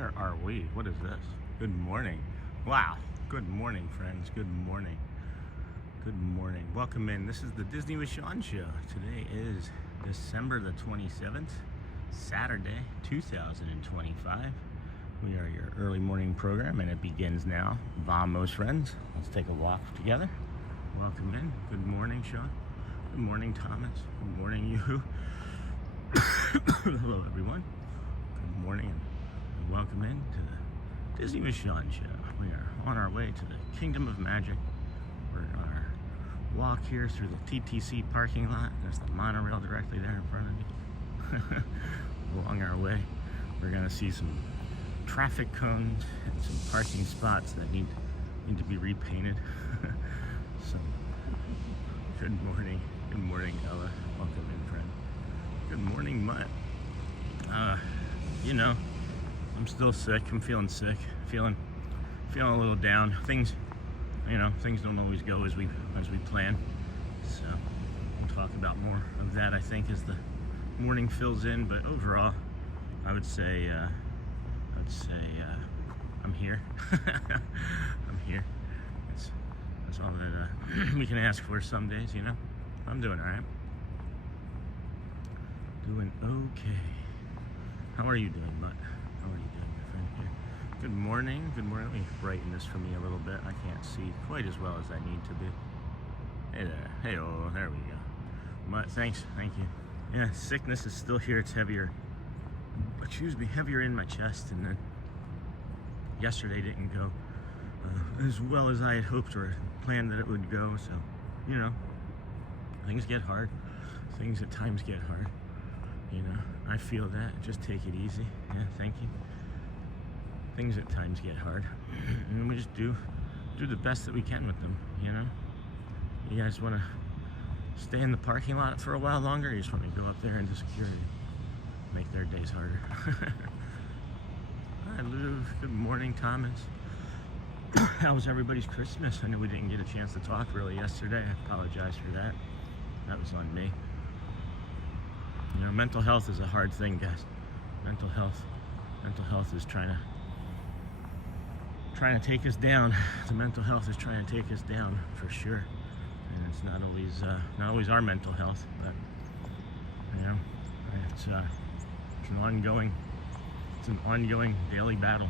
Where are we? What is this? Good morning. Wow. Good morning, friends. Good morning. Good morning. Welcome in. This is the Disney with Sean show. Today is December the 27th, Saturday, 2025. We are your early morning program, and it begins now. Vamos, friends. Let's take a walk together. Welcome in. Good morning, Sean. Good morning, Thomas. Good morning, you. Hello, everyone. Good morning, and welcome in to the Disney with Sean show. We are on our way to the Kingdom of Magic. We're on our walk here through the TTC parking lot. There's the monorail directly there in front of me. Along our way, we're going to see some traffic cones and some parking spots that need to be repainted. So, good morning, Ella. Welcome in, friend. Good morning, Mutt. You know, I'm still sick. I'm feeling sick. Feeling a little down. Things don't always go as we plan. So we'll talk about more of that, I think, as the morning fills in. But overall, I would say I'm here. I'm here. That's all that we can ask for some days, you know. I'm doing all right. Doing okay. How are you doing, Mutt? How are you doing, my friend here? Good morning. Good morning. Let me brighten this for me a little bit. I can't see quite as well as I need to be. Hey there. Hey, oh, there we go. Mutt, thanks. Thank you. Yeah, sickness is still here. It's heavier. Excuse me, heavier in my chest, and then yesterday didn't go as well as I had hoped or planned that it would go. So, you know, things get hard. Things at times get hard. You know, I feel that. Just take it easy. Yeah, thank you. Things at times get hard, and we just do the best that we can with them. You know, you guys want to stay in the parking lot for a while longer? Or you just want to go up there into security, make their days harder? Hi, Lou. Good morning, Thomas. How was everybody's Christmas? I know we didn't get a chance to talk really yesterday. I apologize for that. That was on me. You know, mental health is a hard thing, guys. Mental health is trying to take us down. The mental health is trying to take us down for sure. And it's not always our mental health, but you know, it's an ongoing daily battle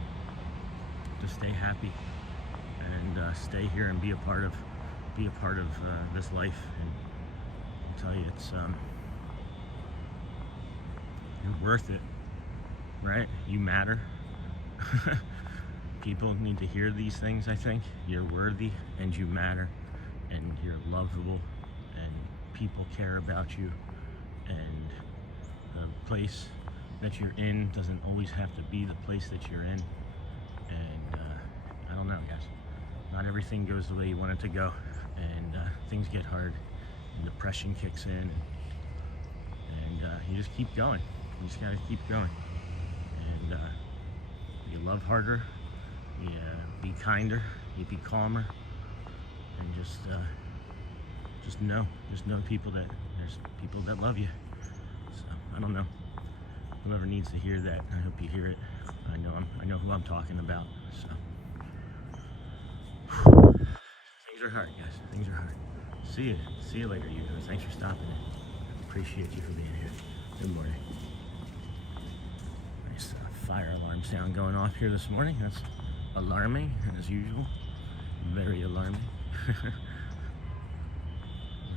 to stay happy and stay here and be a part of this life. And I'll tell you, it's you're worth it, right? You matter. People need to hear these things, I think. You're worthy and you matter and you're lovable and people care about you, and the place that you're in doesn't always have to be the place that you're in. And I don't know, guys. Not everything goes the way you want it to go, and things get hard and depression kicks in, and you just keep going. You just gotta keep going, and you love harder, you be kinder, you be calmer, and just know there's people that love you. So I don't know. Whoever needs to hear that, I hope you hear it. I know who I'm talking about. So things are hard, guys. Things are hard. See you later, you guys. Thanks for stopping in. Appreciate you for being here. Good morning. Nice fire alarm sound going off here this morning. That's alarming, as usual. Very alarming. We're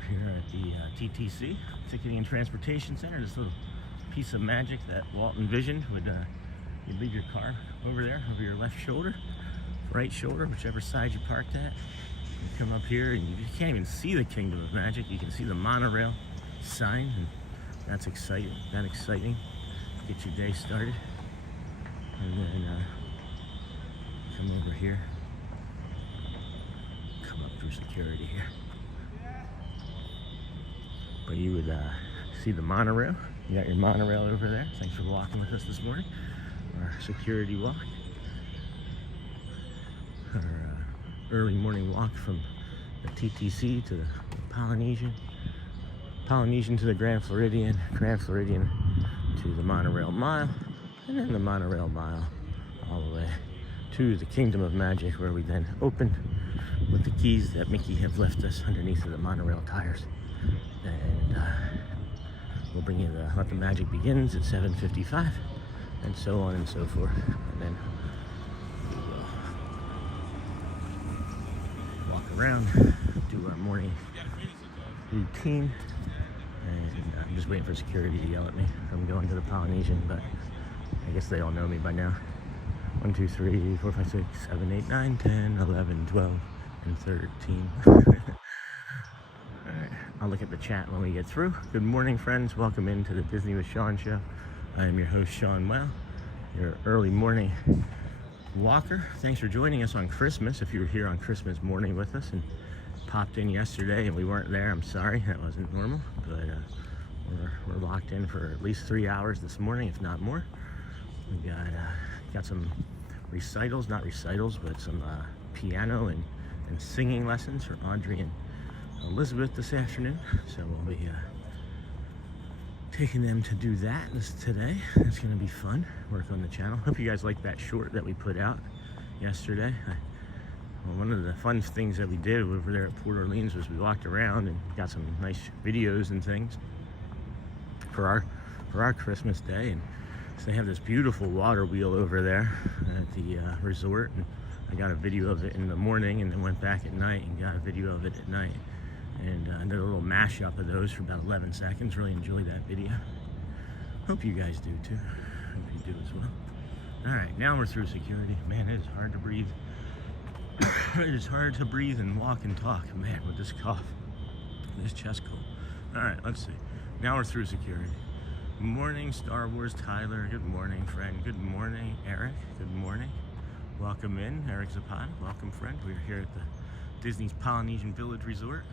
here at the TTC, Ticketing and Transportation Center. This little piece of magic that Walt envisioned would you'd leave your car over there, over your left shoulder, right shoulder, whichever side you parked at. You come up here and you can't even see the Kingdom of Magic. You can see the monorail sign, and that's exciting. Get your day started, and then come over here, come up through security here. But you would see the monorail. You got your monorail over there. Thanks for walking with us this morning. Our security walk. Our early morning walk from the TTC to the Polynesian to the Grand Floridian to the monorail mile, and then the monorail mile all the way to the Kingdom of Magic, where we then open with the keys that Mickey have left us underneath of the monorail tires. And we'll bring you the Let the Magic Begins at 7:55, and so on and so forth. And then we will walk around, do our morning routine. And I'm just waiting for security to yell at me from going to the Polynesian, but I guess they all know me by now. 1, 2, 3, 4, 5, 6, 7, 8, 9, 10, 11, 12, and 13. Alright, I'll look at the chat when we get through. Good morning, friends. Welcome into the Disney with Sean show. I am your host, Sean Well, your early morning walker. Thanks for joining us on Christmas. If you were here on Christmas morning with us and popped in yesterday and we weren't there, I'm sorry, that wasn't normal, but we're locked in for at least 3 hours this morning, if not more. We got some recitals, not recitals, but some piano and singing lessons for Audrey and Elizabeth this afternoon, so we'll be taking them to do that today. It's going to be fun, work on the channel. Hope you guys liked that short that we put out yesterday. Well, one of the fun things that we did over there at Port Orleans was we walked around and got some nice videos and things for our Christmas day. And so they have this beautiful water wheel over there at the resort, and I got a video of it in the morning and then went back at night and got a video of it at night. And I did a little mashup of those for about 11 seconds. Really enjoyed that video. Hope you guys do too. Hope you do as well. All right, now we're through security. Man, it is hard to breathe. It is hard to breathe and walk and talk, man, with this cough, this chest cold. All right, let's see. Now we're through security. Good morning, Star Wars Tyler. Good morning, friend. Good morning, Eric. Good morning. Welcome in, Eric Zapata. Welcome, friend. We're here at the Disney's Polynesian Village Resort.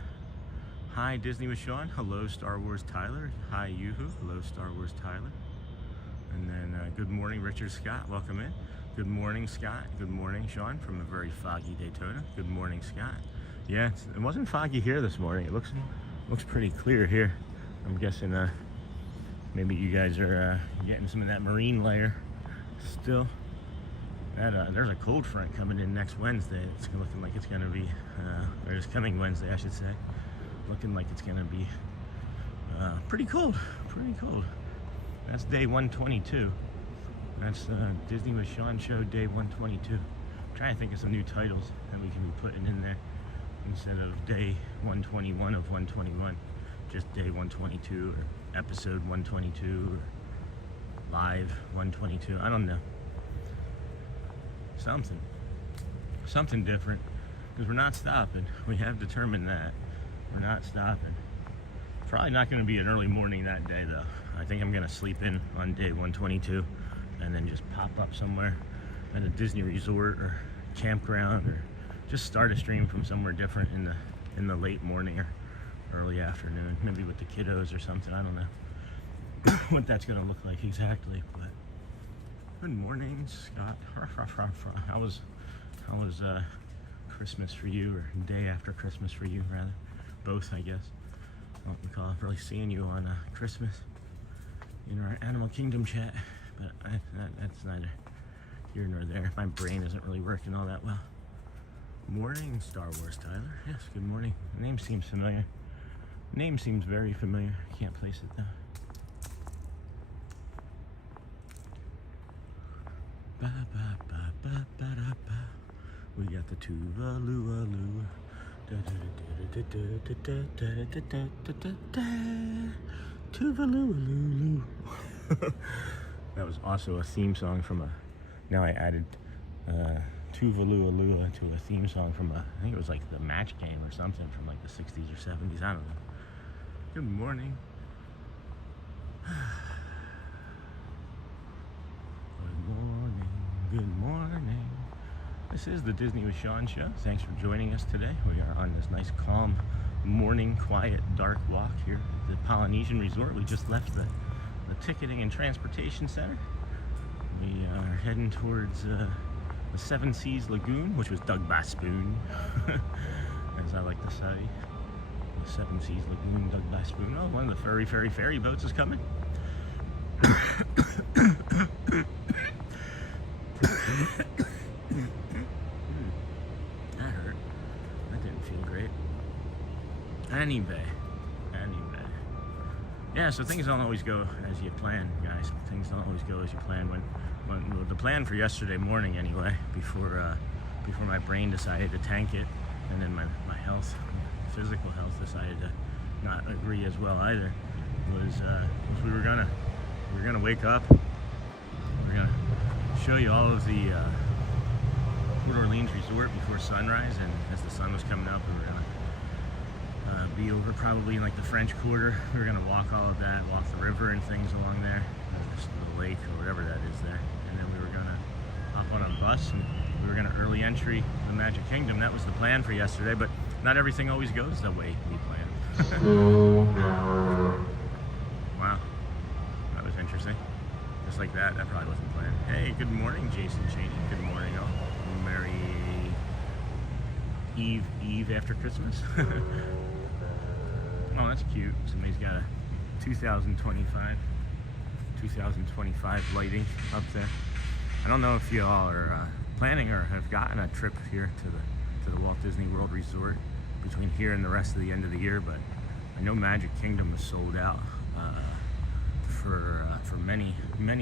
Hi, Disney with Sean. Hello, Star Wars Tyler. Hi, Yoo-hoo. Hello, Star Wars Tyler. And then good morning, Richard Scott. Welcome in. Good morning, Scott. Good morning, Sean, from a very foggy Daytona. Good morning, Scott. Yeah, it wasn't foggy here this morning. It looks pretty clear here. I'm guessing maybe you guys are getting some of that marine layer still. There's a cold front coming in next Wednesday. It's looking like it's going to be, or this coming Wednesday, I should say. Looking like it's going to be pretty cold. Pretty cold. That's day 122. That's Disney with Sean show day 122. I'm trying to think of some new titles that we can be putting in there instead of day 121 of 121. Just day 122 or episode 122 or live 122. I don't know. Something different, because we're not stopping. We have determined that we're not stopping. Probably not going to be an early morning that day though. I think I'm going to sleep in on day 122 and then just pop up somewhere at a Disney resort or campground, or just start a stream from somewhere different in the late morning or early afternoon, maybe with the kiddos or something. I don't know what that's going to look like exactly, but good morning, Scott. How was Christmas for you, or day after Christmas for you, rather? Both, I guess. I don't recall really seeing you on Christmas in our Animal Kingdom chat, but that's neither here nor there. My brain isn't really working all that well. Morning, Star Wars Tyler. Yes, good morning. The name seems familiar. Name seems very familiar. I can't place it though. Ba, ba, ba, ba, ba, da, ba. We got the Tuvalu-a-lu. Tuvalu-a-lu-lu. That was also a theme song from now I added Tuvalu-a-lu to a theme song from I think it was like the Match Game or something from like the 60s or 70s. I don't know. Good morning. Good morning. This is the Disney with Sean show. Thanks for joining us today. We are on this nice, calm, morning, quiet, dark walk here at the Polynesian Resort. We just left the ticketing and transportation center. We are heading towards the Seven Seas Lagoon, which was dug by spoon, as I like to say. The Seven Seas Lagoon dug by spoon. Oh, one of the ferry boats is coming. Anyway. Yeah, so things don't always go as you plan, guys. Things don't always go as you plan. When the plan for yesterday morning, anyway, before my brain decided to tank it, and then my health, physical health, decided to not agree as well either, was we were gonna wake up. We're gonna show you all of the Port Orleans Resort before sunrise, and as the sun was coming up, we were gonna be over probably in like the French Quarter. We were gonna walk all of that, walk the river and things along there, the lake or whatever that is there, and then we were gonna hop on a bus and we were gonna early entry the Magic Kingdom. That was the plan for yesterday, but not everything always goes the way we planned. Wow, that was interesting. Just like that probably wasn't planned. Hey, good morning, Jason Cheney. Good morning, all. Merry Eve after Christmas. Oh, that's cute. Somebody's got a 2025 lighting up there. I don't know if you all are planning or have gotten a trip here to the Walt Disney World Resort between here and the rest of the end of the year, but I know Magic Kingdom was sold out for many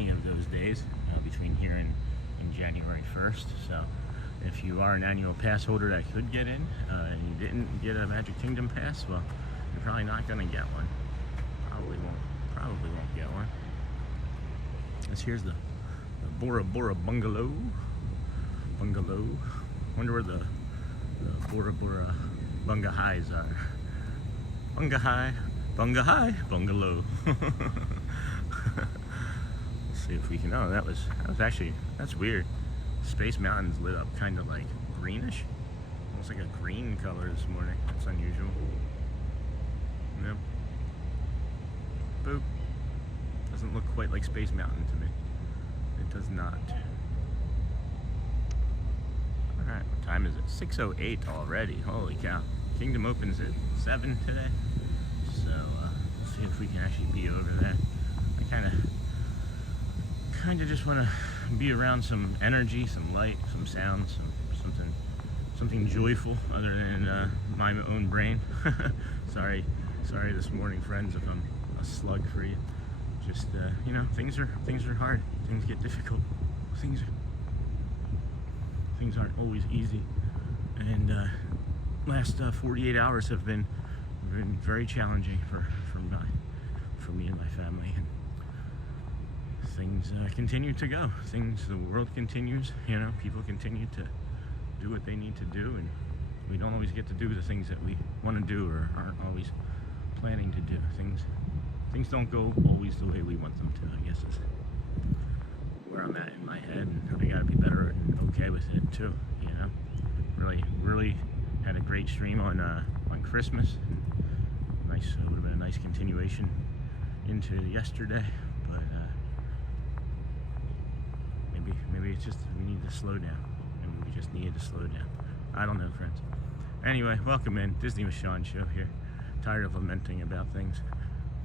of those days between here and January 1st. So if you are an annual pass holder that could get in and you didn't get a Magic Kingdom pass, well, you're probably not going to get one. Probably won't get one. Here's the Bora Bora Bungalow. Wonder where the Bora Bora Bunga Highs are. Bunga High, Bungalow. Let's see if we can. Oh, that's weird. Space Mountain's lit up kind of like greenish. Almost like a green color this morning. That's unusual. Yep. Boop. Doesn't look quite like Space Mountain to me. It does not. Alright, what time is it? 6:08 already. Holy cow. Kingdom opens at 7 today. So, let's see if we can actually be over there. I kind of just want to be around some energy, some light, some sound, something joyful other than my own brain. Sorry this morning, friends, if I'm a slug for you. Just you know, things are hard. Things get difficult. Things aren't always easy. And last 48 hours have been very challenging for me and my family. And things continue to go. The world continues. You know, people continue to do what they need to do, and we don't always get to do the things that we want to do or aren't always planning to do. Things don't go always the way we want them to, I guess is where I'm at in my head, and I gotta be better and okay with it too, you know. Really had a great stream on Christmas. It would have been a nice continuation into yesterday, but maybe it's just we need to slow down. Maybe we just needed to slow down. I don't know, friends. Anyway, welcome in. Disney with Sean show here. Tired of lamenting about things.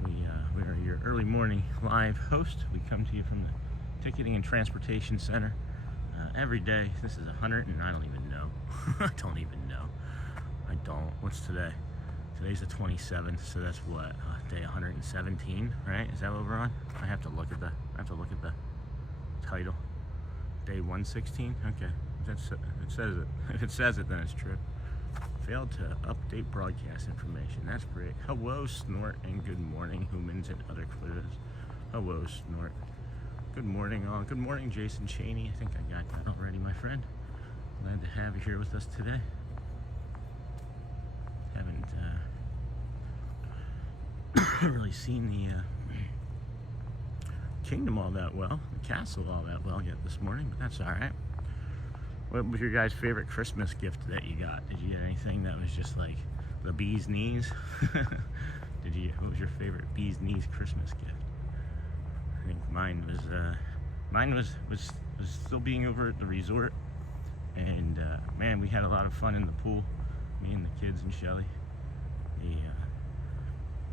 We are your early morning live host. We come to you from the Ticketing and Transportation Center every day. This is 100 and I don't even know. I don't even know. What's today? Today's the 27th, so that's what, day 117, right? Is that what we're on? I have to look at the title. Day 116? Okay. It says it. If it says it, then it's true. Failed to update broadcast information. That's great. Hello, Snort, and good morning, humans and other clues. Hello, Snort. Good morning, all. Good morning, Jason Cheney. I think I got that already, my friend. Glad to have you here with us today. Haven't really seen the kingdom all that well, the castle all that well yet this morning, but that's all right. What was your guys' favorite Christmas gift that you got? Did you get anything that was just like the bee's knees? What was your favorite bee's knees Christmas gift? I think mine was still being over at the resort, and man, we had a lot of fun in the pool, me and the kids and Shelly. They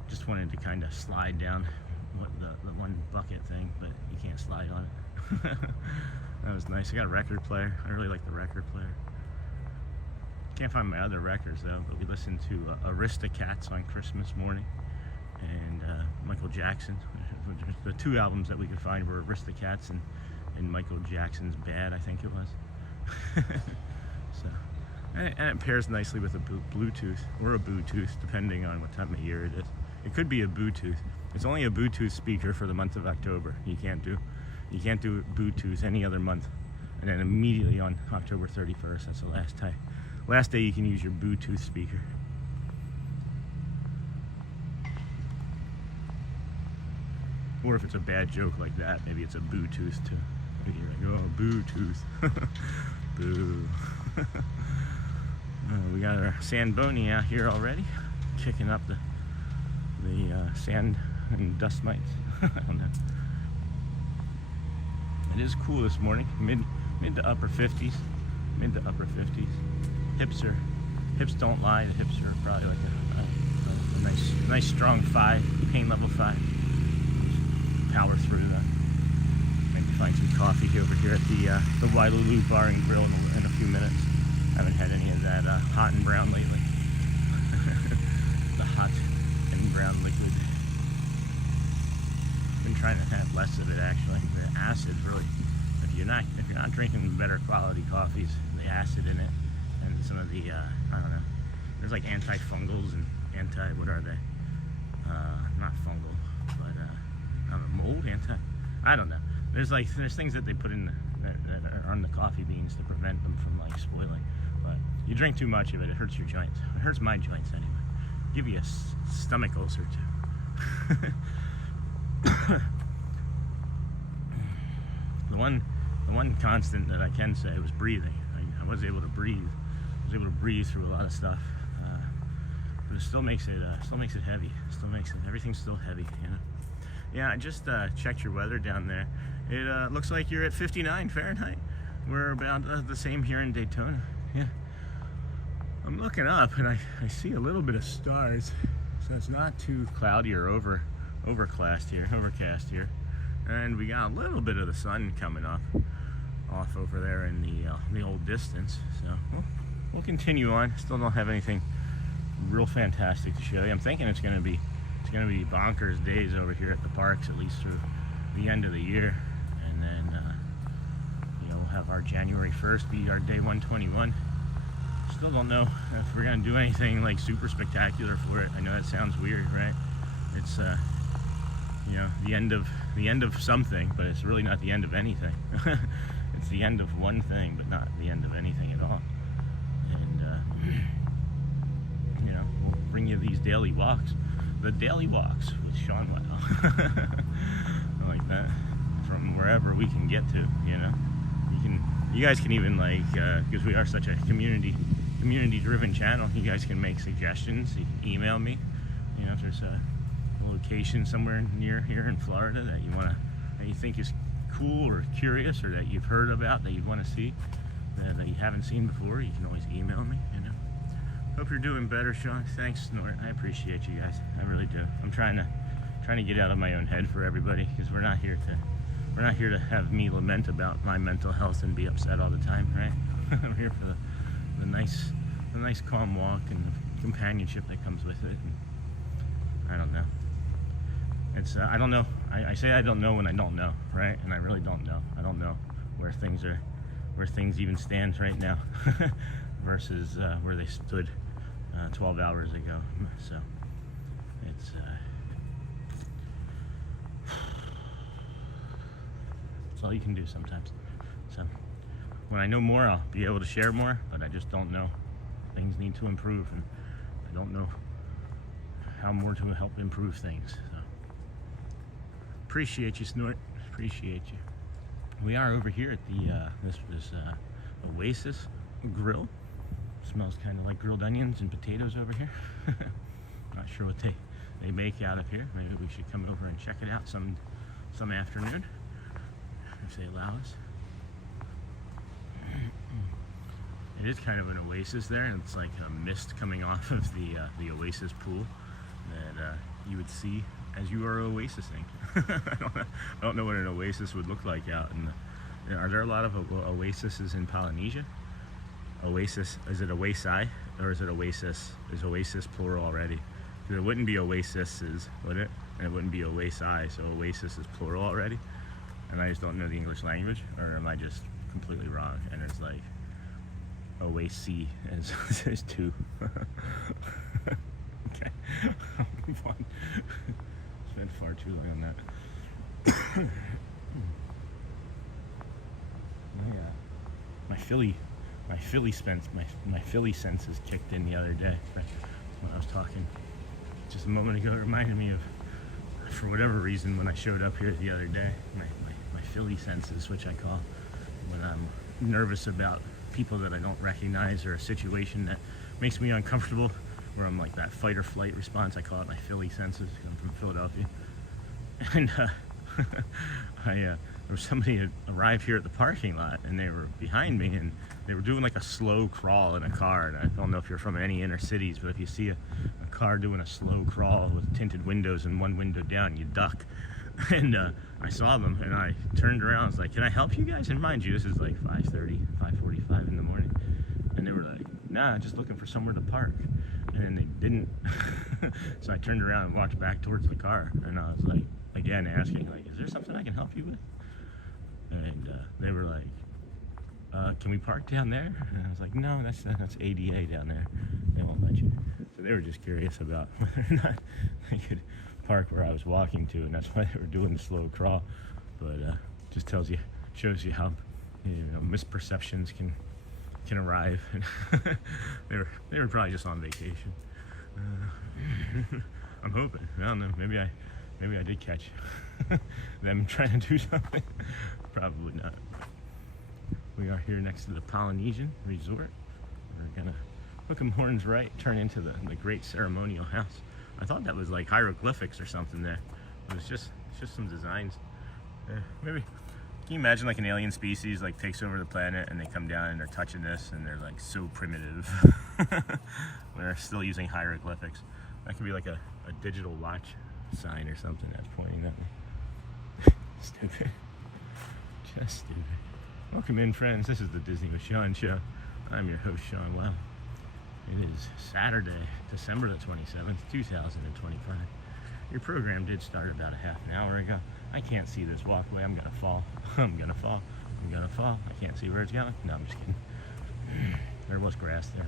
just wanted to kind of slide down the one bucket thing, but you can't slide on it. That was nice. I got a record player. I really like the record player. Can't find my other records though, but we listened to Aristocats on Christmas morning, and Michael Jackson. The two albums that we could find were Aristocats and Michael Jackson's Bad, I think it was. So, and it pairs nicely with a Bluetooth or a Bluetooth, depending on what time of year it is. It could be a Bluetooth. It's only a Bluetooth speaker for the month of October. You can't do Bluetooth any other month. And then immediately on October 31st, that's the last day you can use your Bluetooth speaker. Or if it's a bad joke like that, maybe it's a Bluetooth too. Maybe you're like, oh, Bluetooth. Boo. We got our Sandboni out here already, kicking up the sand and dust mites. I don't know. It is cool this morning, mid to upper 50s, Hips don't lie. The hips are probably like a nice strong 5, pain level 5. Power through that. Maybe find some coffee over here at the Wailulu Bar and Grill in a few minutes. Haven't had any of that hot and brown lately. The hot and brown liquid. Been trying to have less of it actually. The acid really, if you're not drinking better quality coffees, the acid in it and some of the I don't know. There's like antifungals and what are they? Not fungal, but I don't know, mold, I don't know. There's things that they put in that are on the coffee beans to prevent them from like spoiling. But you drink too much of it, it hurts your joints. It hurts my joints anyway. Give you a stomach ulcer too. The one constant that I can say was breathing. I was able to breathe. I was able to breathe through a lot of stuff, but it still makes it heavy. Everything's still heavy, you know. Yeah, I just checked your weather down there. It looks like you're at 59 Fahrenheit. We're about the same here in Daytona. Yeah. I'm looking up and I see a little bit of stars, so it's not too cloudy or overcast here. And we got a little bit of the sun coming off over there in the old distance. So we'll continue on. Still don't have anything real fantastic to show you. I'm thinking it's gonna be bonkers days over here at the parks, at least through the end of the year, and then we'll have our January 1st be our day 121. Still don't know if we're gonna do anything like super spectacular for it. I know that sounds weird, right? It's the end of something, but it's really not the end of anything. It's the end of one thing, but not the end of anything at all. And we'll bring you these daily walks. The daily walks with Sean Waddell. I like that. From wherever we can get to, you guys can even because we are such a community-driven channel, you guys can make suggestions. You can email me. If there's a location somewhere near here in Florida that you think is cool or curious, or that you've heard about that you want to see that you haven't seen before, you can always email me. Hope you're doing better, Sean. Thanks, Snort. I appreciate you guys. I really do. I'm trying to get out of my own head for everybody, because we're not here to have me lament about my mental health and be upset all the time, right? I'm here for the nice calm walk and the companionship that comes with it. And I don't know. It's I don't know. I say I don't know when I don't know, right? And I really don't know. I don't know where things even stand right now versus where they stood 12 hours ago. So it's all you can do sometimes. So when I know more, I'll be able to share more, but I just don't know. Things need to improve, and I don't know how more to help improve things. So appreciate you, Snort. Appreciate you. We are over here at the this Oasis Grill. Smells kind of like grilled onions and potatoes over here. Not sure what they make out of here. Maybe we should come over and check it out some afternoon, if they allow us. It is kind of an oasis there, and it's like a mist coming off of the oasis pool that you would see as you are oasising. I don't know what an oasis would look like out in are there a lot of oases in Polynesia? Oasis, is it Oasi or is it Oasis? Is Oasis plural already? Because it wouldn't be Oases, would it? And it wouldn't be Oasi, so Oasis is plural already. And I just don't know the English language, or am I just completely wrong? And it's like Oasi is two. Okay, I'll move on. Spent far too long on that. My Philly senses kicked in the other day when I was talking just a moment ago. It reminded me of, for whatever reason, when I showed up here the other day, my Philly senses, which I call when I'm nervous about people that I don't recognize or a situation that makes me uncomfortable, where I'm like that fight or flight response. I call it my Philly senses. I'm from Philadelphia, and there was somebody had arrived here at the parking lot, and they were behind me, and they were doing like a slow crawl in a car. And I don't know if you're from any inner cities, but if you see a car doing a slow crawl with tinted windows and one window down, you duck. And I saw them, and I turned around. I was like, "Can I help you guys?" And mind you, this is like 5:30, 5:45 in the morning, and they were like, "Nah, just looking for somewhere to park." And then they didn't. So I turned around and walked back towards the car, and I was like, again, asking, like, "Is there something I can help you with?" And they were like, "Can we park down there?" And I was like, "No, that's ADA down there. They won't let you." So they were just curious about whether or not they could park where I was walking to, and that's why they were doing the slow crawl. But just shows you how misperceptions can arrive. they were probably just on vacation. I'm hoping. I don't know. Maybe I did catch them trying to do something. Probably not. We are here next to the Polynesian Resort. We're gonna hook 'em horns right, turn into the Great Ceremonial House. I thought that was like hieroglyphics or something there. But it's just some designs. Maybe. Can you imagine like an alien species like takes over the planet and they come down and they're touching this and they're like so primitive. They're still using hieroglyphics. That could be like a digital watch sign or something that's pointing at me. Stupid. Just stupid. Welcome in, friends. This is the Disney with Sean show. I'm your host, Sean. Well, it is Saturday, December the 27th, 2025. Your program did start about a half an hour ago. I can't see this walkway. I'm gonna fall. I'm gonna fall. I'm gonna fall. I can't see where it's going. No, I'm just kidding. There was grass there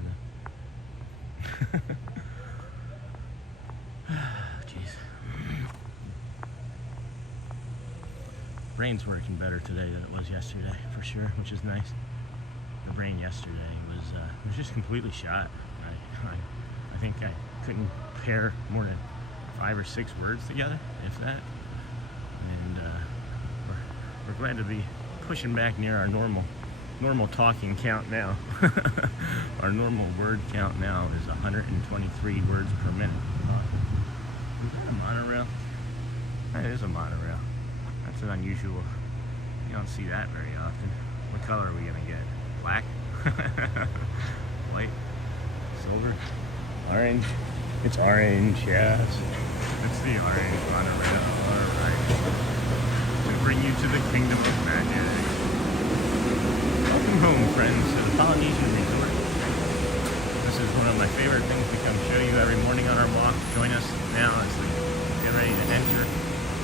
though. Jeez. Brain's working better today than it was yesterday, for sure, which is nice. The brain yesterday was just completely shot. I think I couldn't pair more than 5 or 6 words together, if that. And we're glad to be pushing back near our normal talking count now. Our normal word count now is 123 words per minute. Is that a monorail? That is a monorail. That's an unusual. You don't see that very often. What color are we gonna get? Black? White? Silver? Orange? It's orange, yes. It's the orange monorail. Alright. To bring you to the kingdom of magic. Welcome home, friends, to the Polynesian Resort. This is one of my favorite things to come show you every morning on our walk. Join us now as we get ready to enter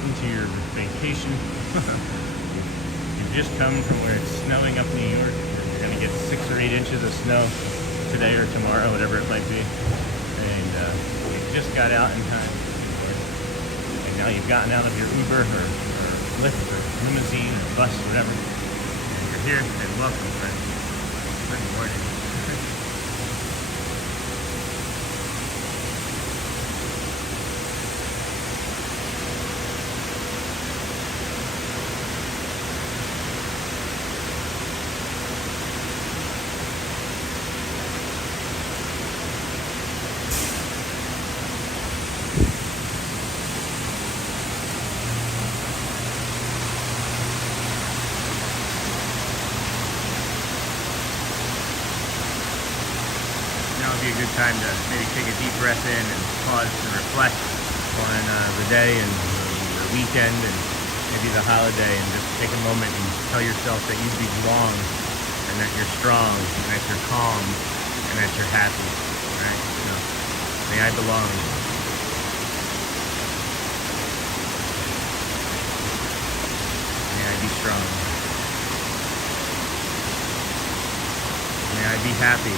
into your vacation. You've just come from where it's snowing up New York. You're going to get 6 or 8 inches of snow today or tomorrow, whatever it might be. And you just got out in time. And now you've gotten out of your Uber or Lyft or limousine or bus, whatever. And you're here, and welcome, friends. Good morning. A good time to maybe take a deep breath in and pause to reflect on the day and the weekend and maybe the holiday, and just take a moment and tell yourself that you belong and that you're strong, and that you're calm, and that you're happy, right? So, may I belong. May I be strong. May I be happy.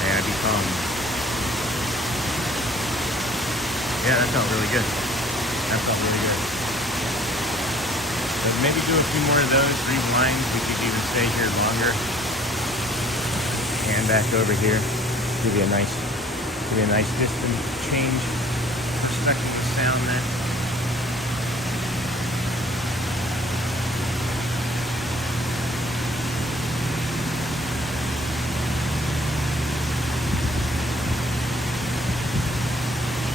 May I be calm. Yeah, that felt really good. That felt really good. But maybe do a few more of those, rewind. We could even stay here longer. And back over here. Give you a nice distant change. Perspective of sound there.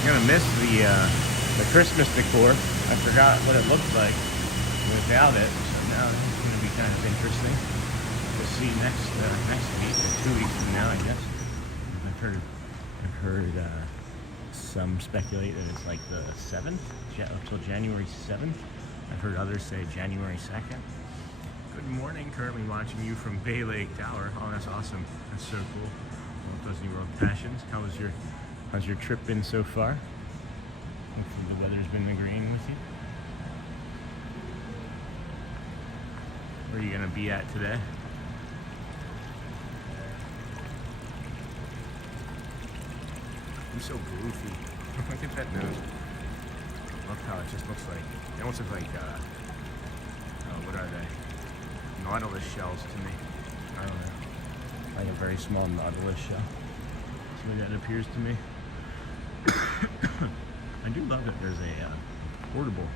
I'm gonna miss the Christmas decor. I forgot what it looked like without it, so now it's gonna be kind of interesting to see next week or 2 weeks from now, I guess. I've heard some speculate that it's like the 7th, up till January 7th. I've heard others say January 2nd. Good morning. Currently watching you from Bay Lake Tower. Oh, that's awesome. That's so cool. Walt Disney World Passions. How's your trip been so far? Hopefully the weather's been agreeing with you. Where are you gonna be at today? I'm so goofy. Look at that nose. Love how it just looks like, they almost look like, what are they? Nautilus shells to me. I don't know. Like a very small nautilus shell. That's the way that appears to me. I do love that there's a portable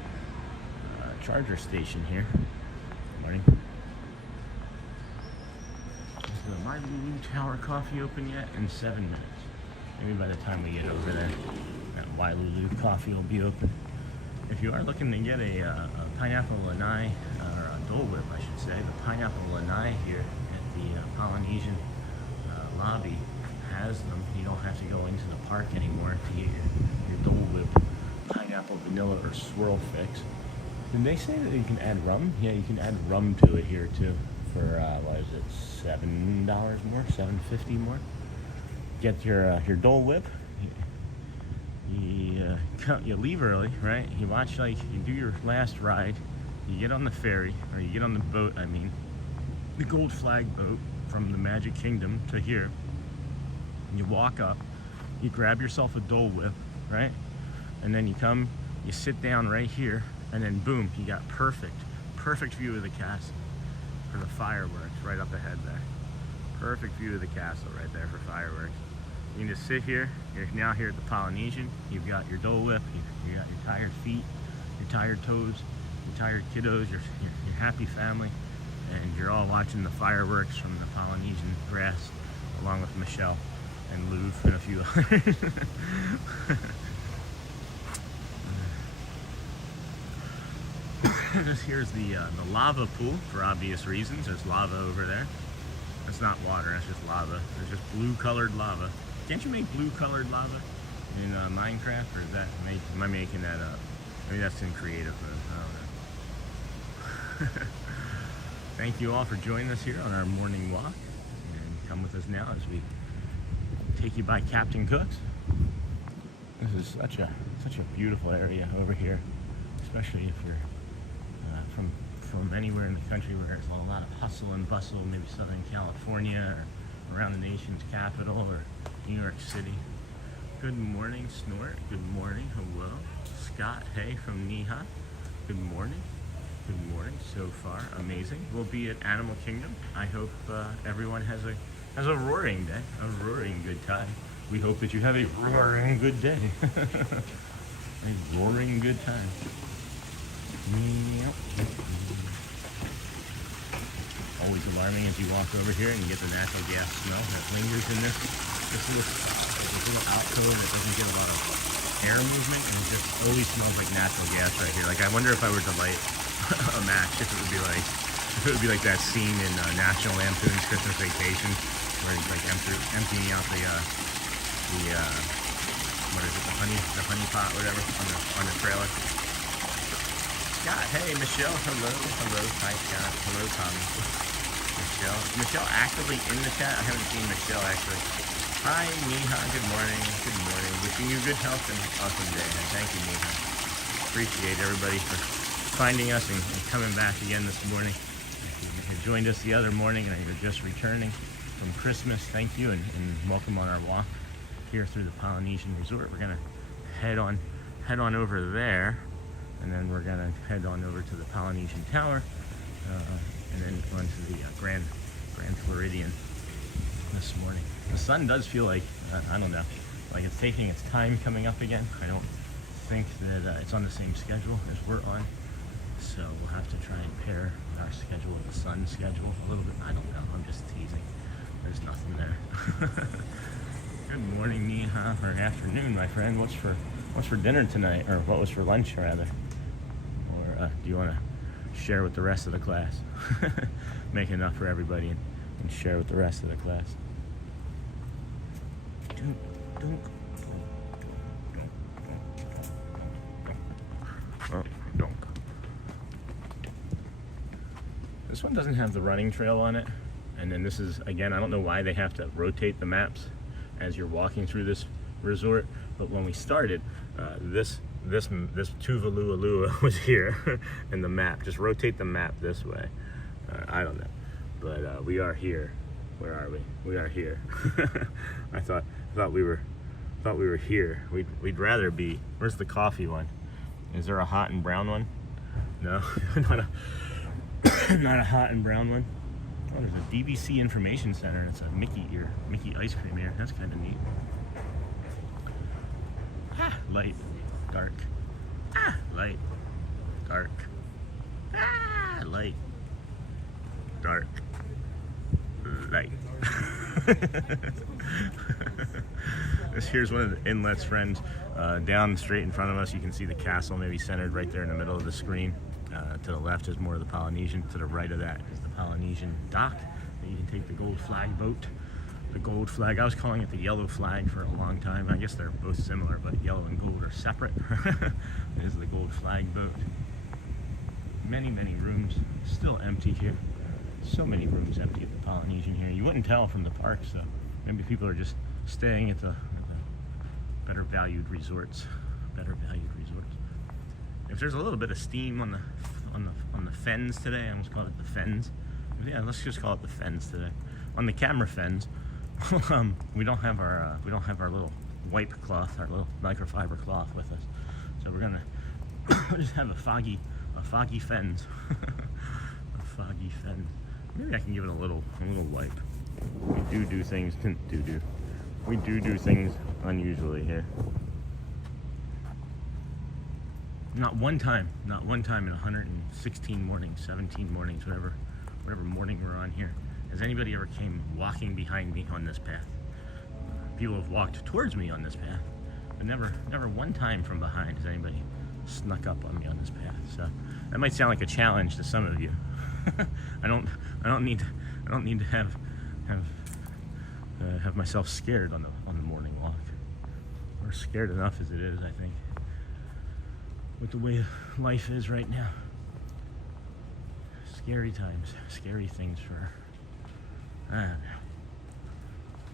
charger station here. Morning. Is the My Lulu Tower coffee open yet? In 7 minutes. Maybe by the time we get over there, that Wailulu coffee will be open. If you are looking to get a pineapple lanai, or a Dole Whip, I should say, the pineapple lanai here at the Polynesian lobby has them. You don't have to go into the park anymore to get your Dole Whip pineapple vanilla or swirl fix. Did they say that you can add rum? Yeah, you can add rum to it here too for what is it, $7 more, $7.50 more. Get your Dole Whip. You leave early, right? You watch, like, you do your last ride. You get on the ferry, or you get on the boat. I mean, the Gold Flag boat from the Magic Kingdom to here. You walk up. You grab yourself a Dole Whip, right? And then you come. You sit down right here, and then boom, you got perfect view of the castle for the fireworks right up ahead there. Perfect view of the castle right there for fireworks. You can just sit here. You're now here at the Polynesian. You've got your Dole Whip. You got your tired feet, your tired toes, your tired kiddos, your happy family, and you're all watching the fireworks from the Polynesian grass, along with Michelle and Louvre and a few others. Here's the lava pool for obvious reasons. There's lava over there. It's not water, it's just lava. It's just blue-colored lava. Can't you make blue-colored lava in Minecraft, or is that, am I making that up? Maybe that's in creative mode, I don't know. Thank you all for joining us here on our morning walk. And come with us now as we take you by Captain Cook's. This is such a beautiful area over here, especially if you're from anywhere in the country where there's a lot of hustle and bustle, maybe Southern California or around the nation's capital or New York City. Good morning, Snort. Good morning. Hello. Scott, hey, from Neha. Good morning. Good morning. So far, amazing. We'll be at Animal Kingdom. I hope everyone has a roaring day, a roaring good time. We hope that you have a roaring good day. A roaring good time. Always alarming as you walk over here and you get the natural gas smell that lingers in this little alcove that doesn't get a lot of air movement, and it just always smells like natural gas right here. Like, I wonder if I were to light a match, if it would be like that scene in National Lampoon's Christmas Vacation where he's like emptying out the what is it, the honey pot, whatever, on the trailer. Scott. Hey, Michelle. Hello. Hello. Hi, Scott. Hello, Tommy. Michelle actively in the chat. I haven't seen Michelle actually. Hi, Neha. Good morning. Good morning. Wishing you good health and an awesome day. And thank you, Neha. Appreciate everybody for finding us and coming back again this morning. If you joined us the other morning and you're just returning from Christmas, thank you and welcome on our walk here through the Polynesian resort. We're gonna head on over there, and then we're gonna head on over to the Polynesian Tower, and then on to the Grand Floridian this morning. The sun does feel like, I don't know, like it's taking its time coming up again. I don't think that it's on the same schedule as we're on, so we'll have to try and pair our schedule with the sun schedule a little bit. I don't know, I'm just teasing. There's nothing there. Good morning, Neha, or afternoon, my friend. What's for dinner tonight, or what was for lunch, rather? Or do you want to share with the rest of the class? Make enough for everybody and share with the rest of the class. Oh, donk. This one doesn't have the running trail on it, and then this is, again, I don't know why they have to rotate the maps as you're walking through this resort, but when we started, this Tuvalu was here, and the map, just rotate the map this way. I don't know, but we are here. Where are we? We are here. I thought we were here. We'd rather be. Where's the coffee one? Is there a hot and brown one? No, not a hot and brown one. Oh, there's a DVC information center. It's a Mickey ice cream here. That's kind of neat. Light, dark. Light, dark. Light, dark, light. Here's one of the inlets, friends. Down straight in front of us, you can see the castle maybe centered right there in the middle of the screen. To the left is more of the Polynesian. To the right of that is the Polynesian dock. You can take the gold flag boat. The gold flag, I was calling it the yellow flag for a long time. I guess they're both similar, but yellow and gold are separate. It is the gold flag boat. Many rooms, still empty here. So many rooms empty at the Polynesian here. You wouldn't tell from the park, so maybe people are just staying at the better valued resorts. If there's a little bit of steam on the fens today, I'm just calling it the fens. Yeah, let's just call it the fens today. On the camera fens, we don't have our little wipe cloth, our little microfiber cloth with us. So we're gonna just have a foggy fens. A foggy fen. Maybe I can give it a little wipe. We do things. We do things unusually here. Not one time in 116 mornings, 17 mornings, whatever morning we're on here, has anybody ever came walking behind me on this path. People have walked towards me on this path, but never one time from behind has anybody snuck up on me on this path. So that might sound like a challenge to some of you. I don't need to have myself scared on the morning walk. We're scared enough as it is, I think, with the way life is right now. Scary times, scary things for, I don't know.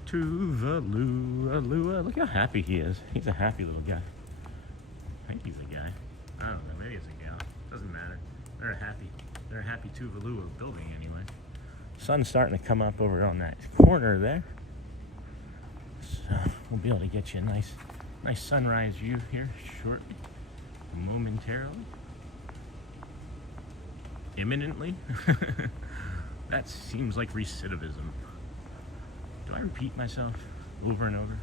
Tuvalu, look how happy he is. He's a happy little guy. I think he's a guy. I don't know, maybe it's a gal. Doesn't matter. They're a happy Tuvalu building anyway. Sun's starting to come up over on that corner there. So we'll be able to get you a nice sunrise view here shortly. Momentarily. Imminently. That seems like recidivism. Do I repeat myself over and over?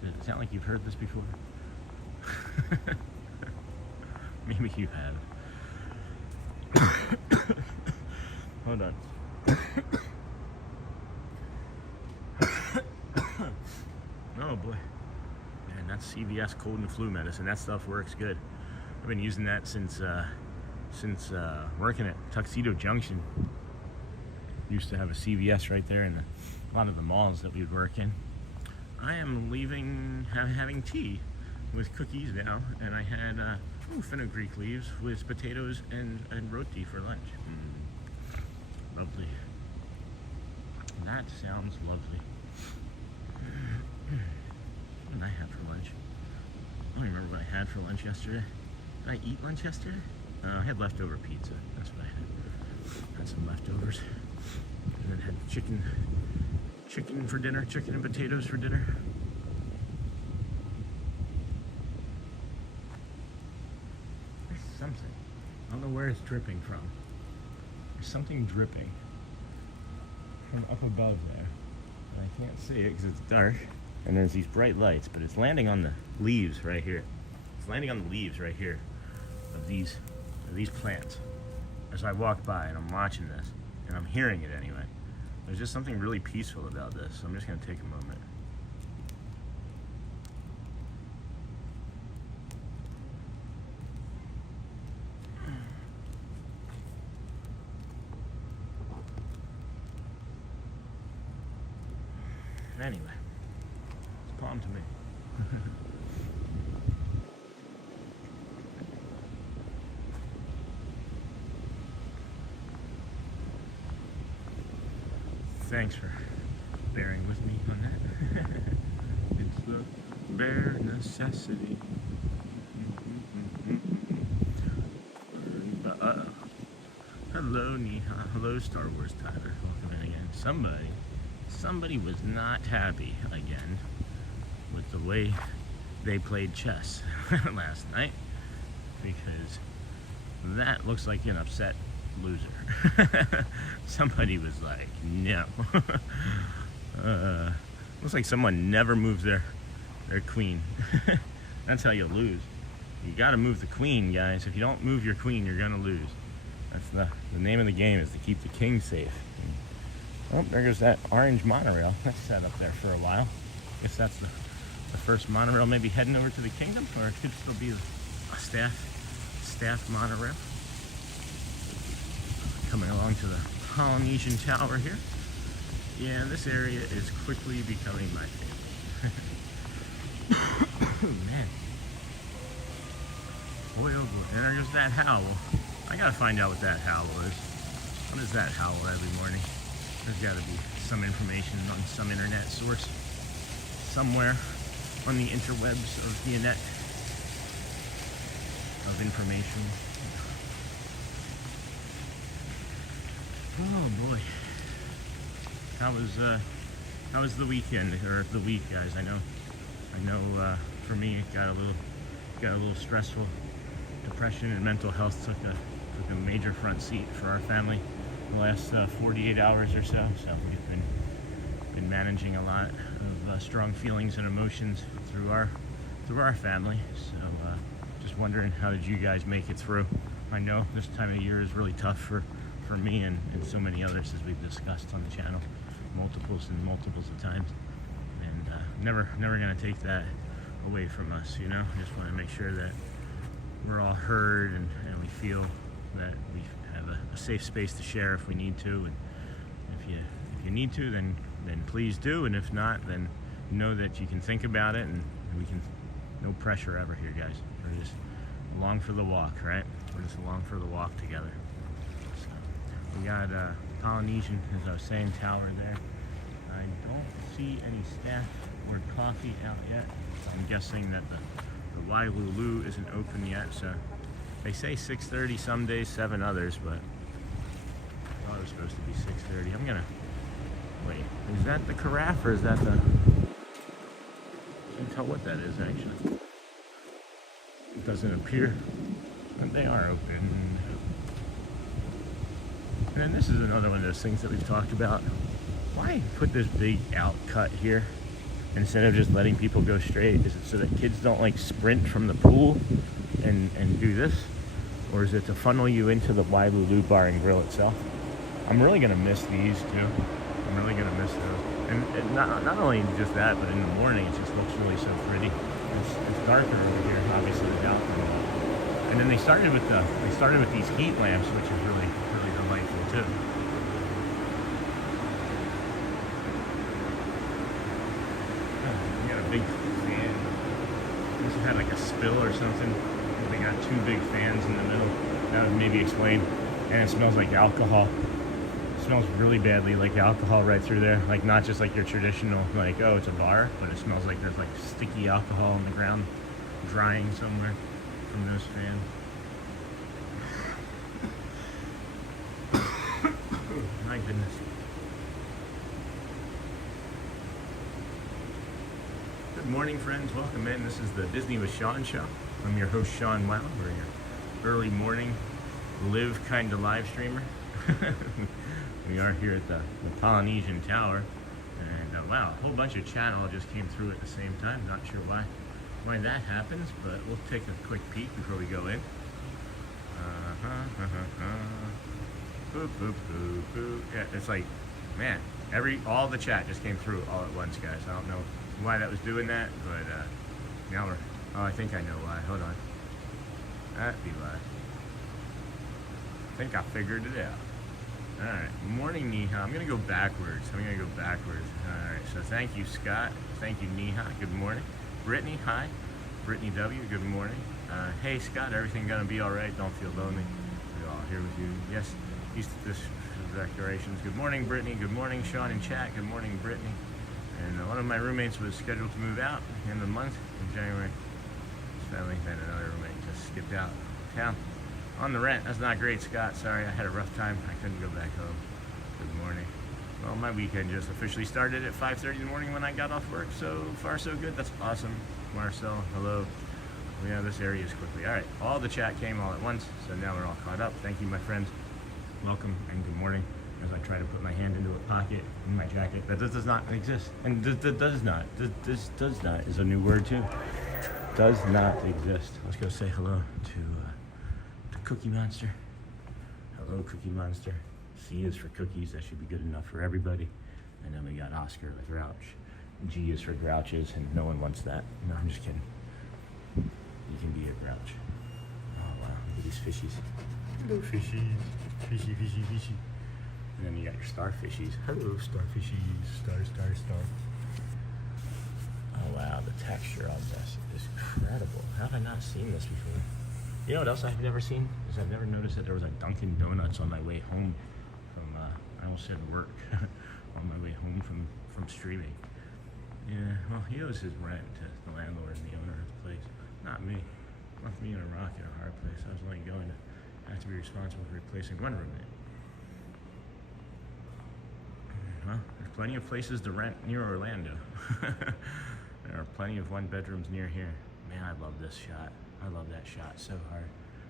Does it sound like you've heard this before? Maybe you have. Hold on. Oh boy. Man, that's CVS cold and flu medicine. That stuff works good. I've been using that since working at Tuxedo Junction. Used to have a CVS right there in a lot of the malls that we would work in. I am leaving, having tea with cookies now, and I had fenugreek leaves with potatoes and roti for lunch. Lovely. That sounds lovely. What did I have for lunch? I don't remember what I had for lunch yesterday. Did I eat lunch yesterday? I had leftover pizza. That's what I had. Had some leftovers. And then had chicken for dinner, chicken and potatoes for dinner. There's something. I don't know where it's dripping from. There's something dripping from up above there. And I can't see it because it's dark. And there's these bright lights, but it's landing on the leaves right here. It's landing on the leaves right here of these plants. As I walk by and I'm watching this, and I'm hearing it anyway. There's just something really peaceful about this, so I'm just gonna take a moment. Anyway, it's calm to me. Thanks for bearing with me on that. It's the bare necessity. Hello, Neha. Hello, Star Wars Tyler. Welcome in again. Somebody was not happy again with the way they played chess last night, because that looks like an upset loser. Somebody was like, no. Looks like someone never moves their queen. That's how you lose. You gotta move the queen, guys. If you don't move your queen, you're gonna lose. That's the name of the game, is to keep the king safe. Oh, there goes that orange monorail. That's sat up there for a while. Guess that's the first monorail maybe heading over to the kingdom, or it could still be a staff monorail. Coming along to the Polynesian Tower here. Yeah, this area is quickly becoming my favorite. Man. Boy, oh boy. And there goes that howl. I gotta find out what that howl is. What is that howl every morning? There's gotta be some information on some internet source. Somewhere on the interwebs of the net of information. Oh boy. How was the weekend, or the week, guys? I know for me it got a little stressful. Depression and mental health took a major front seat for our family the last 48 hours or so. So we've been managing a lot of strong feelings and emotions through our family. So just wondering, how did you guys make it through? I know this time of year is really tough for me and so many others, as we've discussed on the channel multiples of times, and never gonna take that away from us, you know. Just want to make sure that we're all heard and we feel that we have a safe space to share if we need to. And if you need to, then please do, and if not, then know that you can think about it, and we can, no pressure ever here, guys. We're just along for the walk, right? We're just along for the walk together. So we got Polynesian, as I was saying, tower there. I don't see any staff or coffee out yet. I'm guessing that the Wailulu isn't open yet, so they say 6:30 some days, 7 others, but I thought it was supposed to be 6:30. I'm gonna wait. Is that the carafe, or is that the? I can't tell what that is actually. It doesn't appear, but they are open. And then this is another one of those things that we've talked about. Why put this big out cut here instead of just letting people go straight? Is it so that kids don't like sprint from the pool and do this? Or is it to funnel you into the Wailulu Bar and Grill itself? I'm really gonna miss these too. I'm really gonna miss those. And not only just that, but in the morning it just looks really so pretty. It's darker over here, obviously, the balcony. And then they started with these heat lamps, which is really delightful too. We got a big fan. We also had a spill or something. They got two big fans in the middle. That would maybe explain. And it smells like alcohol. It smells really badly like alcohol right through there. Like not just like your traditional, like, oh, it's a bar, but it smells like there's like sticky alcohol on the ground drying somewhere from those fans. My goodness. Good morning, friends. Welcome in. This is the Disney with Sean show. I'm your host, Sean Wow. We're your early morning live kind of live streamer. We are here at the Polynesian Tower. And wow, a whole bunch of chat all just came through at the same time. Not sure why that happens, but we'll take a quick peek before we go in. Boop, boop, boop, boop. Yeah, it's like, man, all the chat just came through all at once, guys. I don't know why that was doing that, but now oh, I think I know why. Hold on. That'd be why. I think I figured it out. Alright, morning Neha. I'm gonna go backwards. Alright, so thank you, Scott. Thank you, Neha. Good morning. Brittany, hi. Brittany W, good morning. Hey, Scott, everything gonna be alright? Don't feel lonely. We're all here with you. Yes, East this decorations. Good morning, Brittany. Good morning, Sean in chat. Good morning, Brittany. And one of my roommates was scheduled to move out at the end of the month in January. His family, then another roommate just skipped out of town on the rent. That's not great, Scott. Sorry, I had a rough time. I couldn't go back home. Good morning. Well, my weekend just officially started at 5:30 in the morning when I got off work. So far, so good. That's awesome. Marcel, hello. Yeah, this area is quickly. All right, all the chat came all at once, so now we're all caught up. Thank you, my friends. Welcome and good morning. As I try to put my hand into a pocket in my jacket that does not exist, and does not is a new word too. Does not exist. Let's go say hello to Cookie Monster. Hello, Cookie Monster. C is for cookies. That should be good enough for everybody. And then we got Oscar the Grouch. G is for grouches, and no one wants that. No, I'm just kidding. You can be a grouch. Oh wow, look at these fishies. Hello, fishies. Fishy, fishy, fishy. And then you got your starfishies. Hello, starfishies. Star. Oh wow, the texture on this is incredible. How have I not seen this before? You know what else I've never seen? Is I've never noticed that there was a Dunkin' Donuts on my way home from, I almost said work, on my way home from streaming. Yeah, well, he owes his rent to the landlord and the owner of the place. Not me. Left me in a rock and a hard place. I was only going to have to be responsible for replacing one roommate. Huh? There's plenty of places to rent near Orlando. There are plenty of one bedrooms near here. Man, I love this shot. I love that shot so hard.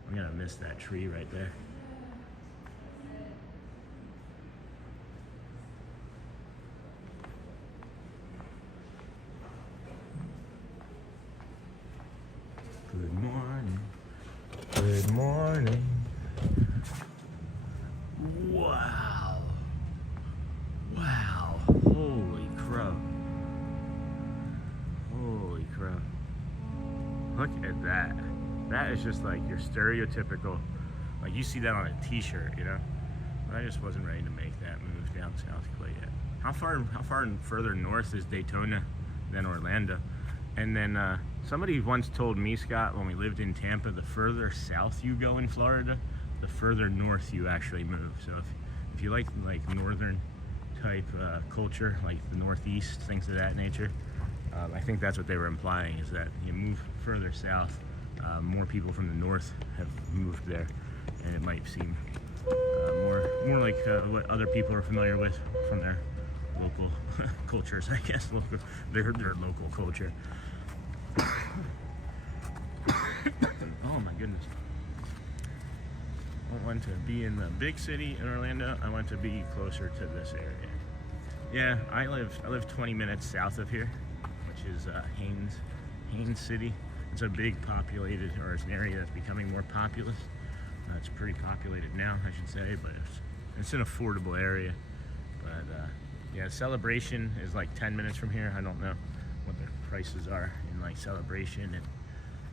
I'm gonna miss that tree right there. Good morning. Good morning. Wow. Wow. Holy crow. Holy crow. Look at that. That is just like your stereotypical, like you see that on a t-shirt, you know? But I just wasn't ready to make that move down south quite yet. How far further north is Daytona than Orlando? And then somebody once told me, Scott, when we lived in Tampa, the further south you go in Florida, the further north you actually move. So if you like northern type culture, like the Northeast, things of that nature, I think that's what they were implying, is that you move further south, more people from the north have moved there, and it might seem more like what other people are familiar with from their local cultures, I guess, their local culture. Oh my goodness. I don't want to be in the big city in Orlando. I want to be closer to this area. Yeah, I live 20 minutes south of here, which is Haines City. It's a big populated, or it's an area that's becoming more populous. It's pretty populated now, I should say, but it's an affordable area. But yeah, Celebration is like 10 minutes from here. I don't know what the prices are in like Celebration and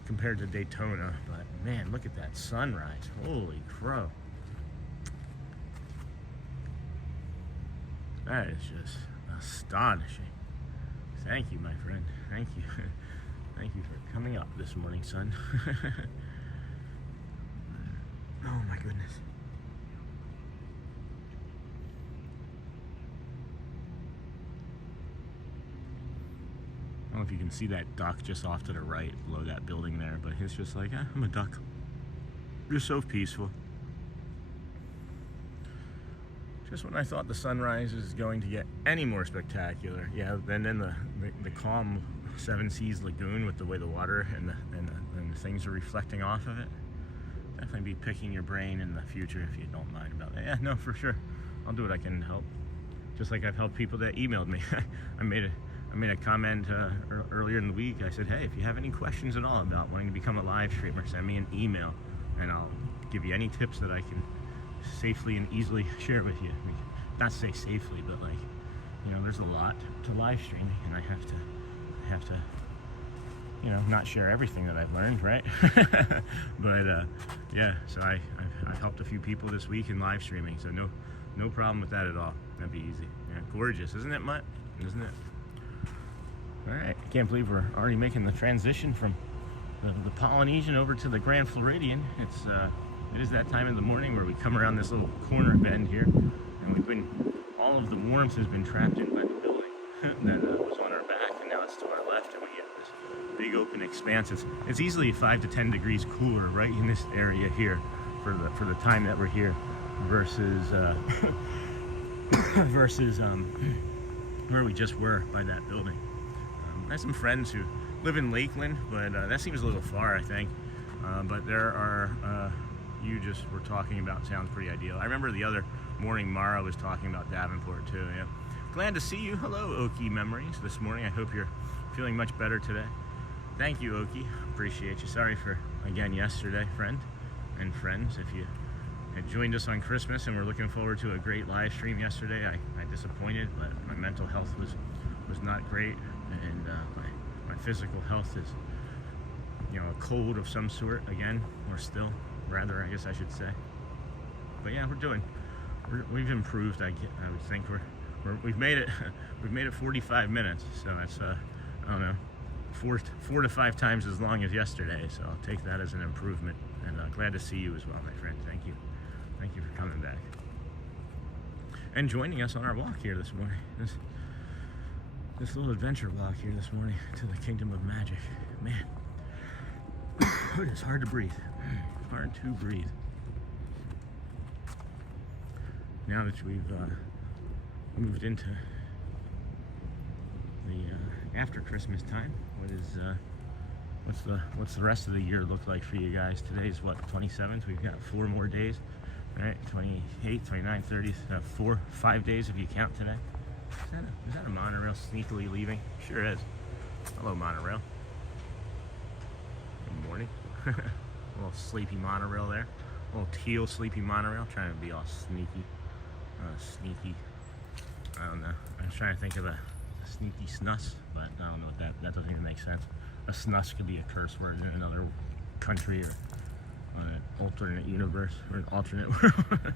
compared to Daytona, but man, look at that sunrise. Holy crow. That is just astonishing. Thank you, my friend. Thank you. Thank you for coming up this morning, son. Oh my goodness. I don't know if you can see that duck just off to the right below that building there, but he's just like, I'm a duck. You're so peaceful. Just when I thought the sunrise is going to get any more spectacular, yeah, and then the calm Seven Seas lagoon with the way the water and the things are reflecting off of it. Definitely be picking your brain in the future if you don't mind about that. Yeah, no, for sure. I'll do what I can to help. Just like I've helped people that emailed me. I made a comment earlier in the week. I said, hey, if you have any questions at all about wanting to become a live streamer, send me an email and I'll give you any tips that I can safely and easily share with you. I mean, not say safely, but like, you know, there's a lot to live streaming, and I have to, you know, not share everything that I've learned, right? But yeah, so I've helped a few people this week in live streaming, so no problem with that at all. That'd be easy. Yeah, gorgeous, isn't it, Mutt? Isn't it? All right, I can't believe we're already making the transition from the Polynesian over to the Grand Floridian. It is that time of the morning where we come around this little corner bend here, and all of the warmth has been trapped in by the building that was on our back, and now it's to our left, and we get this big open expanse. It's easily 5 to 10 degrees cooler right in this area here for the time that we're here versus where we just were by that building. I have some friends who live in Lakeland, but that seems a little far, I think. But there are, you just were talking about sounds pretty ideal. I remember the other morning Mara was talking about Davenport too. Yeah. Glad to see you. Hello, Okie Memories, this morning. I hope you're feeling much better today. Thank you, Okie. Appreciate you. Sorry for, again, yesterday, friend and friends. If you had joined us on Christmas and we're looking forward to a great live stream yesterday, I disappointed, but my mental health was not great, and my physical health is, you know, a cold of some sort again, or still, rather, I guess I should say. But yeah, we've improved. I would think we've made it. We've made it 45 minutes, so that's I don't know, four to 5 times as long as yesterday. So I'll take that as an improvement. And glad to see you as well, my friend. Thank you for coming back and joining us on our walk here this morning. This little adventure walk here this morning to the Kingdom of Magic. Man, it is hard to breathe. Hard to breathe. Now that we've moved into the after Christmas time, what's the rest of the year look like for you guys? Today's what, 27th? We've got 4 more days, right? 28th, 29th, 30th, 5 days if you count today. Is that a monorail sneakily leaving? Sure is. Hello, monorail. Good morning. A little sleepy monorail there. A little teal sleepy monorail. Trying to be all sneaky. Sneaky. I don't know. I was trying to think of a sneaky snus, but I don't know what that doesn't even make sense. A snus could be a curse word in another country or on an alternate universe or an alternate world.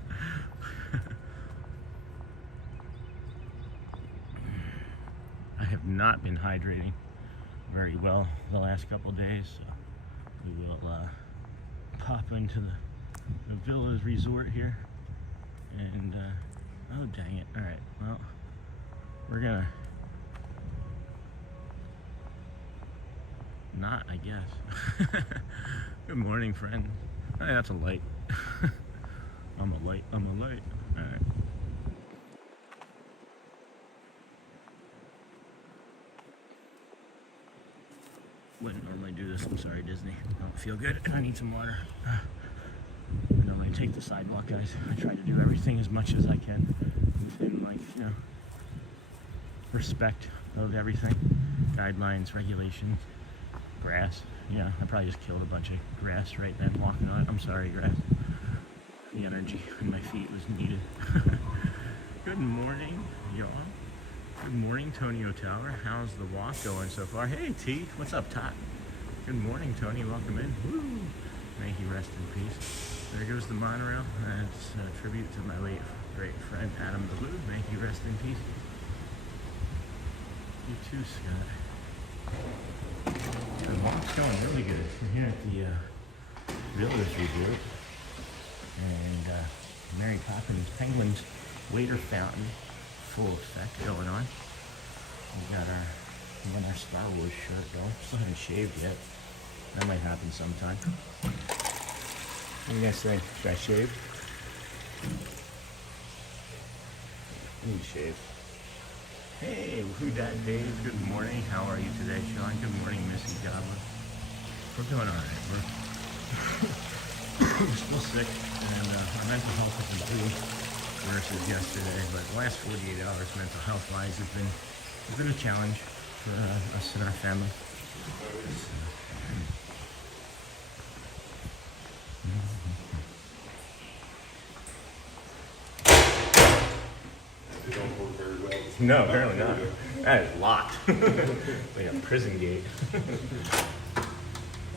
I have not been hydrating very well the last couple of days, so we will pop into the Villas Resort here, and oh dang it, alright, well, we're gonna not, I guess. Good morning, friend. Hey, that's a light. I'm a light, alright. Wouldn't normally do this, I'm sorry, Disney. I don't feel good. I need some water. I normally take the sidewalk, guys. I try to do everything as much as I can within, like, you know, respect of everything. Guidelines, regulations, grass. Yeah, I probably just killed a bunch of grass right then walking on it. I'm sorry, grass. The energy in my feet was needed. Good morning, y'all. Good morning, Tony O'Tower. How's the walk going so far? Hey, T. What's up, Tot? Good morning, Tony. Welcome in. Woo. May he rest in peace. There goes the monorail. That's a tribute to my late great friend, Adam the Blue. May he rest in peace. You too, Scott. The walk's going really good. We're here at the Village Resort, and Mary Poppins Penguins water fountain, full effect going on. We got our Star Wars shirt going. Still haven't shaved yet. That might happen sometime. What do you guys think? Should I shave? I need to shave. Hey, who dat Dave? Good morning. How are you today, Sean? Good morning, Missy Goblin. We're doing all right. We're still sick, and our mental health has improved versus yesterday. But the last 48 hours, mental health-wise, has been a challenge for us and our family. No, apparently not. That is locked. Like a prison gate.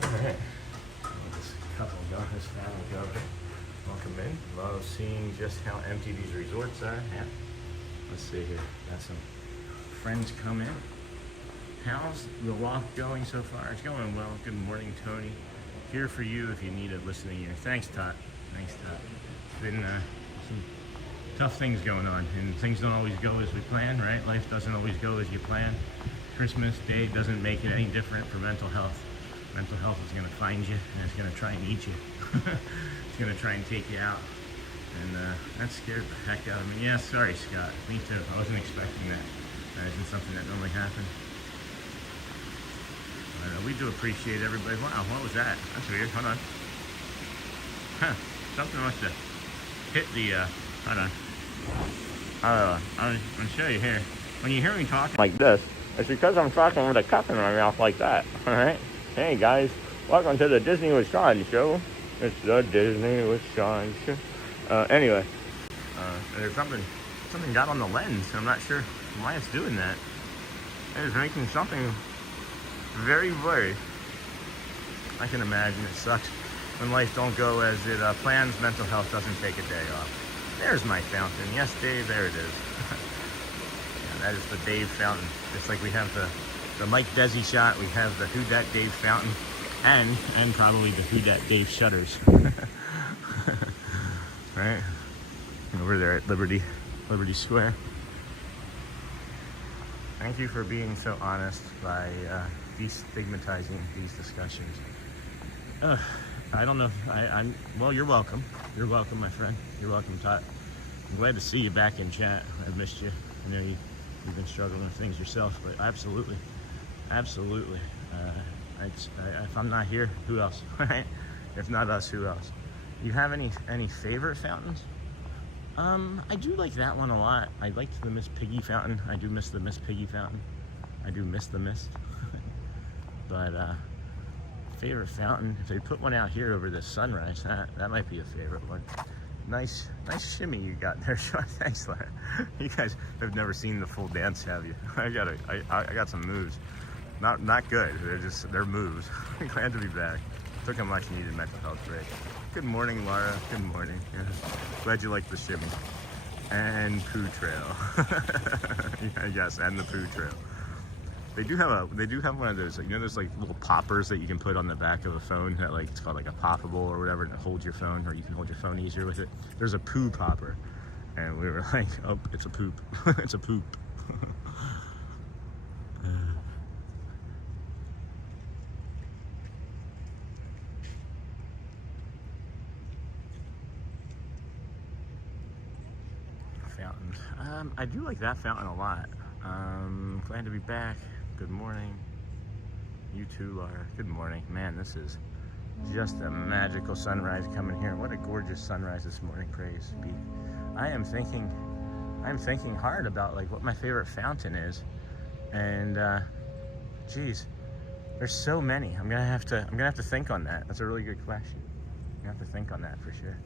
Alright. This couple got this family over. Welcome in. Love seeing just how empty these resorts are. Yeah. Let's see here. Got some friends come in. How's the walk going so far? It's going well. Good morning, Tony. Here for you if you need a listening ear. Thanks, Tot. Thanks, Tot. It's been some tough things going on, and things don't always go as we plan, right? Life doesn't always go as you plan. Christmas Day doesn't make it any different for mental health. Mental health is going to find you, and it's going to try and eat you. It's going to try and take you out, and that scared the heck out of me. Yeah, sorry, Scott. Me too. I wasn't expecting that. That isn't something that normally happens. We do appreciate everybody. Wow, what was that? That's weird. Hold on. Huh. Something must have hit the, hold on. I'm going to show you here. When you hear me talking like this, it's because I'm talking with a cup in my mouth like that. Alright? Hey guys, welcome to the Disney with Sean show. It's the Disney with Sean show. Anyway, there's something got on the lens. I'm not sure why it's doing that. It's making something very blurry. I can imagine it sucks when life don't go as it plans. Mental health doesn't take a day off. There's my fountain. Yes, Dave, there it is. Yeah, that is the Dave fountain. Just like we have the Mike Desi shot, we have the Who Dat Dave fountain, and probably the Who Dat Dave shutters. Right? Over there at Liberty Square. Thank you for being so honest by destigmatizing these discussions. I don't know. Well, you're welcome. You're welcome, my friend. You're welcome, Tot. I'm glad to see you back in chat. I've missed you. I know you've been struggling with things yourself, but absolutely. If I'm not here, who else? Right? If not us, who else? You have any favorite fountains? I do like that one a lot. I liked the Miss Piggy fountain. I do miss the Miss Piggy fountain. I do miss the mist. But favorite fountain, if they put one out here over the sunrise, that might be a favorite one. Nice shimmy you got there, Sean. Thanks, Larry. You guys have never seen the full dance, have you? I got some moves. Not good. They're moves. Glad to be back. Took a much needed mental health break. Good morning, Laura. Good morning. Yeah. Glad you like the shimmy. And poo trail. Yes, and the poo trail. They do have one of those, like, you know, those like little poppers that you can put on the back of a phone that, like, it's called like a poppable or whatever, to hold your phone, or you can hold your phone easier with it. There's a poo popper, and we were like, oh, it's a poop. It's a poop. Fountain. I do like that fountain a lot. Glad to be back. Good morning. You too, Laura. Good morning. Man, this is just a magical sunrise coming here. What a gorgeous sunrise this morning. Praise be. I'm thinking hard about like what my favorite fountain is, and geez, there's so many. I'm gonna have to think on that. That's a really good question. I'm gonna have to think on that for sure.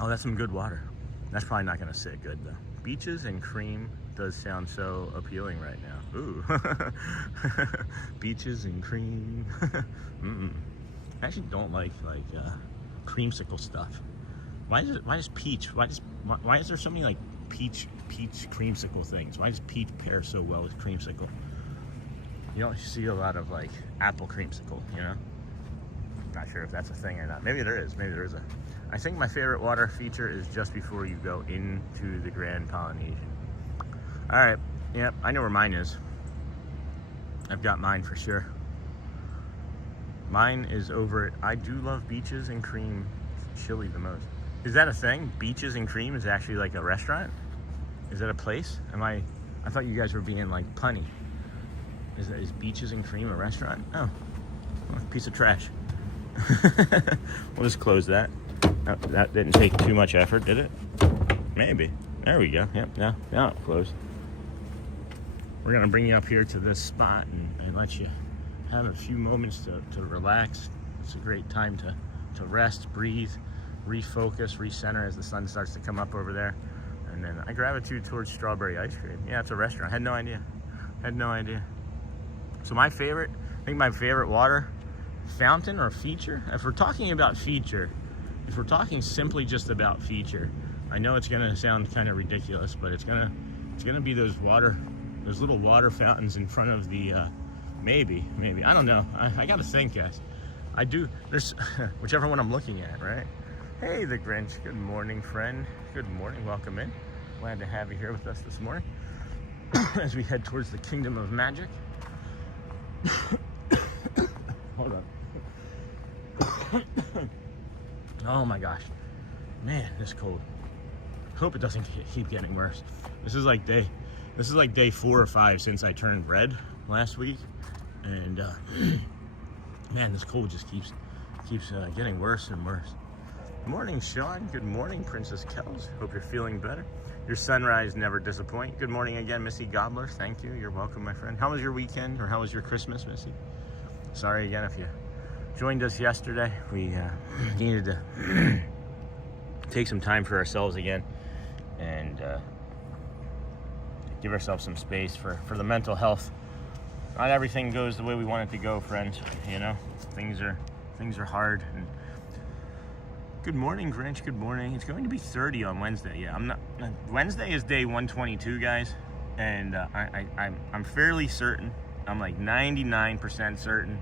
Oh, that's some good water. That's probably not gonna sit good though. Beaches and cream does sound so appealing right now. Ooh. Beaches and cream. I actually don't like creamsicle stuff. Why does peach? Why is there so many like peach creamsicle things? Why does peach pair so well with creamsicle? You don't see a lot of like apple creamsicle, you know? Not sure if that's a thing or not. Maybe there is. Maybe there is a. I think my favorite water feature is just before you go into the Grand Polynesian. All right. Yep, I know where mine is. I've got mine for sure. Mine is over at, I do love beaches and cream chili the most. Is that a thing? Beaches and cream is actually like a restaurant? Is that a place? I thought you guys were being like punny. Is beaches and cream a restaurant? Oh, well, piece of trash. We'll just close that. Oh, that didn't take too much effort, did it? Maybe. There we go. Yep, now it's closed. We're gonna bring you up here to this spot and let you have a few moments to relax. It's a great time to rest, breathe, refocus, recenter as the sun starts to come up over there. And then I gravitate towards strawberry ice cream. Yeah, it's a restaurant. Had no idea. So I think my favorite water fountain or feature, if we're talking about feature, if we're talking simply just about feature, I know it's gonna sound kind of ridiculous, but it's gonna be those little water fountains in front of the maybe I don't know. I gotta think, guys. There's whichever one I'm looking at, right? Hey, the Grinch. Good morning, friend. Good morning. Welcome in. Glad to have you here with us this morning as we head towards the kingdom of magic. Hold on. Oh my gosh, man, this cold. Hope it doesn't keep getting worse. This is like day 4 or 5 since I turned red last week, and man, this cold just keeps getting worse and worse. Good morning, Sean. Good morning, Princess Kells. Hope you're feeling better. Your sunrise never disappoint. Good morning again, Missy Gobbler. Thank you. You're welcome, my friend. How was your weekend, or how was your Christmas, Missy? Sorry again if you joined us yesterday. We needed to take some time for ourselves again and give ourselves some space for the mental health. Not everything goes the way we want it to go, friends. You know, things are hard. And good morning, Grinch. Good morning. It's going to be 30 on Wednesday. Yeah, Wednesday is day 122, guys, and I'm fairly certain. I'm like 99% certain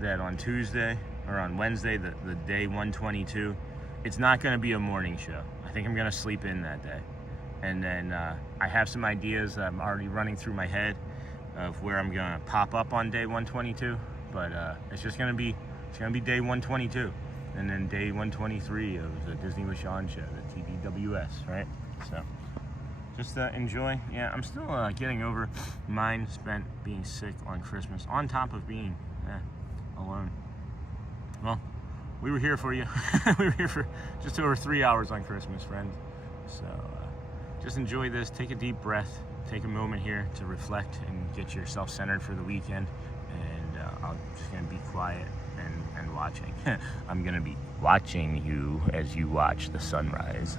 that on Tuesday or on Wednesday, the day 122, it's not going to be a morning show. I think I'm going to sleep in that day, and then I have some ideas that I'm already running through my head of where I'm going to pop up on day 122. But it's going to be day 122. And then day 123 of the Disney with Sean show, the TBWS, right? So, just enjoy. Yeah, I'm still getting over mine spent being sick on Christmas, on top of being alone. Well, we were here for you. We were here for just over 3 hours on Christmas, friends. So, just enjoy this. Take a deep breath. Take a moment here to reflect and get yourself centered for the weekend. And I'm just going to be quiet and watching. I'm going to be watching you as you watch the sunrise.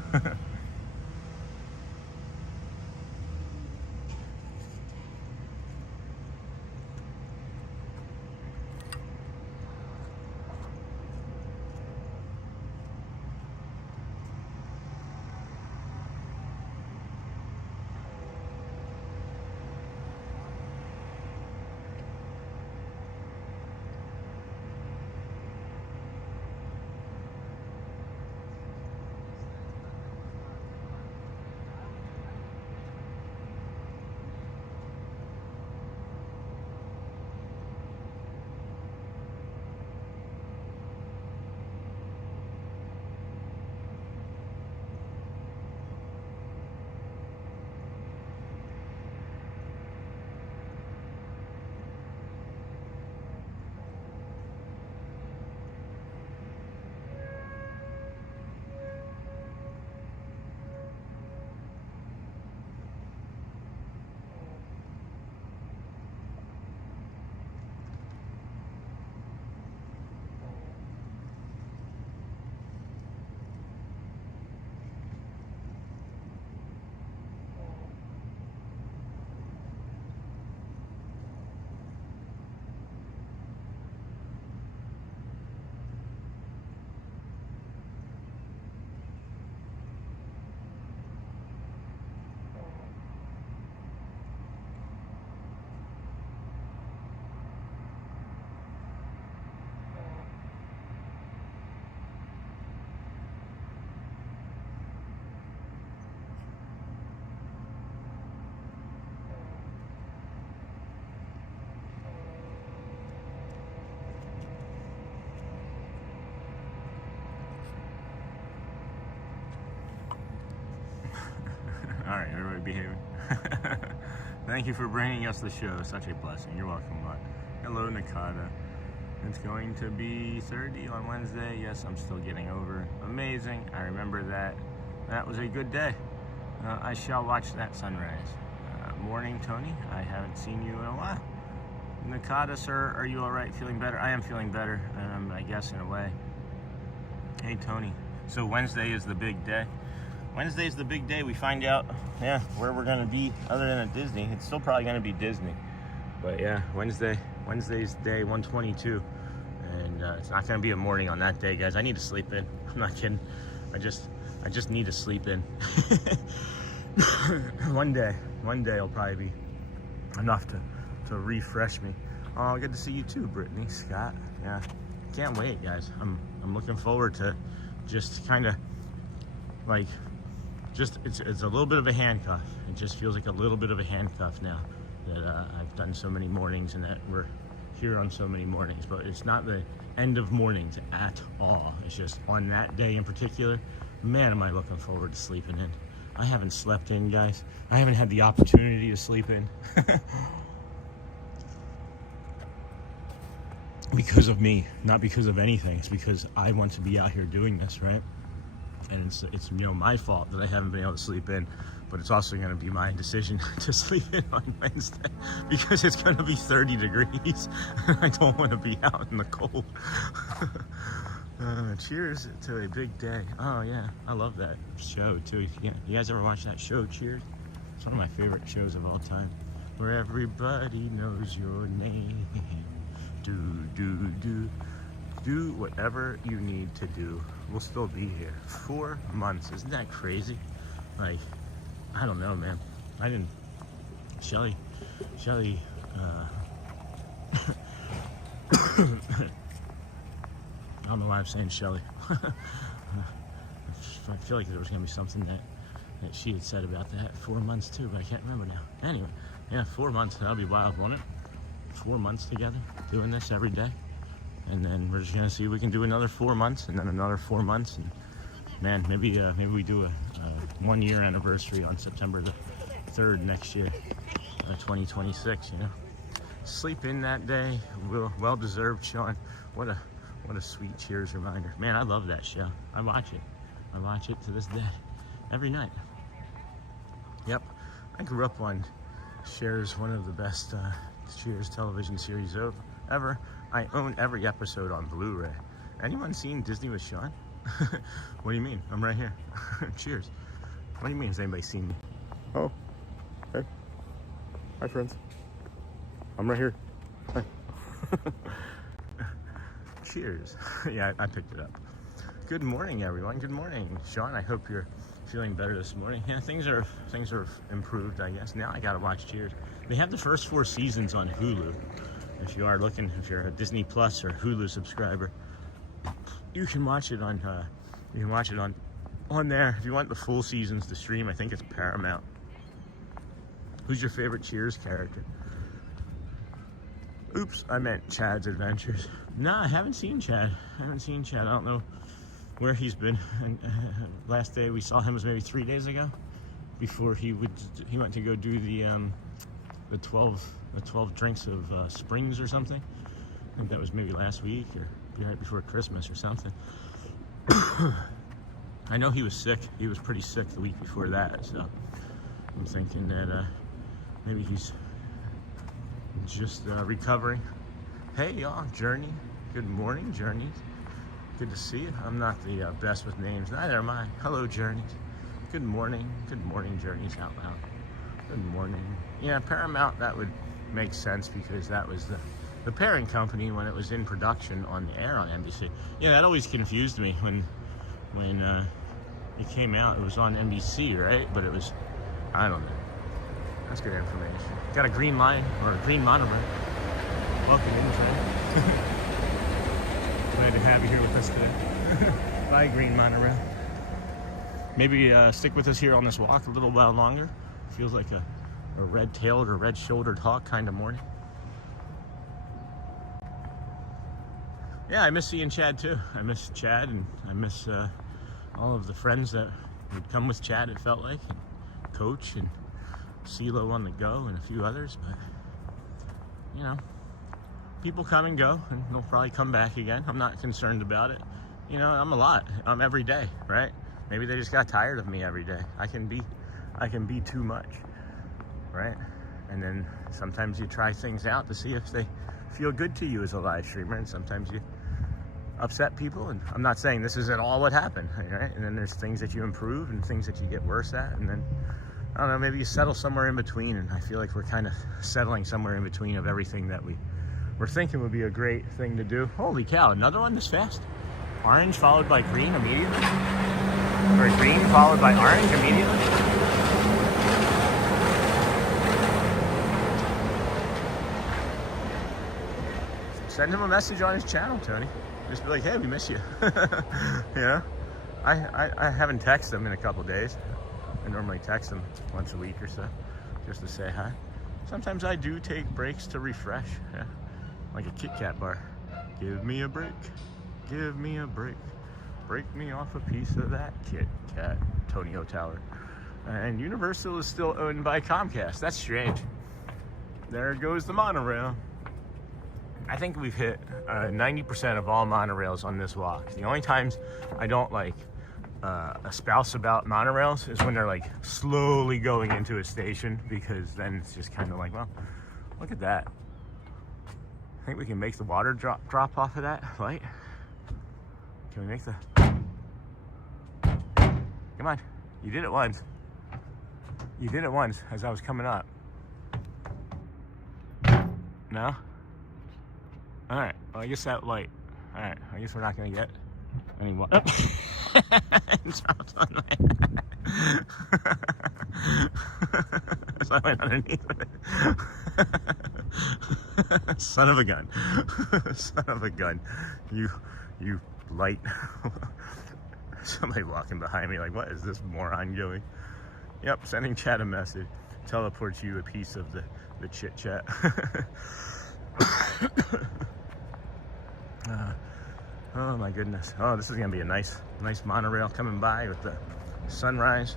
behaving. Thank you for bringing us the show. Such a blessing. You're welcome, Mutt. Hello, Nakata. It's going to be 30 on Wednesday. Yes, I'm still getting over. Amazing. I remember that. That was a good day. I shall watch that sunrise. Morning, Tony. I haven't seen you in a while. Nakata, sir, are you all right? Feeling better? I am feeling better, I guess, in a way. Hey, Tony. So Wednesday is the big day. Wednesday's the big day. We find out, yeah, where we're going to be other than at Disney. It's still probably going to be Disney. But yeah, Wednesday's day 122. And it's not going to be a morning on that day, guys. I need to sleep in. I'm not kidding. I just need to sleep in. One day will probably be enough to refresh me. Oh, good to see you too, Brittany, Scott. Yeah, can't wait, guys. I'm looking forward to just kind of like, it's a little bit of a handcuff. It just feels like a little bit of a handcuff now that I've done so many mornings and that we're here on so many mornings. But it's not the end of mornings at all. It's just on that day in particular, man, am I looking forward to sleeping in. I haven't slept in, guys. I haven't had the opportunity to sleep in. Because of me, not because of anything. It's because I want to be out here doing this, right? And it's my fault that I haven't been able to sleep in, but it's also going to be my decision to sleep in on Wednesday because it's going to be 30 degrees. I don't want to be out in the cold. Cheers to a big day. Oh yeah, I love that show too. Yeah, you guys ever watch that show, Cheers? It's one of my favorite shows of all time, where everybody knows your name. Do whatever you need to do. We'll still be here. 4 months. Isn't that crazy? Like, I don't know, man. Shelly, I don't know why I'm saying Shelly. I feel like there was going to be something that she had said about that. 4 months too, but I can't remember now. Anyway, yeah, 4 months. That'll be wild, won't it? 4 months together, doing this every day. And then we're just going to see if we can do another 4 months, and then another 4 months. And man, maybe we do a 1 year anniversary on September the 3rd next year, 2026, you know. Sleep in that day. Well deserved, Sean. What a sweet Cheers reminder. Man, I love that show. I watch it to this day, every night. Yep, I grew up on Cher's one of the best Cheers television series ever. I own every episode on Blu-ray. Anyone seen Disney with Sean? What do you mean? I'm right here. Cheers. What do you mean? Has anybody seen me? Oh, hey. Hi, friends. I'm right here. Hi. Cheers. Yeah, I picked it up. Good morning, everyone. Good morning, Sean. I hope you're feeling better this morning. Yeah, things are improved, I guess. Now I gotta watch Cheers. They have the first 4 seasons on Hulu. If you're a Disney Plus or Hulu subscriber, you can watch it on there. If you want the full seasons to stream, I think it's Paramount. Who's your favorite Cheers character? Oops, I meant Chad's Adventures. Nah, I haven't seen Chad. I don't know where he's been. And last day we saw him was maybe 3 days ago. Before he went to go do the 12 drinks of springs or something. I think that was maybe last week or right before Christmas or something. I know he was sick. He was pretty sick the week before that, so I'm thinking that maybe he's just recovering. Hey y'all, Journey. Good morning, Journey. Good to see you. I'm not the best with names. Neither am I. Hello, Journey. Good morning. Good morning, Journeys out loud. Good morning. Yeah, Paramount, that would make sense because that was the parent company when it was in production on the air on NBC. Yeah, that always confused me when it came out. It was on NBC, right? But it was, I don't know. That's good information. Got a green line or a green monorail. Welcome in, friend. Glad to have you here with us today. Bye, green monorail. Maybe stick with us here on this walk a little while longer. Feels like a red-tailed or red-shouldered hawk kind of morning. Yeah, I miss seeing Chad too. I miss Chad, and I miss all of the friends that would come with Chad, it felt like, and Coach, and CeeLo on the Go, and a few others. But, you know, people come and go, and they'll probably come back again. I'm not concerned about it. You know, I'm a lot. I'm every day, right? Maybe they just got tired of me every day. I can be too much, right? And then sometimes you try things out to see if they feel good to you as a live streamer, and sometimes you upset people. And I'm not saying this isn't all what happened, right? And then there's things that you improve and things that you get worse at, and then I don't know, maybe you settle somewhere in between. And I feel like we're kind of settling somewhere in between of everything that we're thinking would be a great thing to do. Holy cow, another one this fast? Orange followed by green immediately? Or green followed by orange immediately? Send him a message on his channel, Tony. Just be like, hey, we miss you. You know? I haven't texted him in a couple days. I normally text him once a week or so, just to say hi. Sometimes I do take breaks to refresh, yeah? Like a Kit Kat bar. Give me a break. Give me a break. Break me off a piece of that Kit Kat. Tony Tower. And Universal is still owned by Comcast. That's strange. There goes the monorail. I think we've hit 90% of all monorails on this walk. The only times I don't like espouse about monorails is when they're like slowly going into a station, because then it's just kind of like, well, look at that. I think we can make the water drop off of that light. Can we make the... Come on, you did it once. You did it once as I was coming up. No? All right, well, I guess that light. All right, I guess we're not gonna get any water. It dropped on my so I went underneath of it. Son of a gun. Son of a gun. You light. Somebody walking behind me like, what is this moron doing? Yep, sending chat a message. Teleports you a piece of the chit chat. Oh my goodness. Oh, this is gonna be a nice monorail coming by with the sunrise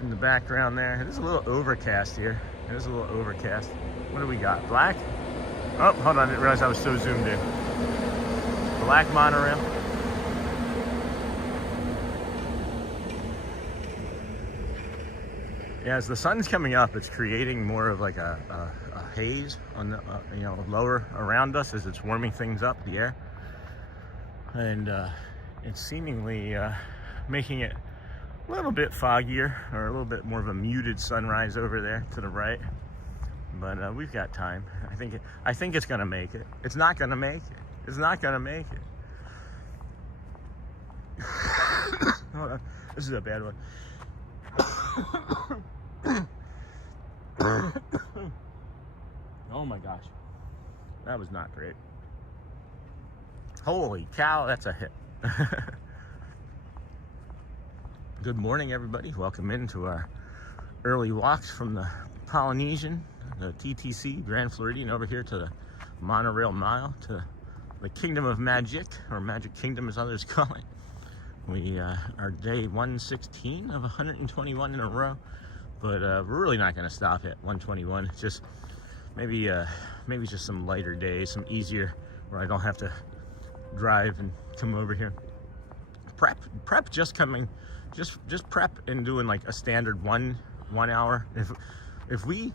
in the background there. It is a little overcast here. It is a little overcast. What do we got? Black? Oh, hold on, I didn't realize I was so zoomed in. Black monorail. Yeah, as the sun's coming up, it's creating more of like a haze on the you know, lower around us as it's warming things up, the air. And it's seemingly making it a little bit foggier, or a little bit more of a muted sunrise over there to the right. But we've got time. I think it's gonna make it. It's not gonna make it. It's not gonna make it. Hold on. This is a bad one. Oh my gosh. That was not great. Holy cow, that's a hit. Good morning, everybody. Welcome into our early walks from the Polynesian, the TTC, Grand Floridian, over here to the monorail mile, to the Kingdom of Magic, or Magic Kingdom as others call it. We are day 116 of 121 in a row, but we're really not going to stop at 121. It's just maybe just some lighter days, some easier, where I don't have to drive and come over here. Prep just coming, just prep and doing like a standard one hour. If we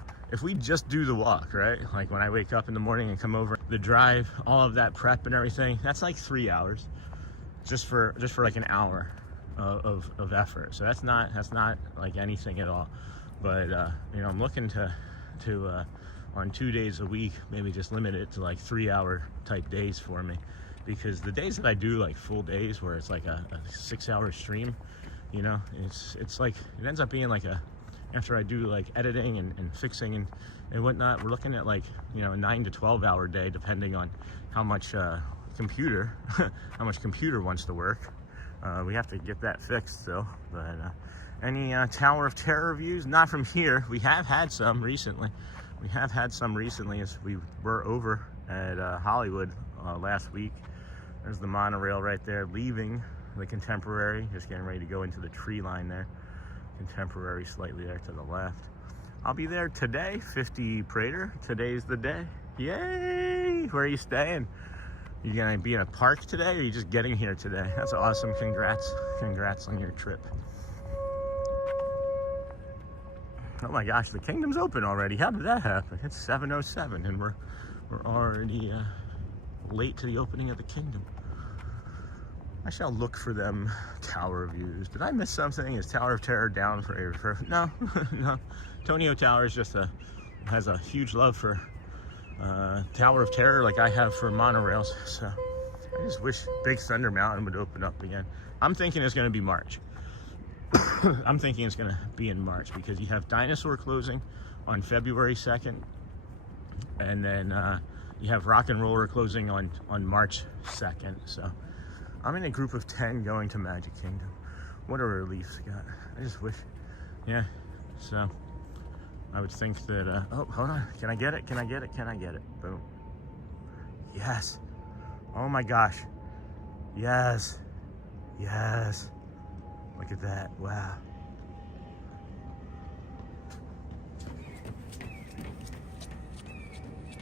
just do the walk, right? Like when I wake up in the morning and come over, the drive, all of that prep and everything, that's like 3 hours. Just for like an hour of effort. So that's not like anything at all. But you know, I'm looking to on 2 days a week, maybe just limit it to like 3 hour type days for me, because the days that I do like full days where it's like a 6 hour stream, you know, it's like, it ends up being like after I do like editing and fixing and whatnot, we're looking at like, you know, a 9 to 12 hour day, depending on how much computer wants to work. We have to get that fixed still. But any Tower of Terror views? Not from here. We have had some recently. As we were over at Hollywood last week. There's the monorail right there, leaving the Contemporary, just getting ready to go into the tree line there. Contemporary slightly there to the left. I'll be there today, 50 Prater. Today's the day. Yay! Where are you staying? You gonna be in a park today, or are you just getting here today? That's awesome. Congrats on your trip. Oh my gosh, the kingdom's open already. How did that happen? It's 7:07 and we're already late to the opening of the kingdom. I shall look for them tower views. Did I miss something? Is Tower of Terror down for no? No. Tonio Tower is just has a huge love for Tower of Terror like I have for monorails. So I just wish Big Thunder Mountain would open up again. I'm thinking it's going to be March. I'm thinking it's going to be in March because you have Dinosaur closing on February 2nd, and then you have Rock and Roller closing on March 2nd. So I'm in a group of 10 going to Magic Kingdom. What a relief, Scott. I just wish, yeah. So I would think that, oh, hold on. Can I get it? Can I get it? Can I get it? Boom. Yes. Oh my gosh. Yes. Yes. Look at that. Wow.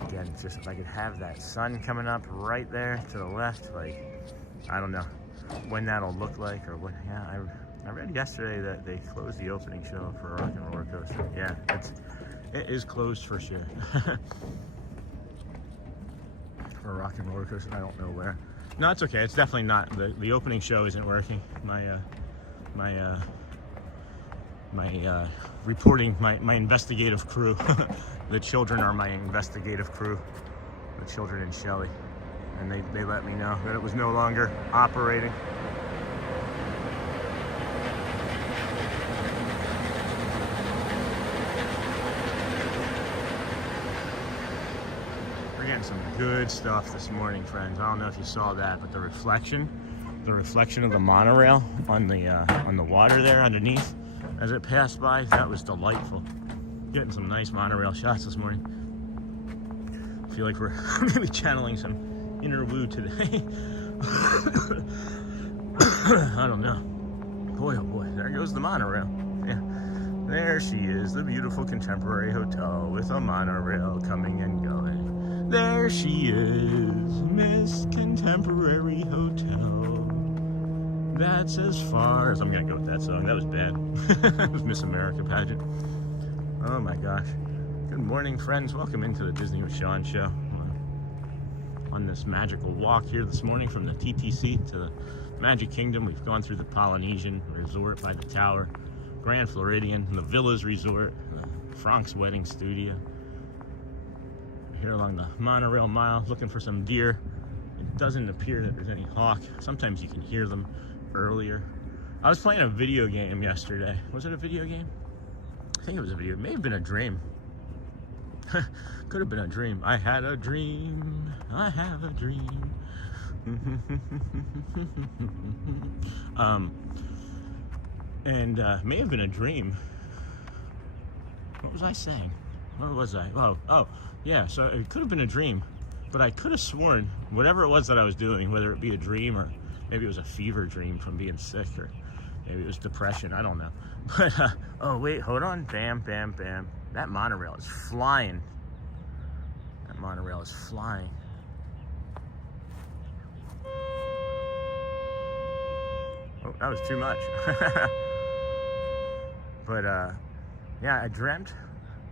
Again, it's just if I could have that sun coming up right there to the left, like, I don't know when that'll look like or what. Yeah, I read yesterday that they closed the opening show for Rock and Roller Coaster. Yeah, it is closed for sure. For Rock and Roller Coaster, I don't know where. No, it's okay. It's definitely not. The opening show isn't working. My reporting, my investigative crew. The children are my investigative crew. The children and Shelly. And they let me know that it was no longer operating. We're getting some good stuff this morning, friends. I don't know if you saw that, but the reflection of the monorail on the water there underneath as it passed by, that was delightful. Getting some nice monorail shots this morning. I feel like we're maybe channeling some inner woo today. I don't know. Boy, oh boy, there goes the monorail. Yeah, there she is, the beautiful contemporary hotel with a monorail coming and going. There she is, Miss Contemporary Hotel. That's as far as I'm gonna go with that song. That was bad. It was Miss America pageant. Oh my gosh. Good morning, friends. Welcome into the Disney with Sean show. On this magical walk here this morning from the TTC to the Magic Kingdom. We've gone through the Polynesian Resort by the Tower, Grand Floridian, the Villas Resort, Frank's Wedding Studio. Here along the monorail mile, looking for some deer. It doesn't appear that there's any hawk. Sometimes you can hear them earlier. I was playing a video game yesterday. Was it a video game? I think it was a video. It may have been a dream. Could have been a dream. I had a dream. I have a dream. May have been a dream. What was I saying? What was I? Oh, yeah. So it could have been a dream, but I could have sworn whatever it was that I was doing, whether it be a dream or maybe it was a fever dream from being sick, or maybe it was depression. I don't know. But oh wait, hold on. Bam, bam, bam. That monorail is flying. That monorail is flying. Oh, that was too much. But yeah, I dreamt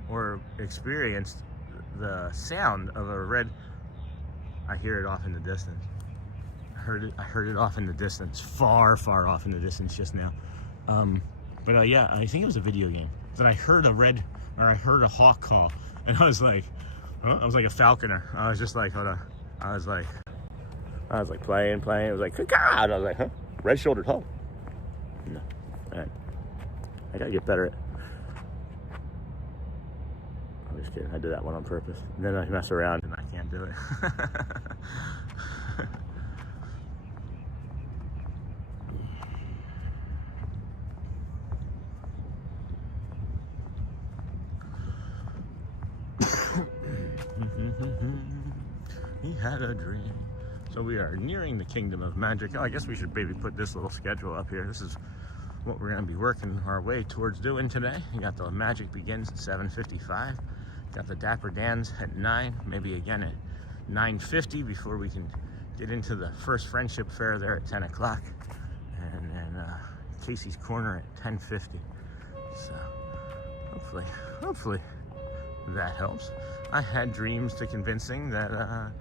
or experienced the sound of a red. I hear it off in the distance. I heard it off in the distance, far off in the distance just now. But yeah, I think it was a video game. Then I heard I heard a hawk call, and I was like, huh? I was like a falconer. I was just like, hold on. I was like playing. It was like, caw, and I was like, huh? Red-shouldered hawk. No, all right. I gotta get better at. I'm just kidding. I did that one on purpose. And then I mess around and I can't do it. He had a dream. So we are nearing the Kingdom of Magic. Oh, I guess we should maybe put this little schedule up here. This is what we're going to be working our way towards doing today. You got the Magic Begins at 7:55. Got the Dapper Dans at 9, maybe again at 9:50 before we can get into the first friendship fair there at 10 o'clock. And then Casey's Corner at 10:50. So hopefully that helps. I had dreams to convincing that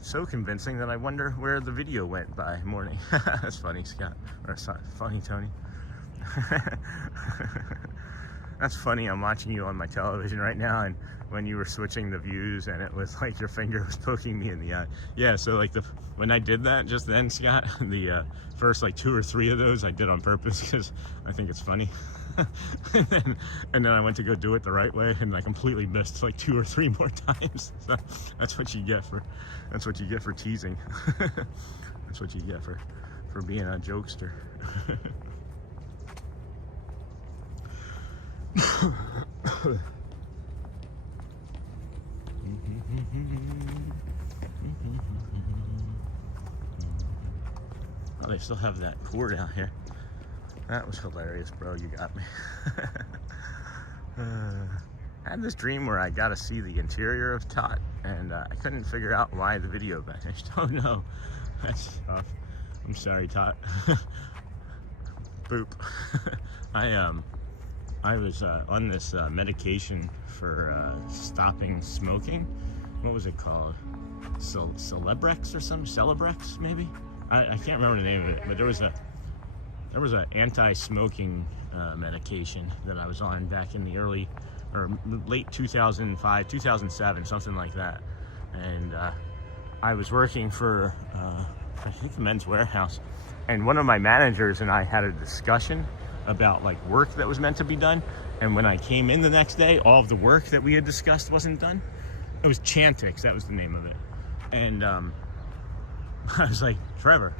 so convincing that I wonder where the video went by morning. That's funny, Scott. Or funny, Tony. That's funny. I'm watching you on my television right now, and when you were switching the views, and it was like your finger was poking me in the eye. Yeah. So like when I did that just then, Scott, the first like 2 or 3 of those I did on purpose because I think it's funny. and then I went to go do it the right way, and I completely missed like 2 or 3 more times. So that's what you get for teasing. That's what you get for being a jokester. Oh, they still have that pour down here. That was hilarious, bro. You got me. I had this dream where I got to see the interior of Tot, and I couldn't figure out why the video vanished. Oh no, that's tough. I'm sorry, Tot. Boop. I was on this medication for stopping smoking. What was it called? Celebrex or something? Celebrex, maybe? I can't remember the name of it, but there was an anti-smoking medication that I was on back in the early or late 2005, 2007, something like that. And I was working for, I think, the Men's Warehouse. And one of my managers and I had a discussion about like work that was meant to be done. And when I came in the next day, all of the work that we had discussed wasn't done. It was Chantix, that was the name of it. And I was like, Trevor,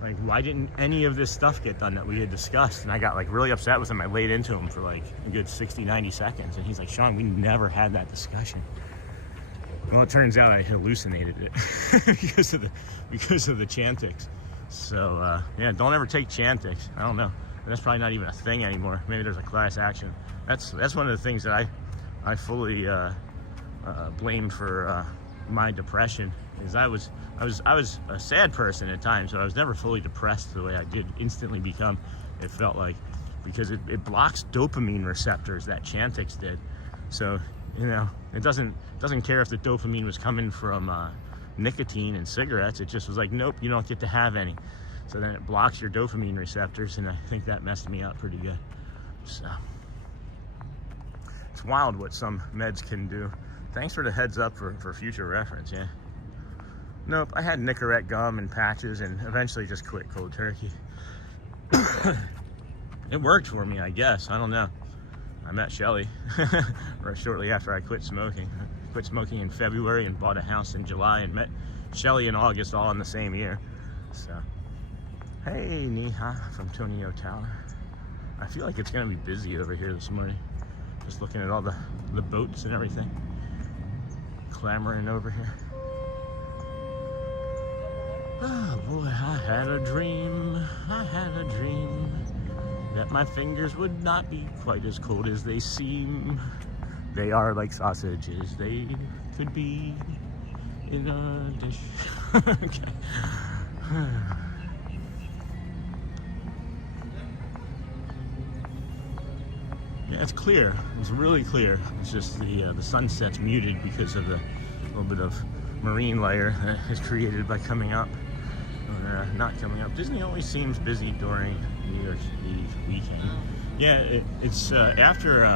like, why didn't any of this stuff get done that we had discussed? And I got like really upset with him. I laid into him for like a good 60, 90 seconds. And he's like, Sean, we never had that discussion. Well, it turns out I hallucinated it because of the Chantix. So yeah, don't ever take Chantix. I don't know. That's probably not even a thing anymore. Maybe there's a class action. That's one of the things that I fully blame for my depression. Is I was a sad person at times, but I was never fully depressed the way I did instantly become. It felt like, because it blocks dopamine receptors, that Chantix did. So, you know, it doesn't care if the dopamine was coming from nicotine and cigarettes. It just was like, nope, you don't get to have any. So then it blocks your dopamine receptors, and I think that messed me up pretty good. So it's wild what some meds can do. Thanks for the heads up for future reference, yeah. Nope, I had Nicorette gum and patches and eventually just quit cold turkey. It worked for me, I guess. I don't know. I met Shelly right shortly after I quit smoking. I quit smoking in February and bought a house in July, and met Shelly in August, all in the same year. So, hey, Niha from Tonio Tower. I feel like it's going to be busy over here this morning. Just looking at all the boats and everything. Clamoring over here. Oh boy, I had a dream that my fingers would not be quite as cold as they seem. They are like sausages, they could be in a dish. Okay. Yeah, it's clear. It's really clear. It's just the sunset's muted because of the little bit of marine layer that is created by coming up or not coming up. Disney always seems busy during New Year's Eve weekend. Yeah, it's after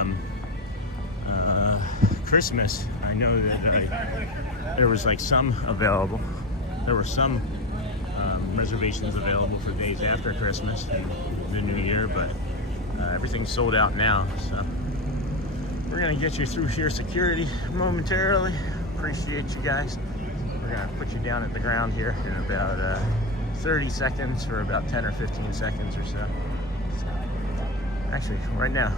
Christmas. I know that there was like some available. There were some reservations available for days after Christmas and the New Year, but everything's sold out now. So we're gonna get you through here security momentarily. Appreciate you guys. We're gonna put you down at the ground here in about 30 seconds or about 10 or 15 seconds or so. Actually, right now.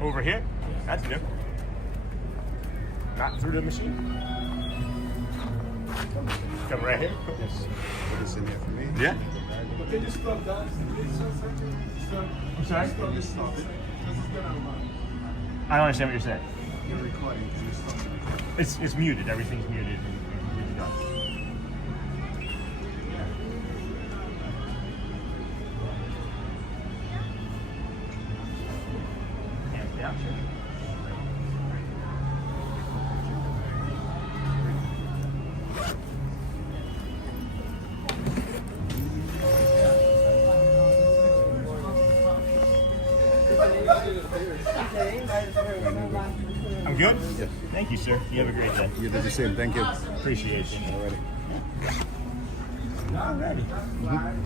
Over here? That's new. Not through the machine. Come right here? Yes. Put this in here for me. Yeah. But can you stop that? I'm sorry? Can you stop it? I don't understand what you're saying. You're recording. Can you stop the recording? It's muted. Everything's muted and completely done. Yeah, sure. I'm good? Yes. Thank you, sir. You have a great day. You did the same. Thank you. Appreciate you. Alrighty. Alrighty.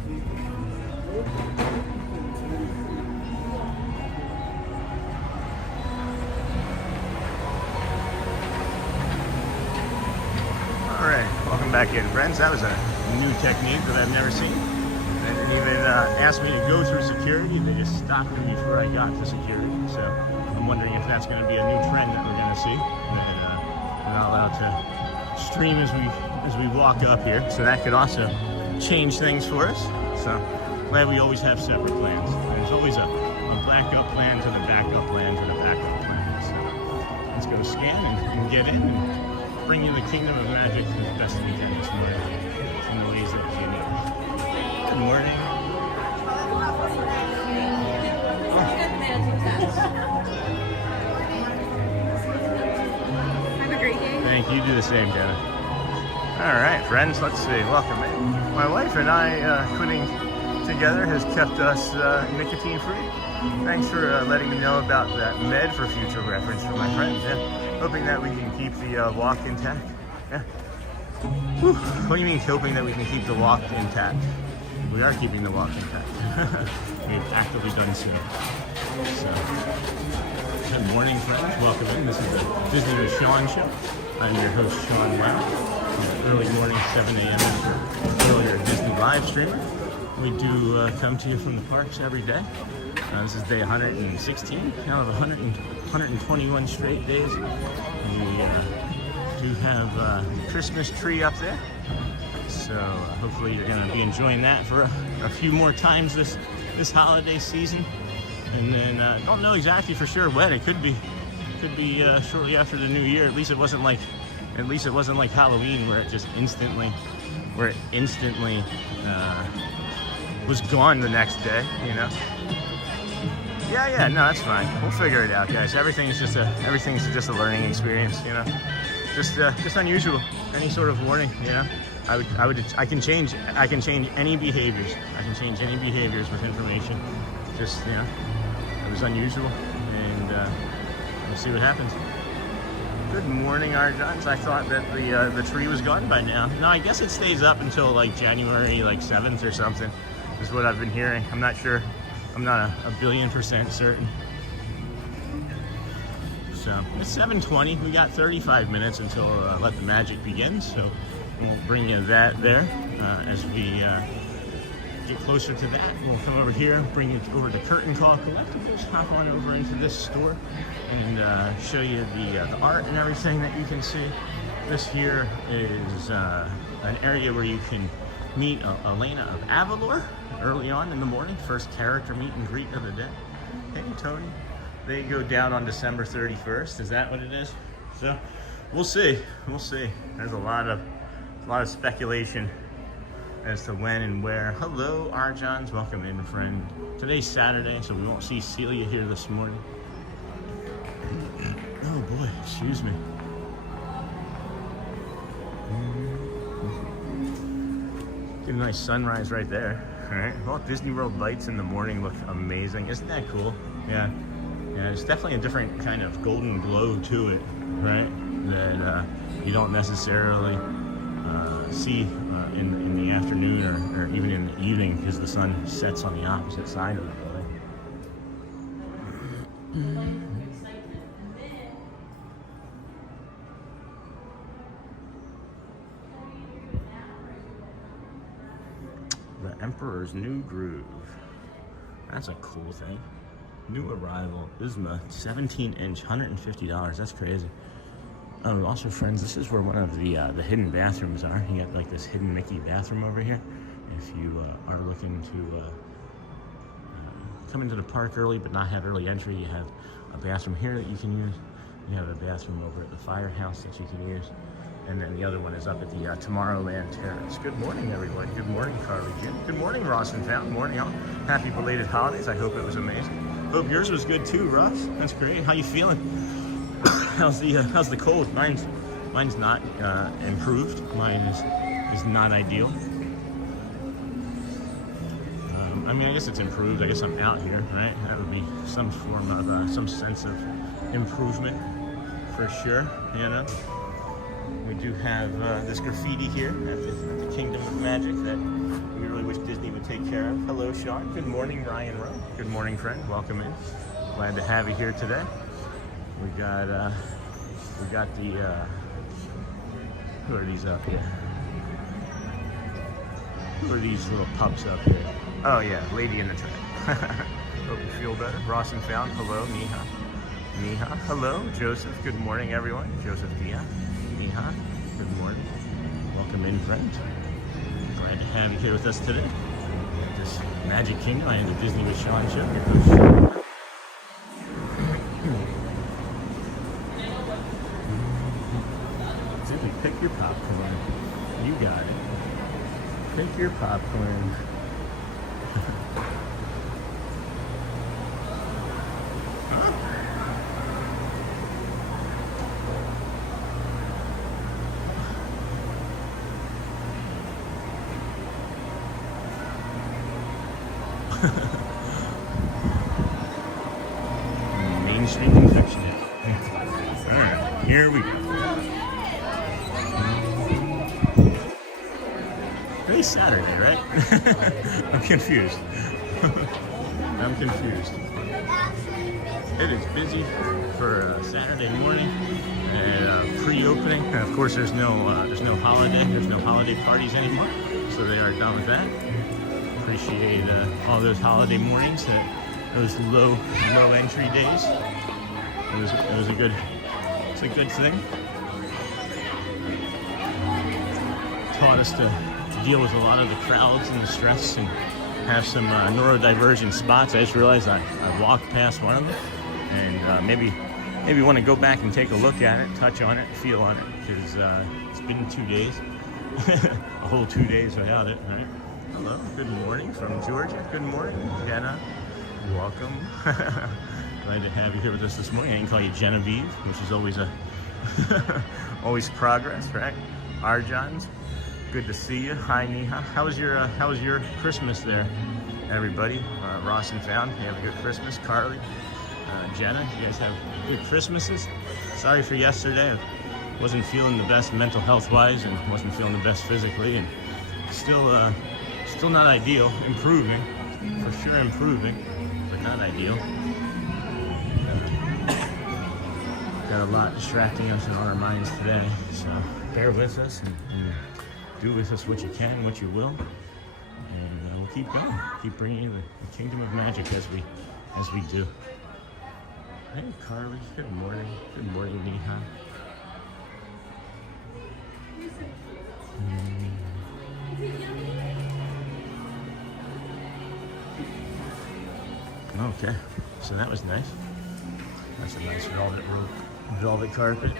Alright, welcome back in, friends. That was a new technique that I've never seen. They didn't even ask me to go through security. They just stopped me before I got to security. So I'm wondering if that's going to be a new trend that we're going to see. That we're not allowed to stream as we walk up here. So that could also change things for us. So glad we always have separate plans. There's always a backup plan to the backup plan to the backup plan. So let's go scan and get in and bring you the kingdom of magic as best we can this morning in the ways that you need. Good morning. Have a great day. Thank you. Do the same, Jenna. All right, friends. Let's see. Welcome in. My wife and I quitting together has kept us nicotine free. Thanks for letting me know about that med for future reference for my friends. Yeah. Hoping that we can keep the walk intact. Yeah. Whew. What do you mean hoping that we can keep the walk intact? We are keeping the walk intact. We've actively done so. Good morning, friends. Welcome in. This is the Disney with Sean show. I'm your host, Sean Walt. Early morning, 7 a.m. for earlier Disney live streamer. We do come to you from the parks every day. This is day 116 out of 121 straight days. We do have the Christmas tree up there. So hopefully you're going to be enjoying that for a few more times this holiday season. And then don't know exactly for sure when. It could be shortly after the new year. At least it wasn't like Halloween where it instantly was gone the next day, you know. Yeah, no, that's fine. We'll figure it out, guys. Everything's just a learning experience, you know. Just unusual. Any sort of warning, you know. I can change any behaviors. I can change any behaviors with information. Just, you know, it was unusual, and we'll see what happens. Good morning, Arjans. I thought that the tree was gone by now. No, I guess it stays up until like January 7th or something, is what I've been hearing. I'm not sure. I'm not a billion% certain. So it's 7:20. We got 35 minutes until Let the Magic begins. So we'll bring you that there as we get closer to that. We'll come over here, bring you over to Curtain Call Collectibles, hop on over into this store, and show you the art and everything that you can see. This here is an area where you can meet Elena of Avalor early on in the morning. First character meet and greet of the day. Hey, Tony. They go down on December 31st. Is that what it is? So we'll see. We'll see. There's a lot of speculation as to when and where. Hello, Arjans. Welcome in, friend. Today's Saturday, so we won't see Celia here this morning. Oh boy, excuse me. Get a nice sunrise right there. All right. Walt Disney World lights in the morning look amazing. Isn't that cool? Yeah. Yeah, it's definitely a different kind of golden glow to it, right? That you don't necessarily see in the afternoon or even in the evening, because the sun sets on the opposite side of the building. The Emperor's New Groove. That's a cool thing. New arrival, Isma, 17-inch, $150. That's crazy. Oh, also, friends, this is where one of the hidden bathrooms are. You got like this hidden Mickey bathroom over here. If you are looking to come into the park early but not have early entry, you have a bathroom here that you can use. You have a bathroom over at the firehouse that you can use. And then the other one is up at the Tomorrowland Terrace. Good morning, everybody. Good morning, Carly Jim. Good morning, Ross and Found. Morning, all. Happy belated holidays. I hope it was amazing. Hope yours was good too, Ross. That's great. How you feeling? How's the cold? Mine's not improved. Mine is not ideal. I mean, I guess it's improved. I guess I'm out here, right? That would be some form of some sense of improvement for sure. You know. We do have this graffiti here at the Kingdom of Magic that we really wish Disney would take care of. Hello, Sean. Good morning, Ryan Rowe. Good morning, friend. Welcome in. Glad to have you here today. We got the who are these up here? Who are these little pups up here? Oh yeah, Lady in the Tramp. Hope you feel better. Ross and Found. Hello, Niha. Niha. Hello, Joseph. Good morning, everyone. Joseph Diaz. Niha, good morning. Welcome in, friend. Glad to have you here with us today. This Magic Kingdom. I am the Disney with Sean show. Your host, Sean. Simply pick your popcorn. You got it. Pick your popcorn. Main Street Confection. Alright, here we go. Today's Saturday, right? I'm confused. I'm confused. It is busy for Saturday morning and pre-opening. And of course, there's no holiday. There's no holiday parties anymore, so they are done with that. Appreciate all those holiday mornings, those low entry days. It was a good thing. Taught us to deal with a lot of the crowds and the stress and have some neurodivergent spots. I just realized I walked past one of them, and maybe want to go back and take a look at it, touch on it, feel on it, because it's been 2 days, a whole 2 days without it, right? Hello, good morning from Georgia. Good morning, Jenna. Welcome. Glad to have you here with us this morning. I can call you Genevieve, which is always always progress, right? Arjan's, good to see you. Hi, Niha. How was your Christmas there, everybody? Ross and Found, you have a good Christmas. Carly, Jenna, you guys have good Christmases. Sorry for yesterday. I wasn't feeling the best mental health-wise, and wasn't feeling the best physically, and still not ideal. Improving, for sure improving, but not ideal. Got a lot distracting us in our minds today, so bear with us and do with us what you can, what you will, and we'll keep going. Keep bringing you the Kingdom of Magic as we do. Hey, Carly. Good morning. Good morning, Niha. Okay, so that was nice. That's a nice velvet carpet.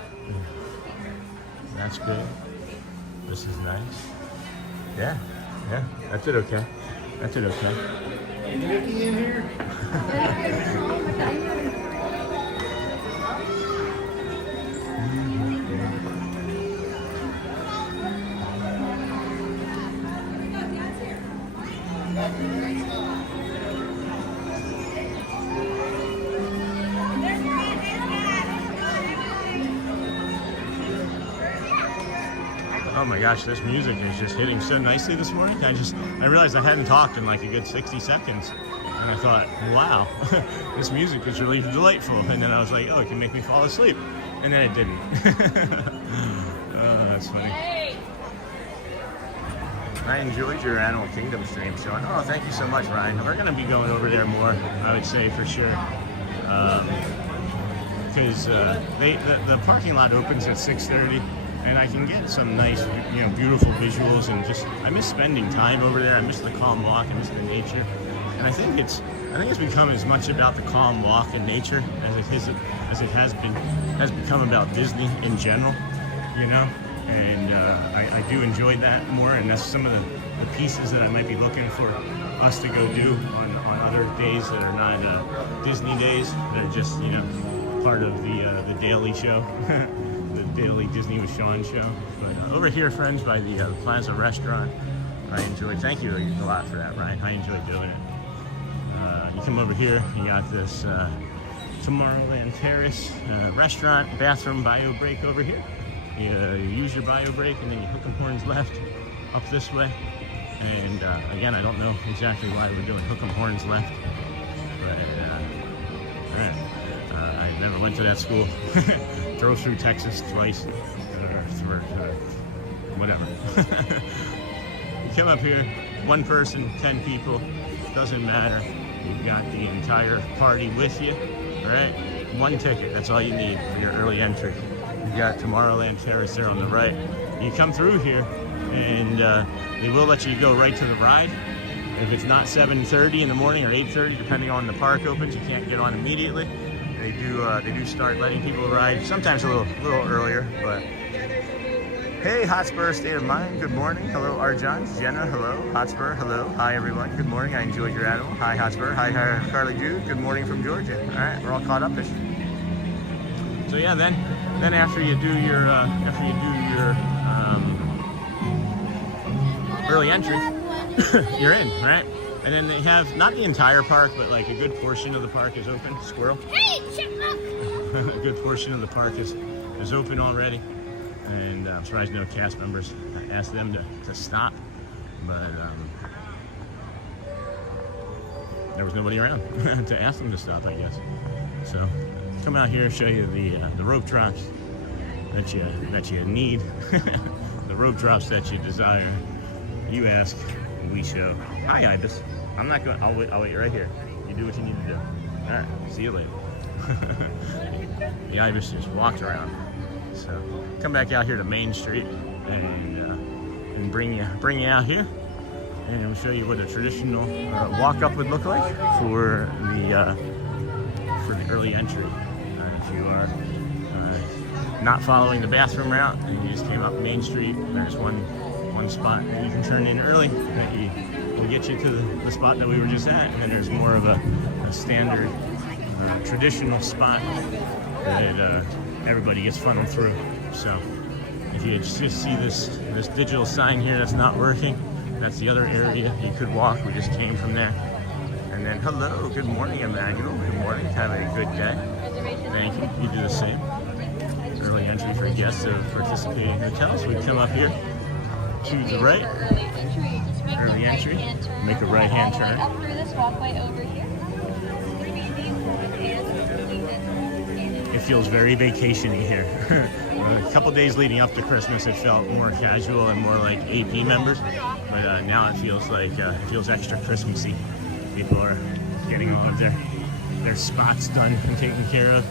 That's good. This is nice. Yeah, that did okay. That did okay. Is Mickey in here? Oh my gosh, this music is just hitting so nicely this morning. I realized I hadn't talked in like a good 60 seconds. And I thought, wow, this music is really delightful. And then I was like, oh, it can make me fall asleep. And then it didn't. Oh, that's funny. I enjoyed your Animal Kingdom stream, Sean. Oh, thank you so much, Ryan. We're going to be going over there more, I would say, for sure. because the parking lot opens at 6:30, and I can get some nice, beautiful visuals, and I miss spending time over there. I miss the calm walk. I miss the nature, and I think it's become as much about the calm walk and nature as it has become about Disney in general, And I do enjoy that more, and that's some of the pieces that I might be looking for us to go do on other days that are not Disney days. They're just part of the daily show, the daily Disney with Sean show. But over here, friends, by the Plaza restaurant, I enjoy. Thank you a lot for that, Ryan. I enjoy doing it. You come over here, you got this Tomorrowland Terrace restaurant, bathroom, bio break over here. You use your bio break, and then you hook 'em horns left up this way. And again, I don't know exactly why we're doing hook 'em horns left, but I never went to that school. Drove through Texas twice, or whatever. You come up here, one person, 10 people, doesn't matter. You've got the entire party with you, all right? One ticket, that's all you need for your early entry. You've got Tomorrowland Terrace there on the right. You come through here, and they will let you go right to the ride. If it's not 7:30 in the morning or 8:30, depending on the park opens, you can't get on immediately. They do start letting people ride, sometimes a little earlier, but hey, Hotspur State of Mind, good morning. Hello, Arjan. Jenna, hello. Hotspur, hello. Hi, everyone. Good morning. I enjoyed your animal. Hi, Hotspur. Hi, Carly Jude. Good morning from Georgia. All right, we're all caught up-ish. So yeah, then after you do your early entry, you're in, right? And then they have not the entire park, but like a good portion of the park is open. Squirrel. Hey, chipmunk! A good portion of the park is open already. And I'm surprised no cast members asked them to stop, but there was nobody around to ask them to stop, I guess. So come out here, show you the rope drops that you need, the rope drops that you desire. You ask, we show. Hi, Ibis. I'm not going. I'll wait right here. You do what you need to do. All right. See you later. The Ibis just walked around. So come back out here to Main Street and bring you out here, and we'll show you what a traditional walk up would look like for the early entry. If you are not following the bathroom route and you just came up Main Street, there's one spot that you can turn in early that will get you to the spot that we were just at, and then there's more of a standard traditional spot that everybody gets funneled through. So if you just see this digital sign here that's not working, that's the other area you could walk. We just came from there. And then hello, good morning, Emmanuel. Good morning, have a good day. Thank you. You do the same. Early entry for guests of participating hotels. We come up here to the right. Early entry. Make a right-hand turn. Up through this walkway over here. It feels very vacation-y here. A couple days leading up to Christmas, it felt more casual and more like AP members, but now it feels extra Christmassy. People are getting all of their spots done and taken care of,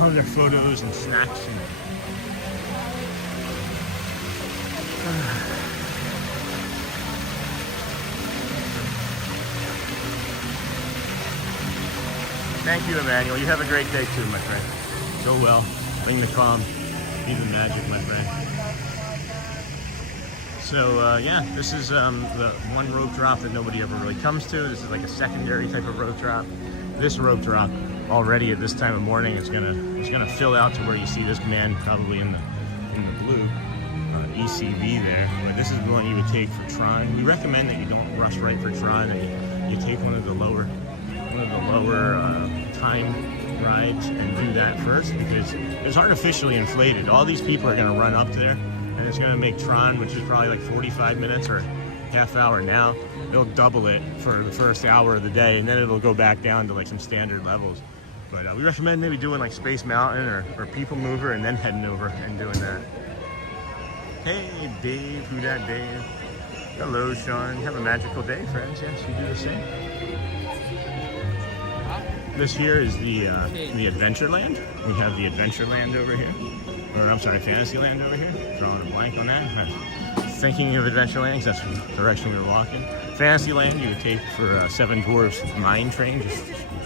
all of their photos and snacks. Thank you, Emmanuel. You have a great day too, my friend. Go well. Bring the calm. Be the magic, my friend. So, yeah, this is the one rope drop that nobody ever really comes to. This is like a secondary type of rope drop. This rope drop already at this time of morning is gonna fill out to where you see this man probably in the blue ECV there. But this is the one you would take for Tron. We recommend that you don't rush right for Tron. That you take one of the lower time rides and do that first, because it's artificially inflated. All these people are going to run up there, and it's going to make Tron, which is probably like 45 minutes or half hour now, they'll double it for the first hour of the day, and then it'll go back down to like some standard levels. But we recommend maybe doing like Space Mountain or People Mover, and then heading over and doing that. Hey Dave, who dat Dave? Hello Sean, have a magical day, friends. Yes, you do the same. This here is the Adventureland. We have the Adventureland over here. Or I'm sorry, Fantasyland over here. Drawing a blank on that. Thinking of Adventureland, 'cause that's the direction we were walking. Fantasyland, you would take for Seven Dwarfs Mine Train. Just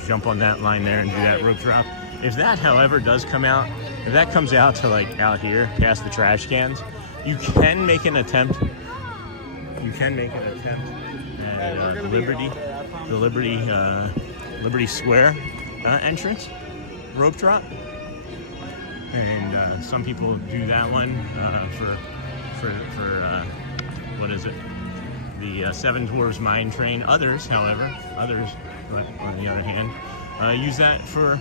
jump on that line there and do that rope drop. If that, however, does come out, if that comes out to like out here, past the trash cans, you can make an attempt. You can make an attempt at the Liberty Square entrance rope drop. And some people do that one for what is it? The Seven Dwarfs Mine Train. Others, however, on the other hand, use that for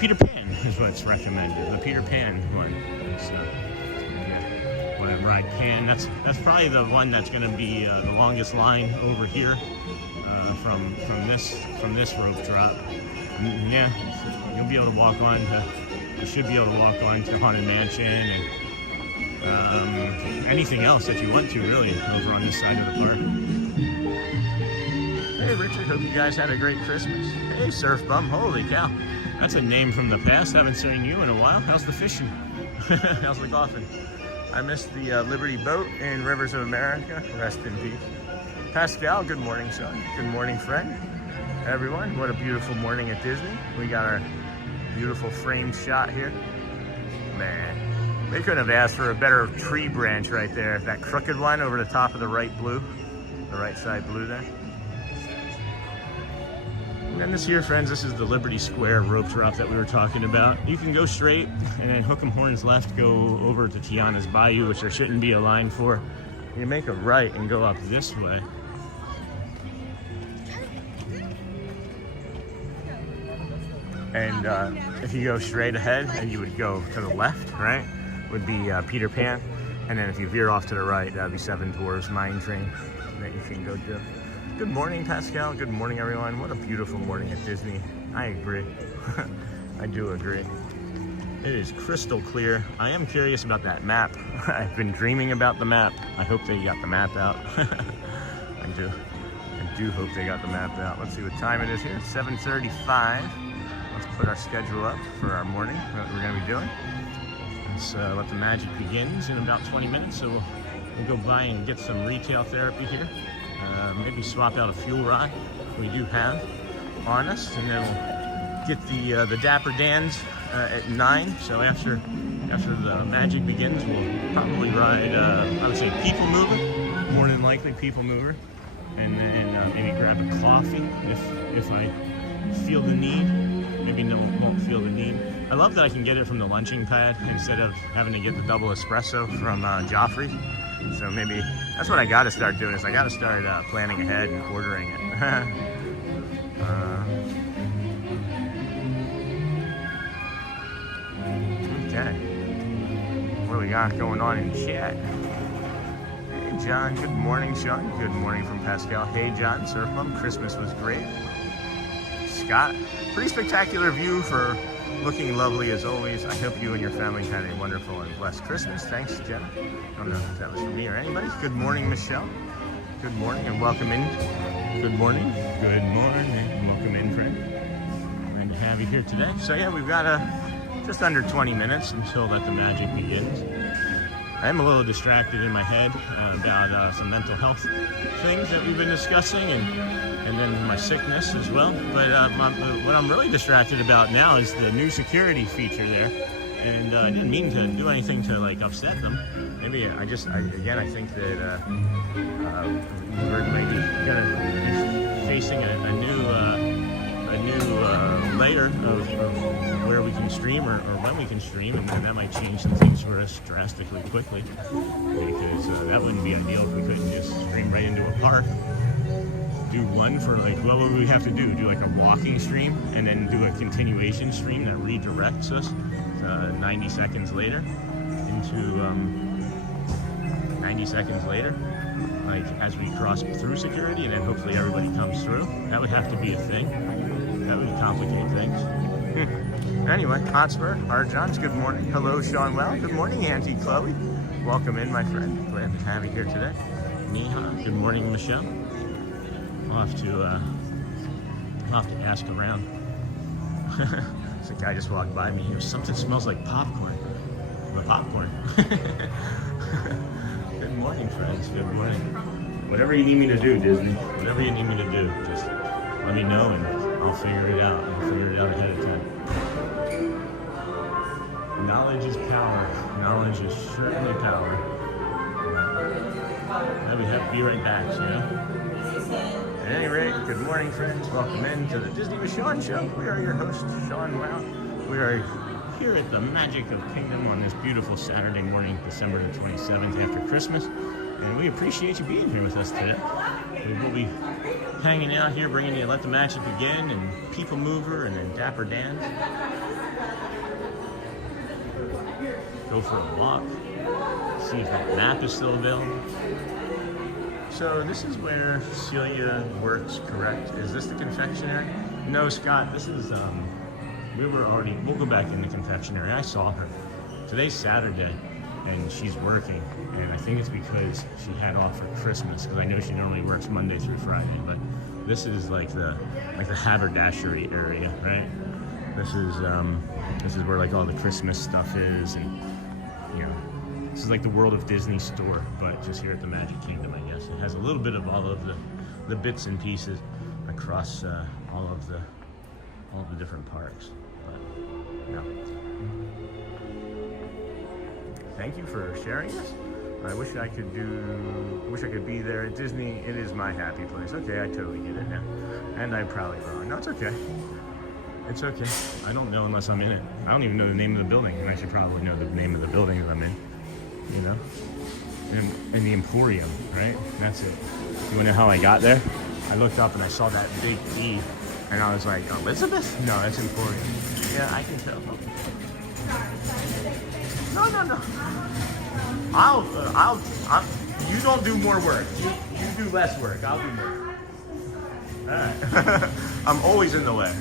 Peter Pan is what's recommended. The Peter Pan one. So, yeah, when I ride Pan, that's probably the one that's going to be the longest line over here from this rope drop. And, yeah, you'll be able to walk on to. You should be able to walk on to Haunted Mansion and anything else that you want to, really, over on this side of the park. Hey, Richard, hope you guys had a great Christmas. Hey, Surf Bum, holy cow. That's a name from the past. Haven't seen you in a while. How's the fishing? How's the golfing? I missed the Liberty Boat in Rivers of America. Rest in peace. Pascal, good morning, son. Good morning, friend. Everyone, what a beautiful morning at Disney. We got our beautiful framed shot here. Man, they couldn't have asked for a better tree branch right there. That crooked one over the top of the right side blue there. And then this here, friends, this is the Liberty Square rope drop that we were talking about. You can go straight and then hook 'em horns left, go over to Tiana's Bayou, which there shouldn't be a line for. You make a right and go up this way. And if you go straight ahead and you would go to the left, right, would be Peter Pan. And then if you veer off to the right, that would be Seven Dwarfs Mine Train that you can go to. Good morning, Pascal. Good morning, everyone. What a beautiful morning at Disney. I agree. I do agree. It is crystal clear. I am curious about that map. I've been dreaming about the map. I hope they got the map out. I do hope they got the map out. Let's see what time it is here. 7:35. Let's put our schedule up for our morning, what we're going to be doing. Let's let the magic begins in about 20 minutes. So we'll go by and get some retail therapy here. Maybe swap out a fuel rod we do have on us, and then we'll get the Dapper Dans at 9. So after the magic begins, we'll probably ride, I would say, People Mover, more than likely People Mover, and then maybe grab a coffee if I feel the need. Maybe won't feel the need. I love that I can get it from the lunching pad instead of having to get the double espresso from Joffrey. So maybe that's what I got to start doing. Is I got to start planning ahead and ordering it. Okay. What do we got going on in chat? Hey, John. Good morning, Sean. Good morning from Pascal. Hey, John. Surfbum. Christmas was great. Scott. Pretty spectacular view for looking lovely as always. I hope you and your family had a wonderful and blessed Christmas. Thanks, Jenna. I don't know if that was for me or anybody. Good morning, Michelle. Good morning and welcome in. Good morning. Good morning and welcome in, friend. Glad to have you here today. So yeah, we've got just under 20 minutes until that the magic begins. I am a little distracted in my head about some mental health things that we've been discussing, and then my sickness as well. But what I'm really distracted about now is the new security feature there. And I didn't mean to do anything to like upset them. Maybe I think that we're maybe gonna be facing a new layer of where we can stream or when we can stream, and that might change some things for us drastically quickly, because that wouldn't be ideal if we couldn't just stream right into a park. Do one for like, what would we have to do? Do like a walking stream and then do a continuation stream that redirects us 90 seconds later into 90 seconds later, like as we cross through security, and then hopefully everybody comes through. That would have to be a thing. That would complicate things. Anyway, Hotspur, Art Johns, good morning. Hello, Sean Well. Good morning, Auntie Chloe. Welcome in, my friend. Glad to have you here today. Neha, good morning, Michelle. I'll have to ask around So a guy just walked by me. He goes, something smells like popcorn. The popcorn. Good morning, friends. Good morning. Whatever you need me to do, Disney. Whatever you need me to do, just let me know and I'll figure it out. I'll figure it out ahead of time. Knowledge is power. Knowledge is certainly power. And we have to be right back, you know? At any rate, good morning, friends. Welcome in to the Disney with Sean show. We are your host, Sean Wow. We are here at the Magic of Kingdom on this beautiful Saturday morning, December the 27th after Christmas. And we appreciate you being here with us today. We will be hanging out here, bringing you Let the Magic Begin and People Mover and then Dapper Dans. Go for a walk. See if that map is still available. So this is where Celia works, correct? Is this the confectionery? No, Scott, this is, we'll go back in the confectionery. I saw her. Today's Saturday, and she's working, and I think it's because she had off for Christmas, because I know she normally works Monday through Friday, but this is like the haberdashery area, right? This is where like all the Christmas stuff is, and you know, this is like the World of Disney store, but just here at the Magic Kingdom, I guess. It has a little bit of all of the bits and pieces across all of the different parks. But yeah. Thank you for sharing this. I wish I could be there at Disney. It is my happy place. Okay, I totally get it now. And I'm probably wrong. No, it's okay. It's okay. I don't know unless I'm in it. I don't even know the name of the building, and I should probably know the name of the building that I'm in. You know? In the Emporium, right? That's it. You wanna know how I got there? I looked up and I saw that big E, and I was like, Elizabeth? No, that's Emporium. Yeah, I can tell. No. You don't do more work. You do less work. I'll do more. All right. I'm always in the way.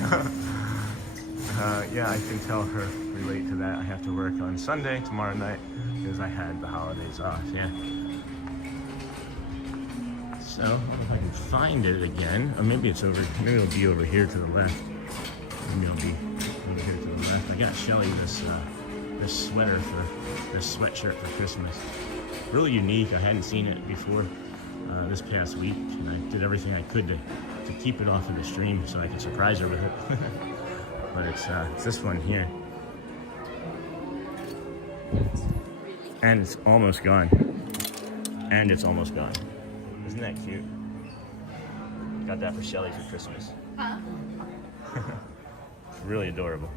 Yeah, I can tell her, relate to that. I have to work on Sunday, tomorrow night, because I had the holidays off, yeah. So, if I can find it again, or maybe it'll be over here to the left. Maybe it'll be over here to the left. I got Shelly this sweatshirt for Christmas. Really unique. I hadn't seen it before this past week, and I did everything I could to keep it off of the stream so I could surprise her with it. But it's this one here. And it's almost gone. Isn't that cute? Got that for Shelly for Christmas. Huh? It's really adorable.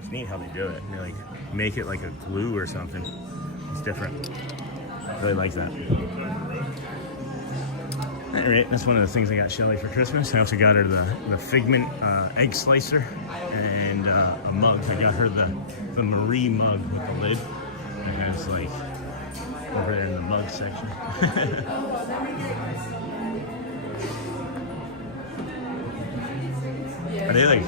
It's neat how they do it. They like make it like a glue or something. It's different. I really like that. Alright, that's one of the things I got Shelly for Christmas. I also got her the Figment egg slicer and a mug. I got her the Marie mug with the lid. It has like over there in the mug section. Are they like,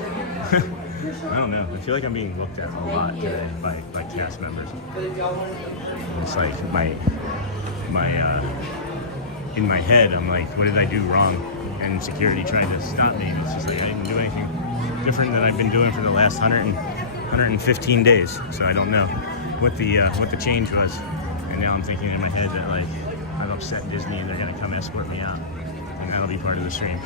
I don't know. I feel like I'm being looked at a lot today by cast members. It's like in my head, I'm like, what did I do wrong? And security trying to stop me. And it's just like I didn't do anything different than I've been doing for the last 115 days. So I don't know what the change was. And now I'm thinking in my head that like I've upset Disney and they're gonna come escort me out, and that'll be part of the stream.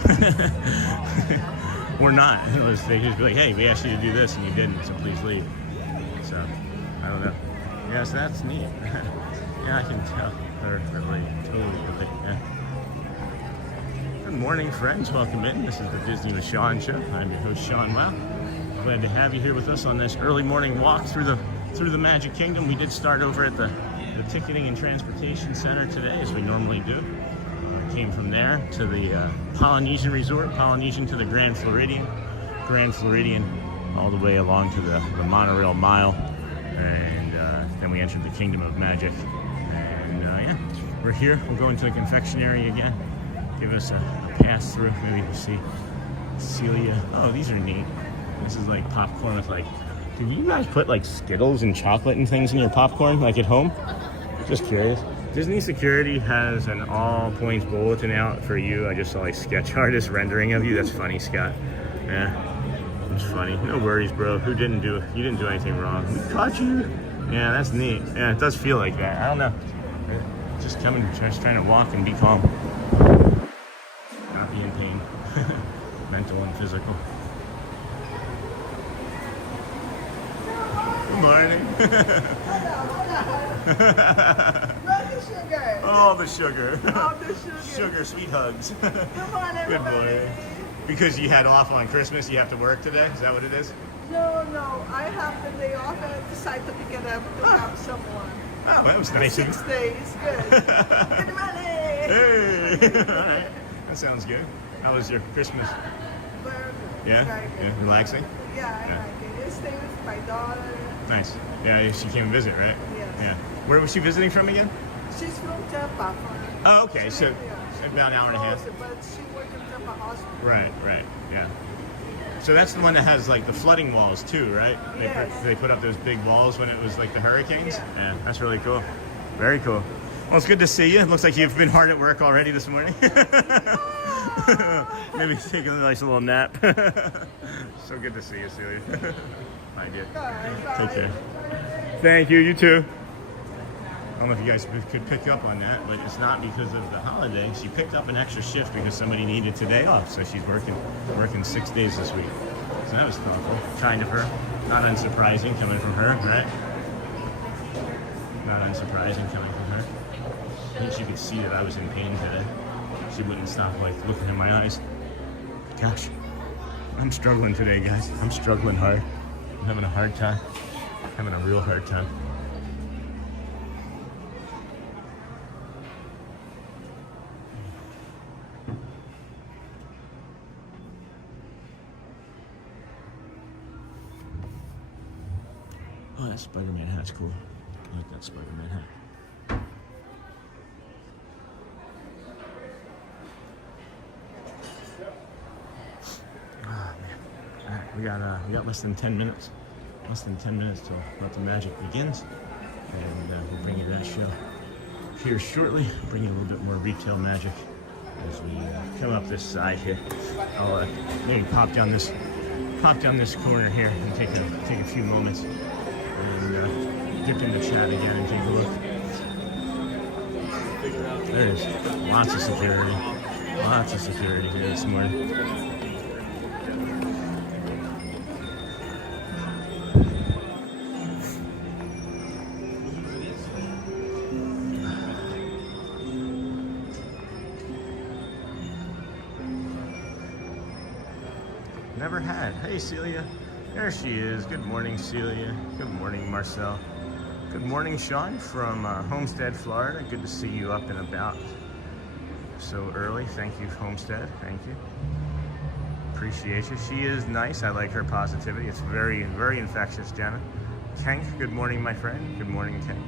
Or not. They just be like, hey, we asked you to do this and you didn't, so please leave. So I don't know. Yeah, so that's neat. Yeah, I can tell. Totally. Yeah. Good morning, friends. Welcome in. This is the Disney with Sean show. I'm your host, Sean Wow. Glad to have you here with us on this early morning walk through the Magic Kingdom. We did start over at the Ticketing and Transportation Center today, as we normally do. Came from there to the Polynesian Resort, Polynesian to the Grand Floridian all the way along to the monorail mile, and then we entered the Kingdom of Magic. And yeah, we're here. We'll go into the confectionery again. Give us a pass through. Maybe we'll see Celia. Oh, these are neat. This is like popcorn with like, do you guys put like Skittles and chocolate and things in your popcorn like at home? Just curious. Disney Security has an all points bulletin out for you. I just saw a sketch artist rendering of you. That's funny, Scott. Yeah, it's funny. No worries, bro. You didn't do anything wrong. We caught you. Yeah, that's neat. Yeah, it does feel like that. I don't know. Just trying to walk and be calm. Not be in pain. Mental and physical. Good morning. Sugar. Oh, the sugar. Oh, the sugar. Sugar, sweet hugs. Come on, everybody. Good morning. Because you had off on Christmas, you have to work today? Is that what it is? No. I have the day off and I decided to pick it up to have someone. Oh, that was nice. 6 days. Good. Good morning. Hey. All right. That sounds good. How was your Christmas? Very good. Yeah? Very good. Yeah, relaxing? Yeah, I like it. I stay with my daughter. Nice. Yeah, she came and visit, right? Yes. Yeah. Where was she visiting from again? She's from Tampa. Oh, okay. So about an hour and a half. But she works in Tampa Hospital. Right. Yeah. So that's the one that has like the flooding walls too, right? Yes. They put up those big walls when it was like the hurricanes. Yeah. That's really cool. Very cool. Well, it's good to see you. It looks like you've been hard at work already this morning. Maybe take a nice little nap. So good to see you, Celia. Bye, dear. Take care. Thank you. You too. I don't know if you guys could pick up on that, but it's not because of the holiday. She picked up an extra shift because somebody needed today off, so she's working 6 days this week. So that was thoughtful, kind of her. Not unsurprising coming from her, right? Not unsurprising coming from her. I think she could see that I was in pain today. She wouldn't stop like looking in my eyes. Gosh, I'm struggling today, guys. I'm struggling hard. I'm having a hard time. Having a real hard time. Oh, that Spider-Man hat's cool. I like that Spider-Man hat. Oh, man. All right, we got less than 10 minutes. Less than 10 minutes till Let the Magic begins. And we'll bring you that show here shortly. Bring you a little bit more retail magic as we come up this side here. I'll maybe pop down this corner here and take a few moments and dip in the chat again and take a look. There it is. Lots of security. Lots of security here this morning. Never had. Hey, Celia. There she is. Good morning, Celia. Good morning, Marcel. Good morning, Sean from Homestead, Florida. Good to see you up and about so early. Thank you, Homestead. Thank you. Appreciate you. She is nice. I like her positivity. It's very, very infectious, Jenna. Kenk, good morning, my friend. Good morning, Kenk.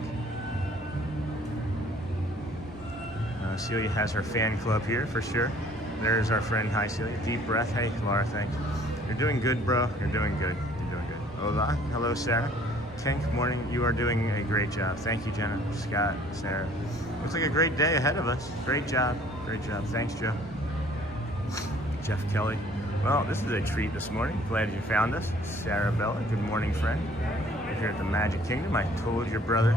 Celia has her fan club here for sure. There's our friend. Hi, Celia. Deep breath. Hey, Laura, thank you. You're doing good, bro. You're doing good. You're doing good. Hola. Hello, Sarah. Kenk, morning. You are doing a great job. Thank you, Jenna, Scott, Sarah. Looks like a great day ahead of us. Great job. Great job. Thanks, Joe. Jeff Kelly. Well, this is a treat this morning. Glad you found us. Sarah Bella. Good morning, friend. We're here at the Magic Kingdom. I told your brother.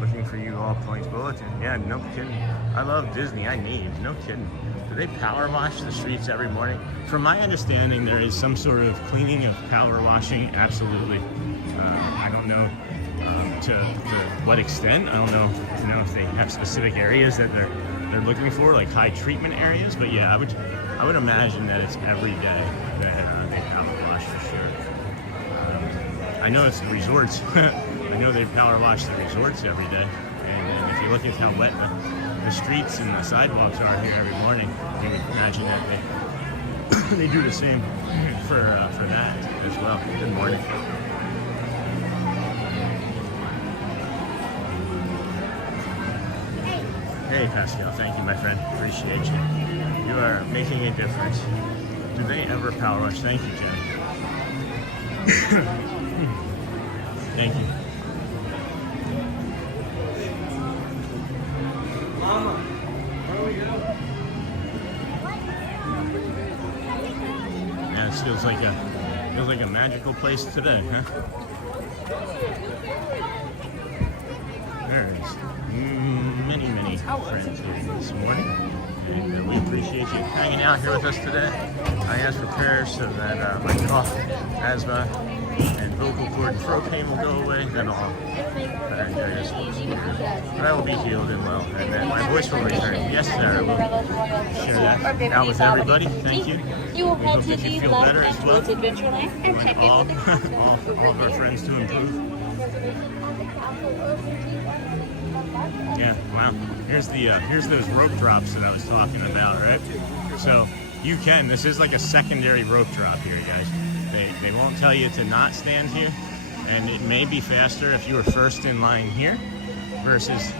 Looking for you, all points bulletin. Yeah, no kidding. I love Disney. I need. No kidding. Do they power wash the streets every morning? From my understanding, there is some sort of cleaning of power washing. Absolutely. I don't know to what extent. I don't know, if they have specific areas that they're looking for, like high treatment areas. But yeah, I would imagine that it's every day that they power wash for sure. I know it's the resorts. I know they power wash the resorts every day. And if you look at how wet the streets and the sidewalks are here every morning, you would imagine that they do the same for that as well. Good morning. Hey, Pascal. Thank you, my friend. Appreciate you. You are making a difference. Do they ever power wash? Thank you, Jen. Thank you. This feels like a magical place today, huh? There's many friends here this morning, and we appreciate you hanging out here with us today. I asked for prayers so that my cough, asthma, and vocal cord and throat pain will go away. Then I'll better enjoy this. But I will be healed and well, and then my voice will return. Yes, Sarah, we'll share that out with everybody. Thank you. You will We head hope to that you the feel left better as and well. towards Adventureland and check in All with the castle. all of our friends to improve. Yeah, wow. Here's those rope drops that I was talking about, right? So you can. This is like a secondary rope drop here, guys. They won't tell you to not stand here, and it may be faster if you were first in line here versus.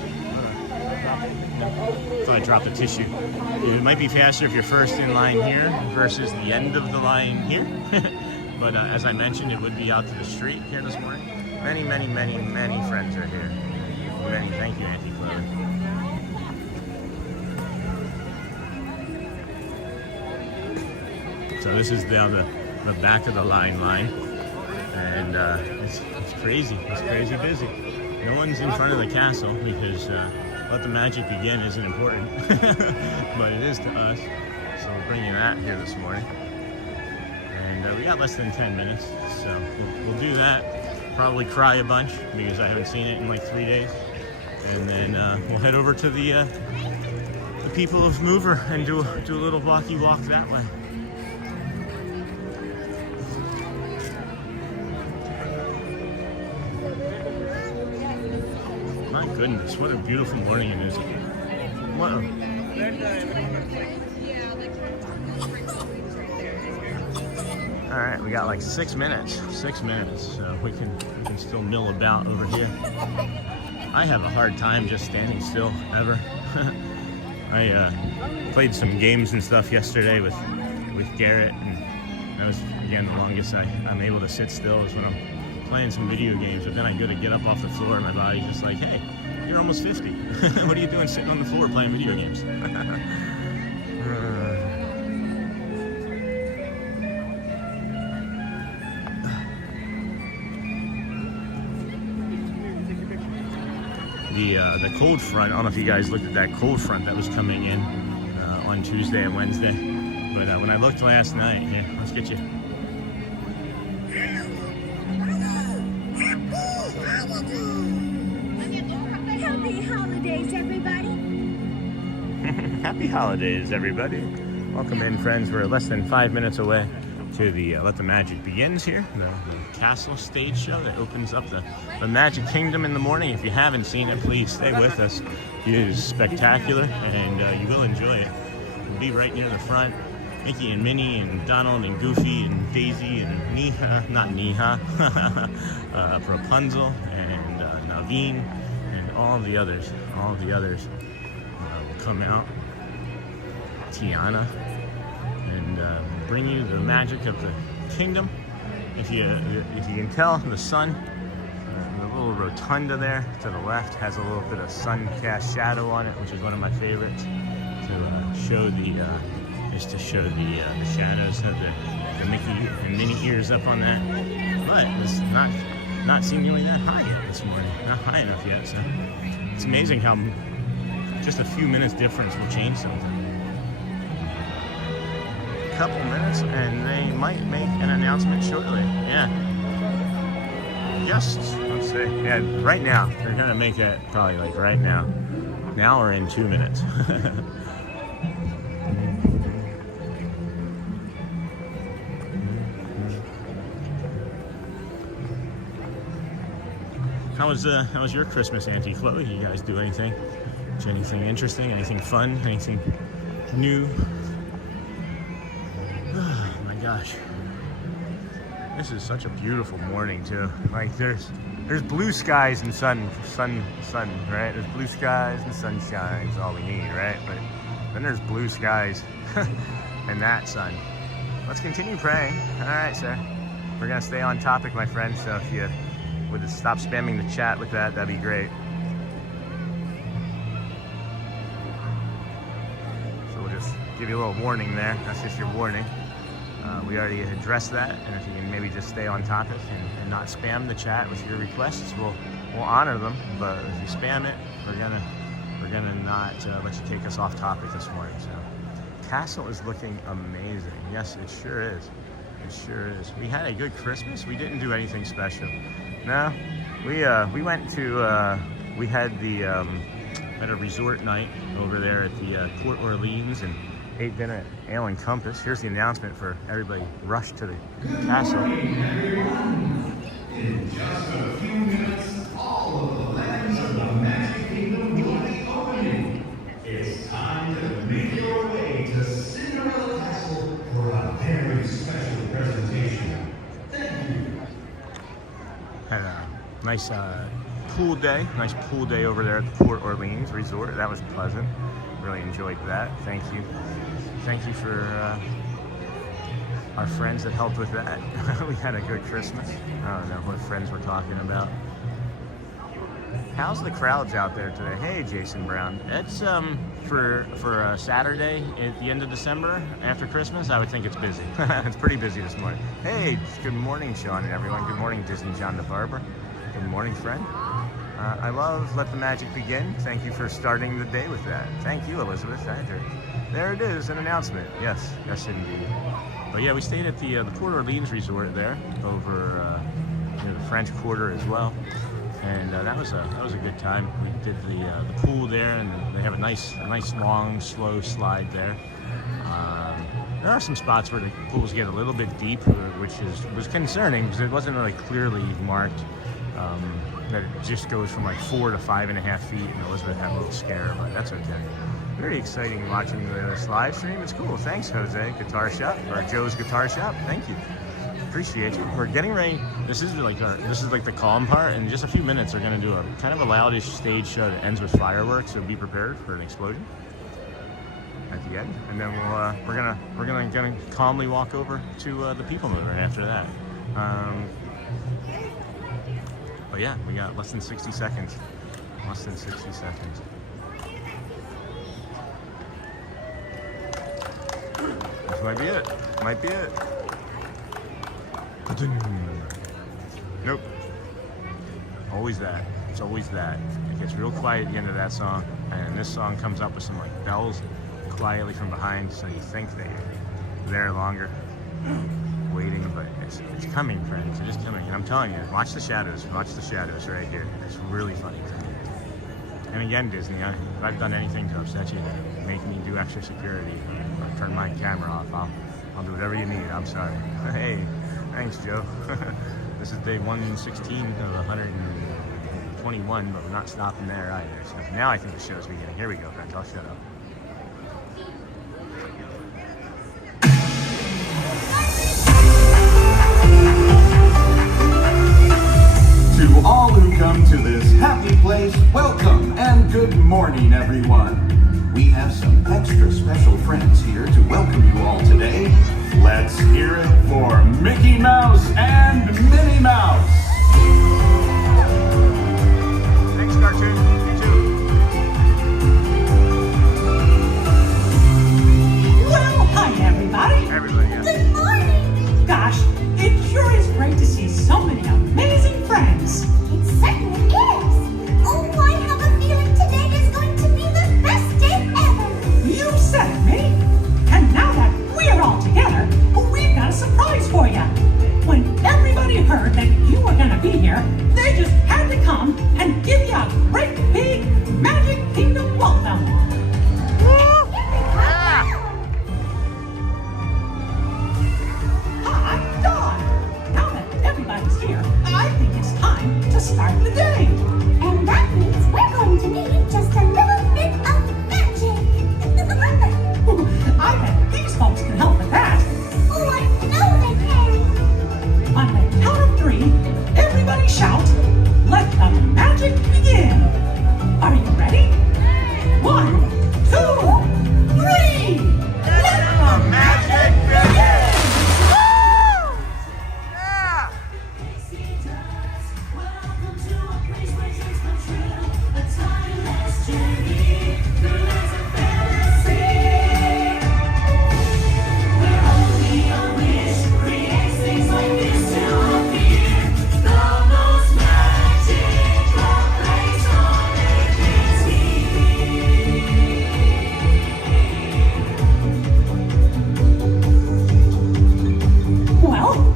Thought I dropped a tissue. It might be faster if you're first in line here versus the end of the line here. But as I mentioned, it would be out to the street here this morning. Many friends are here. Many. Thank you, Auntie Chloe. So this is down the back of the line, and it's crazy. It's crazy busy. No one's in front of the castle because Let the Magic Begin isn't important, but it is to us. So we're bringing that here this morning, and we got less than 10 minutes, so we'll do that. Probably cry a bunch because I haven't seen it in like 3 days, and then we'll head over to the people of Mover and do a little walkie walk that way. My goodness, what a beautiful morning it is. Wow. All right, we got like 6 minutes. 6 minutes, so we can still mill about over here. I have a hard time just standing still ever. I played some games and stuff yesterday with Garrett, and that was again the longest I'm able to sit still is when I'm playing some video games. But then I go to get up off the floor, and my body's just like, hey, you're almost 50. What are you doing sitting on the floor playing video games? The cold front, I don't know if you guys looked at that cold front that was coming in on Tuesday and Wednesday, but when I looked last night, here, let's get you. Happy holidays, everybody. Happy holidays, everybody. Welcome in, friends. We're less than 5 minutes away to the Let the Magic Begins here, the castle stage show that opens up the Magic Kingdom in the morning. If you haven't seen it, please stay with us. It is spectacular, and you will enjoy it. We'll be right near the front. Mickey and Minnie and Donald and Goofy and Daisy and Rapunzel and Naveen and all the others. Will come out. Tiana. And bring you the magic of the kingdom. If you can tell, the sun, the little rotunda there to the left has a little bit of sun cast shadow on it, which is one of my favorites to show the shadows of the Mickey and Minnie ears up on that. But it's not seemingly that high yet this morning, not high enough yet. So it's amazing how just a few minutes difference will change something. Couple minutes and they might make an announcement shortly. Yeah. Just let's see. Yeah, right now. They're gonna make it probably like right now. Now or in 2 minutes. How was your Christmas, Auntie Flo? Did you guys do anything? Did anything interesting? Anything fun? Anything new? Oh my gosh, this is such a beautiful morning too. Like there's blue skies and sun, right? There's blue skies and sunshine is all we need, right? But then there's blue skies and that sun. Let's continue praying. All right, sir. We're gonna stay on topic, my friend. So if you would stop spamming the chat with that, that'd be great. So we'll just give you a little warning there. That's just your warning. We already addressed that, and if you can maybe just stay on topic and not spam the chat with your requests, we'll honor them. But if you spam it, we're gonna not let you take us off topic this morning. So, castle is looking amazing. Yes, it sure is. It sure is. We had a good Christmas. We didn't do anything special. No, we went to we had a resort night over there at the Port Orleans and ate dinner at Ale and Compass. Here's the announcement for everybody. Rush to the castle. In just a few minutes, all of the lands of the Magic Kingdom will be opening. It's time to make your way to Cinderella Castle for a very special presentation. Thank you. Had a nice pool day. Nice pool day over there at the Port Orleans Resort. That was pleasant. Really enjoyed that. Thank you. Thank you for our friends that helped with that. We had a good Christmas. I don't know what friends we're talking about. How's the crowds out there today? Hey, Jason Brown. It's for Saturday at the end of December after Christmas. I would think it's busy. It's pretty busy this morning. Hey, good morning, Sean and everyone. Good morning, Disney John the Barber. Good morning, friend. I love Let the Magic Begin. Thank you for starting the day with that. Thank you, Elizabeth. There it is, an announcement. Yes, indeed. But yeah, we stayed at the Port Orleans Resort there, over near the French Quarter as well, and that was a good time. We did the pool there, and they have a nice long, slow slide there. There are some spots where the pools get a little bit deep, which was concerning because it wasn't really clearly marked. That it just goes from like 4 to 5.5 feet, and Elizabeth had a little scare, but that's okay. Very exciting watching this live stream. It's cool. Thanks, Jose Guitar Shop, or Joe's Guitar Shop. Thank you. Appreciate you. We're getting ready. This is like the calm part. In just a few minutes, they're going to do a kind of a loudish stage show that ends with fireworks. So be prepared for an explosion at the end, and then we're gonna calmly walk over to the People Mover after that. But yeah, we got less than 60 seconds. Less than 60 seconds. This might be it. Might be it. Nope. Always that. It's always that. It gets real quiet at the end of that song, and this song comes up with some like bells quietly from behind, so you think that you're there longer, waiting, but it's coming, friends. It is coming, and I'm telling you, watch the shadows. Watch the shadows right here. It's really funny to me. And again, Disney, if I've done anything to upset you, to make me do extra security or turn my camera off, I'll do whatever you need. I'm sorry. Hey, thanks, Joe. This is day 116 of 121, but we're not stopping there either. So now I think the show's beginning. Here we go, friends. I'll shut up. To all who come to this happy place, welcome and good morning, everyone. We have some extra special friends here to welcome you all today. Let's hear it for Mickey Mouse and Minnie Mouse. Thanks, Cartoon. You too. Well, hi, everybody. Everybody, yeah. Good morning. Gosh, it sure is great to see so many amazing friends. It certainly is. Oh, I have a feeling today is going to be the best day ever. You said it, Minnie. And now that we're all together, we've got a surprise for you. When everybody heard that you were going to be here, they just had to come and give you a great big Magic Kingdom welcome. Hot dog! Now that everybody's here, I think it's time to start the day. And that means we're going to need just a little bit of magic. I bet these folks can help with that. Oh, I know they can. On the count of 3, everybody shout, "Let the magic begin!" Are you ready? 1, 2, 3! Let the magic begin! Yeah!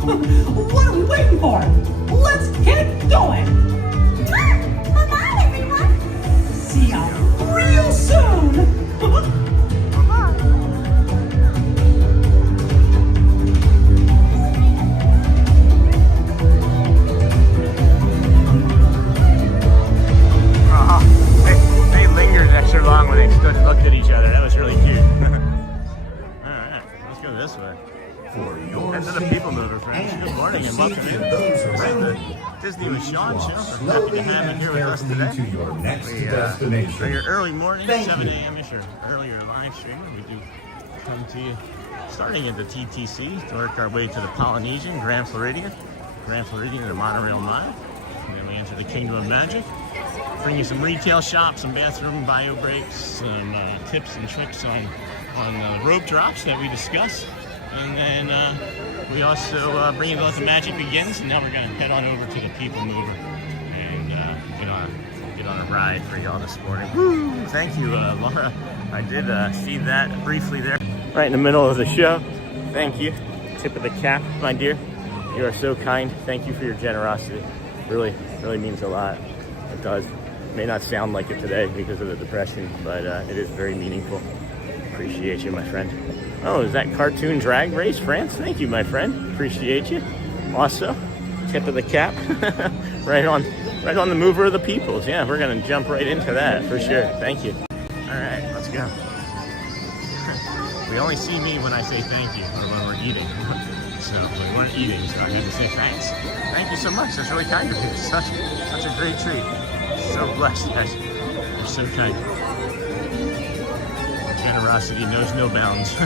What are we waiting for? Let's get going! Bye-bye, everyone. See ya real soon! They lingered extra long when they stood and looked at each other. That was really cute. Alright, let's go this way. Head to the People Mover, friends. Good morning and welcome in. Right, the Disney with Sean show. We're happy to have you here with us today. For your early morning, 7 a.m.-ish or earlier live stream, we do come to you starting at the TTC to work our way to the Polynesian, Grand Floridian and the monorail line. And then we enter the Kingdom of Magic. Bring you some retail shops, some bathroom bio breaks, some tips and tricks on rope drops that we discuss. And then we also bring you Let the Magic Begins, and now we're going to head on over to the People Mover and get on a ride for y'all this morning. Woo! Thank you, Laura. I did see that briefly there. Right in the middle of the show. Thank you. Tip of the cap, my dear. You are so kind. Thank you for your generosity. Really, really means a lot. It does. May not sound like it today because of the depression, but it is very meaningful. Appreciate you, my friend. Oh, is that cartoon drag race, France? Thank you, my friend. Appreciate you. Also, tip of the cap. right on the mover of the peoples. Yeah, we're gonna jump right into that for sure. Thank you. All right, let's go. We only see me when I say thank you or when we're eating. So we weren't eating, so I had to say thanks. Thank you so much. That's really kind of you. Such a great treat. So blessed, guys. You're so kind. Generosity knows no bounds.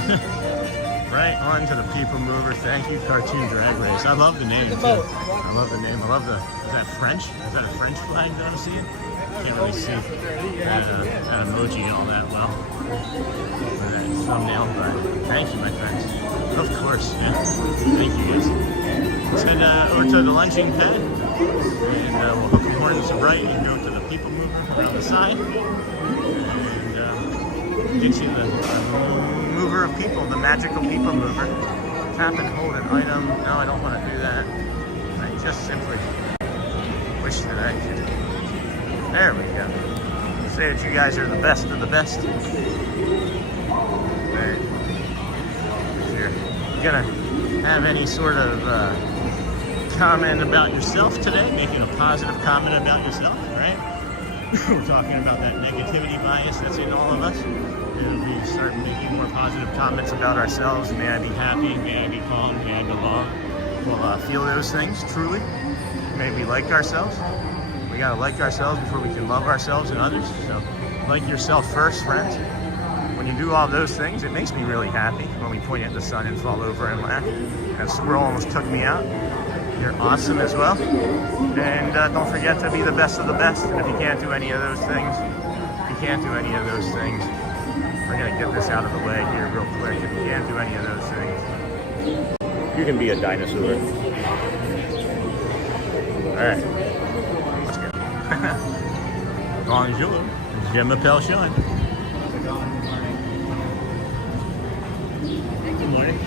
Right on to the People Mover. Thank you, Cartoon Drag Race. I love the name too. I love the name. I love the. Is that French? Is that a French flag that I'm seeing? Can't really see that emoji all that well. Or that thumbnail, but thank you, my friends. Of course, yeah. Thank you, guys. Let's head over to the lunching pad, and we'll hook the horns right and go to the People Mover around the side, and get you the mover of people, the magical People Mover. Tap and hold an item. No, I don't want to do that. I just simply wish that I could. There we go. Say that you guys are the best of the best. There. If you're gonna have any sort of comment about yourself today, making a positive comment about yourself, right? We're talking about that negativity bias that's in all of us. And we start making more positive comments about ourselves. May I be happy, may I be calm, may I belong. We'll feel those things, truly. May we like ourselves. We gotta like ourselves before we can love ourselves and others. So, like yourself first, friends. When you do all those things, it makes me really happy when we point at the sun and fall over and laugh. That squirrel almost took me out. You're awesome as well. And don't forget to be the best of the best. And if you can't do any of those things, we're gonna get this out of the way here real quick. If you can't do any of those things, you can be a dinosaur. All right, let's go. Bonjour, je m'appelle Sean. Good morning.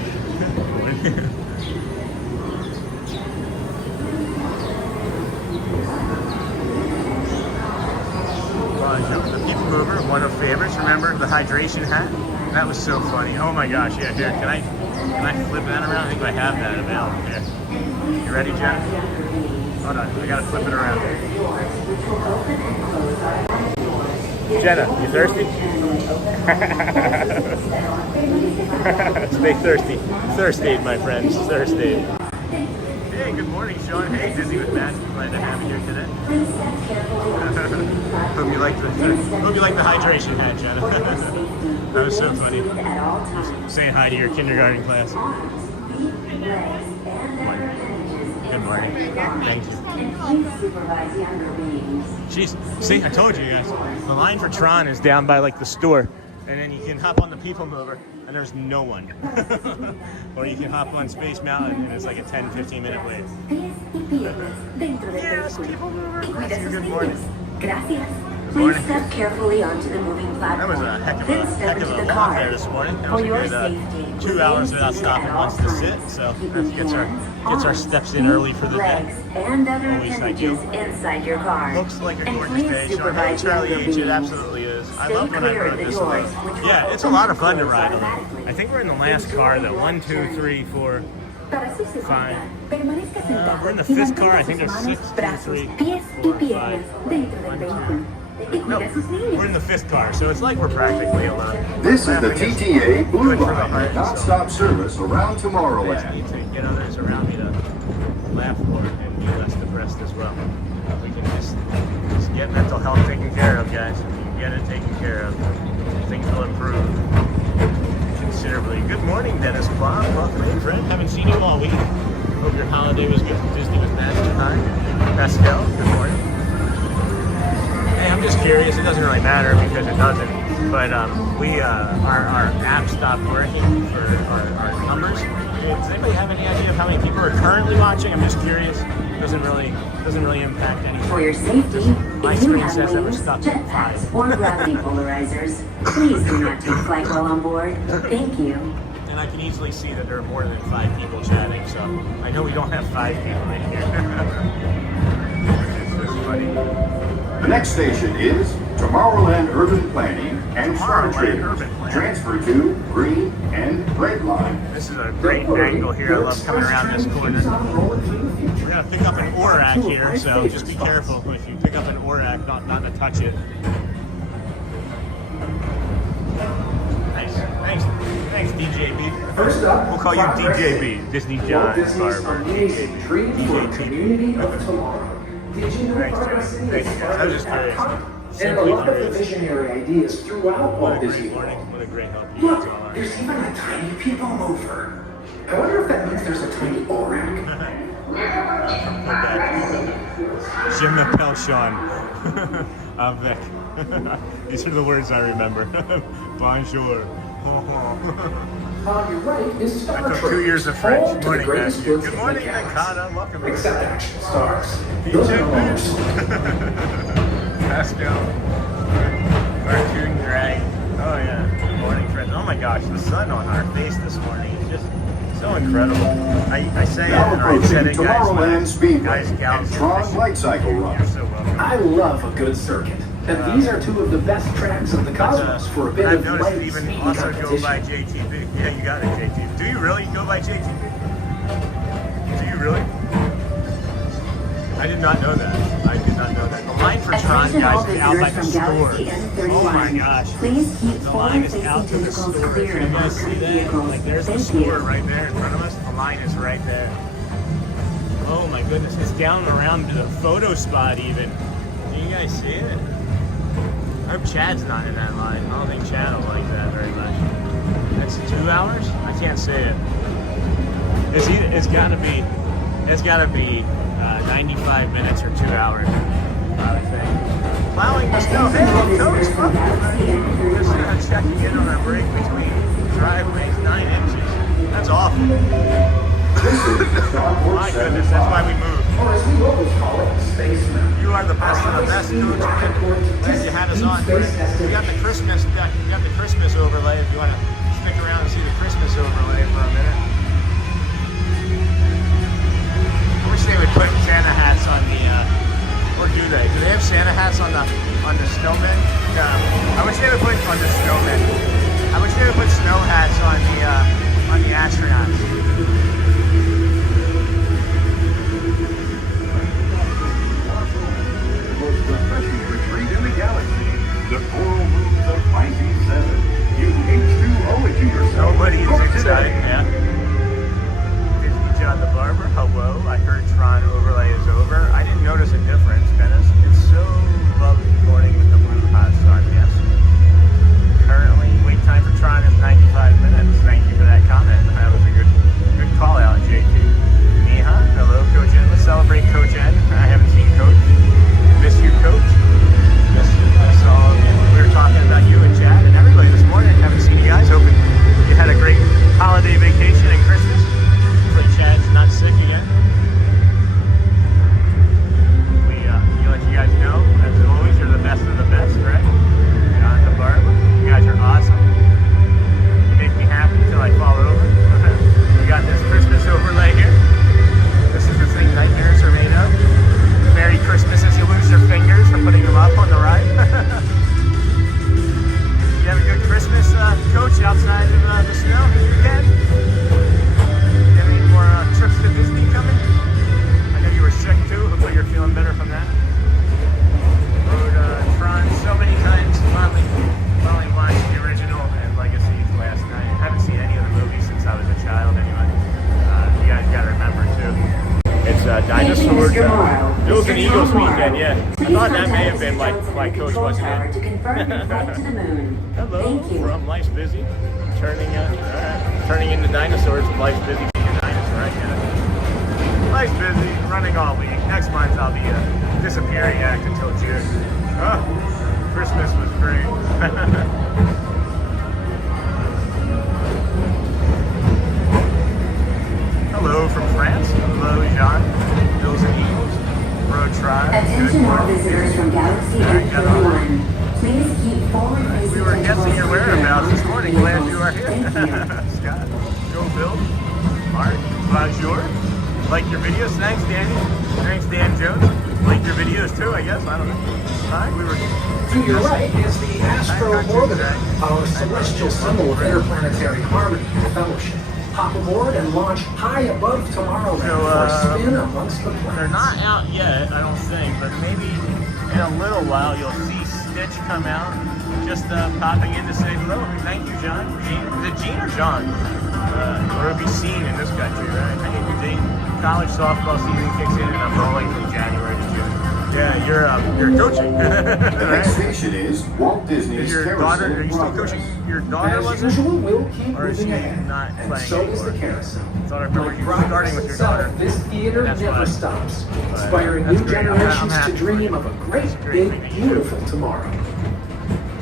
The People Mover, one of favorites. Remember the hydration hat? That was so funny. Oh my gosh, yeah, here, can I flip that around? I think I have that available here. You ready, Jen? Hold on, I gotta flip it around. Jenna, you thirsty? Stay thirsty. Thirst-aid, my friends, thirst-aid. Hey, good morning, Sean. Hey, Disney with Magic. Glad to have you here today. Hope you like the hydration hat, Jenna. That was so funny. Saying hi to your kindergarten class. Good morning. Thank you. Jeez, see, I told you guys. The line for Tron is down by like the store, and then you can hop on the People Mover, and there's no one. Or you can hop on Space Mountain, and it's like a 10-15 minute wait. Yes, People Mover. Good morning. Please morning. step carefully onto the moving That was platform. a Then step into the walk car. there this morning. That For was a your good safety, 2 hours remain without seated stopping at all once to sit. times, So keeping gets our hands, steps arms, in early for the legs, day. and other Always appendages ideal. inside your car. Looks like a And gorgeous please day. Showing supervise Charlie younger H. It beings. absolutely is. I Stay love when I clear rode of the this doors, one. which will Yeah, it's a open lot of and fun to close ride on. automatically. I think we're in the last car though. 1, 2, 3, 4. Para su seguridad, Fine. permanezca sentado We're in the y fifth mantenga car. I sus think there's manos, 6, 2, brazos, 3, pies 4, y piernas 5. dentro del 1, vehículo. Y No, cuida a sus niños. we're in the 5th car, so it's like we're practically alone. This is the TTA Blue Good for the Line, heart, so- non-stop service around I just Tomorrowland. need to get others around me to laugh more and be less depressed as well. We can just get mental health taken care of, guys. If you get it taken care of, things will improve considerably. Good morning, Dennis Plum. Welcome in, friend. Haven't seen you all week. Hope your holiday was good. Disney was magic time. Pascal, good morning. Hey, I'm just curious. It doesn't really matter because it doesn't. But our app stopped working for our numbers. Does anybody have any idea of how many people are currently watching? I'm just curious. It doesn't really impact anything. For your safety, My if you screen have says that we're wings, stuck at jetpacks, 5. or gravity polarizers, please do not take flight while on board. Thank you. And I can easily see that there are more than 5 people chatting, so I know we don't have 5 people in here. It's just funny. The next station is Tomorrowland Urban Planning and Tomorrowland Smart Urban Planning. Transfer to green and red line. This is a great angle here. I love coming around this corner. We're gonna pick up an ORAC here, so just be careful if you pick up an ORAC, not to touch it. Nice. Thanks, DJB. First up, We'll call you DJB. Disney John Disney's Barber. amazing dream for a community of tomorrow. Did you know Thanks, Florida Johnny. City Thank is you, guys. I was just curious. and a Simply lot of the curious. visionary ideas throughout What Walt a great Disney morning. World. What a great help you Look, guys all are. there's even a tiny people mover. I wonder if that means there's a tiny ORAC. Je m'appelle Sean. Avec. These are the words I remember. Bonjour. On your right is Star I took Trek. 2 years of French. Home to the Morning, greatest Matthew. goods Good in morning, the galaxy. Nakata. Welcome. Except action stars. Those are the most. Pascal. Cartoon Drag. Oh yeah. Good morning, friends. Oh my gosh, the sun on our face this morning is just so incredible. I say it, Now or I said approaching it, guys. Tomorrowland Speedway Guys, and gals. Tron Light Cycle You're Run. so welcome. I love a good circuit. And these are two of the best tracks of the cosmos for a bit I've of noticed light even speed also go by competition. JTB. Yeah, you got it, JTB. Do you really go by JTB? Do you really? I did not know that. I did not know that. The line for Tron, Attention all guys, is out by the visitors from store. Galaxy M31. Oh my gosh. Please keep The line is forward-facing out to the vehicles store. clear Can you of guys see oncoming that? vehicles. Like there's the Thank store you. right there in front of us. The line is right there. Oh my goodness. It's down around to the photo spot even. Do you guys see it? I hope Chad's not in that line. I don't think Chad will like that very much. That's 2 hours? I can't say it. It's gotta be 95 minutes or 2 hours, I would think. Plowing the snow. Hey, Coach, just checking in on our break between driveways, 9 inches. That's awful. My goodness, that's why we moved. Or as we always call it, spacemen. You are the best of the best, Coach. Glad you had us on. We got the Christmas deck. We got the Christmas overlay. If you want to stick around and see the Christmas overlay for a minute. I wish they would put Santa hats on the, or do they? Do they have Santa hats on the snowmen? No. I wish they would put on the snowmen. I wish they would put snow hats on the astronauts. Refreshing retreat in the galaxy. The coral moons of Pisces 7. You H2 owe it to yourself. Nobody is Book excited, today. yeah. dinosaur Mr. Morrow. Bills and Mr. Eagles Morrow. weekend, yeah. I Please thought that may contact have been Mr. why Johnson Coach Control wasn't Tower in. to confirm your flight to the moon. Hello Thank you. from Life's Busy. Turning into dinosaurs from Life's Busy being a dinosaur, I get it. Life's busy, running all week. Next month I'll be a disappearing act until June. Oh, Christmas was great. Hello from France. Hello, Jean. Bills and Eagles. Road Tribe. Attention all visitors from Galaxy F31. Please keep forward-facing We were guessing your whereabouts this morning. Glad you are here. Thank you. Scott. Go Bill. Mark. Bonjour. Like your videos. Thanks, Danny. Thanks, Dan Jones. Like your videos too, I guess. I don't know. Hi. We were. To your right is the Astro Orbiter, our celestial symbol of interplanetary harmony and fellowship. Hop aboard and launch high above Tomorrowland for a spin amongst the planets. They're not out yet, I don't think, but maybe in a little while you'll see Stitch come out, just popping in to say hello. Thank you, John. Gene, is it Gene or John? Or it'll be seen in this country, right? Thank you, Gene. College softball season kicks in, and I'm rolling from January to June. Yeah, you're coaching. The Right? next station is Walt Disney's Is your Carousel daughter? Are you still Progress. coaching your daughter? As Was it? usual, we'll keep Or is moving she ahead. not And playing so is the anymore? carousel. I thought I remember you were starting with your daughter. This theater That's never fine. stops, inspiring That's new great. I'm generations happy to for you. dream of a great, great. big, beautiful tomorrow.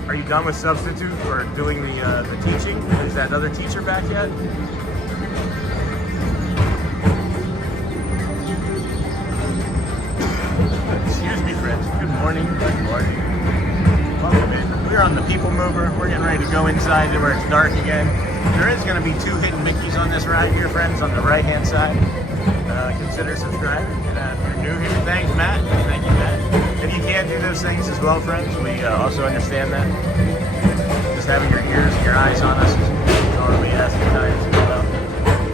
Are you done with substitute or doing the teaching? Is that other teacher back yet? Excuse me, friends. Good morning. Good morning. Welcome in. We're on the People Mover. We're getting ready to go inside to where it's dark again. There is going to be 2 hidden Mickeys on this ride here, friends, on the right-hand side. Consider subscribing. And if you're new here, thanks, Matt. Thank you, Matt. If you can't do those things as well, friends, we also understand that. Just having your ears and your eyes on us is totally asking times as well.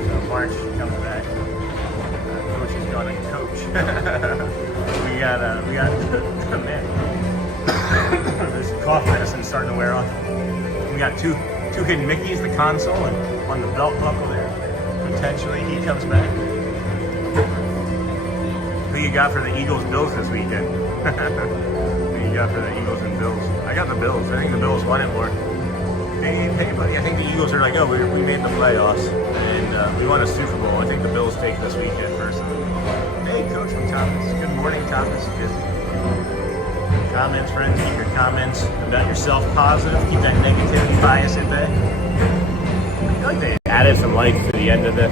So March comes back. Coach is going to coach. we got man. This cough medicine's starting to wear off. We got two hidden Mickeys, the console, and on the belt buckle there. Potentially he comes back. Who you got for the Eagles Bills this weekend? Who you got for the Eagles and Bills? I got the Bills. I think the Bills won it more. Hey, buddy. I think the Eagles are like, oh, we made the playoffs and we won a Super Bowl. I think the Bills take this weekend personally. Hey, Coach from Thomas. Good morning, Thomas. Comments, friends. Keep your comments about yourself positive. Keep that negativity bias at bay. I feel like they added some life to the end of this.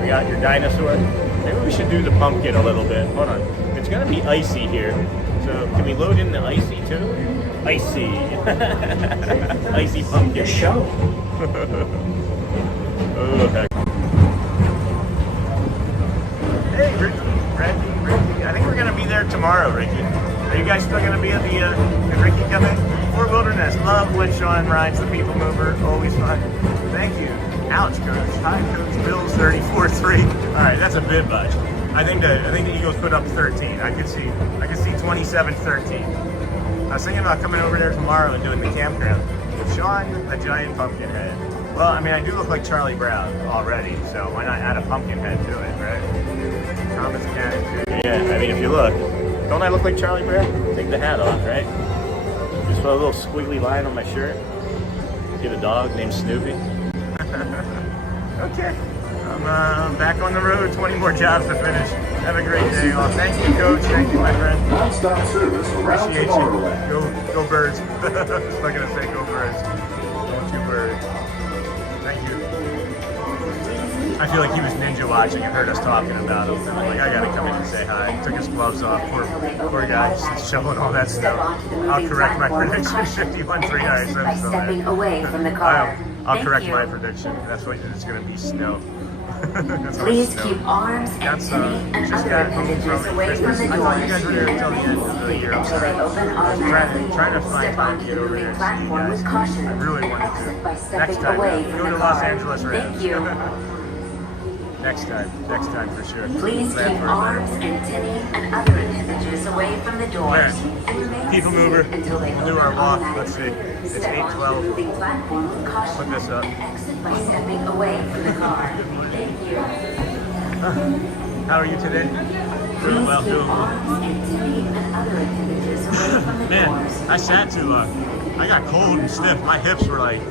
We got your dinosaur. Maybe we should do the pumpkin a little bit. Hold on. It's going to be icy here. So can we load in the icy too? Icy. Icy pumpkin. Show. Oh, heck. Hey, Ricky. I think we're going to be there tomorrow, Ricky. Are you guys still going to be at the Ricky coming? Fort Wilderness. Love when Sean rides the People Mover. Always fun. Thank you. Ouch, Coach. Hi, Coach. Bills 34-3. All right, that's a bit much. I think the Eagles put up 13. I could see 27-13. I was thinking about coming over there tomorrow and doing the campground. Sean, a giant pumpkin head. Well, I mean, I do look like Charlie Brown already, so why not add a pumpkin head to it, right? Thomas Cannon. Yeah, I mean, if you look, don't I look like Charlie Brown? Take the hat off, right? Just put a little squiggly line on my shirt. Get a dog named Snoopy. Okay. I'm back on the road. 20 more jobs to finish. Have a great day off. Thank you, Coach. Thank you, my friend. Non-stop service around Appreciate you. Tomorrowland. Go Birds. I'm still going to say go Birds. Don't you Birds. Thank you. I feel like he was ninja watching and heard us talking about him. I'm like, I got to come in and say hi. He took his gloves off. Poor guy, just shoveling all that stuff. I'll correct my prediction. 51-3. All right, so by stepping away from the car. I'll correct my prediction. That's what it's going to be snow. Please keep arms and tinny and other appendages away from the I thought you guys were there until the end of the year. I'm until sorry. they open automatically. Trying to find Step time onto to the get over there moving and see you platform guys. with caution. I really wanted Exit to. by stepping Next time, away go from to the Los car. Angeles Rams. Thank you. Next time for sure. Please Plan keep for it. arms and tinny and other appendages away from the doors. And remain People seated mover. until they We'll do open our walk. Let's automatically. see. It's Step onto the 8:12. moving platform with caution. Put this up. And exit by stepping away from the car. Thank you. How are you today? Doing well, doing well. And other appendages away from the Man, doors. I sat too long. I got cold and stiff. My hips were like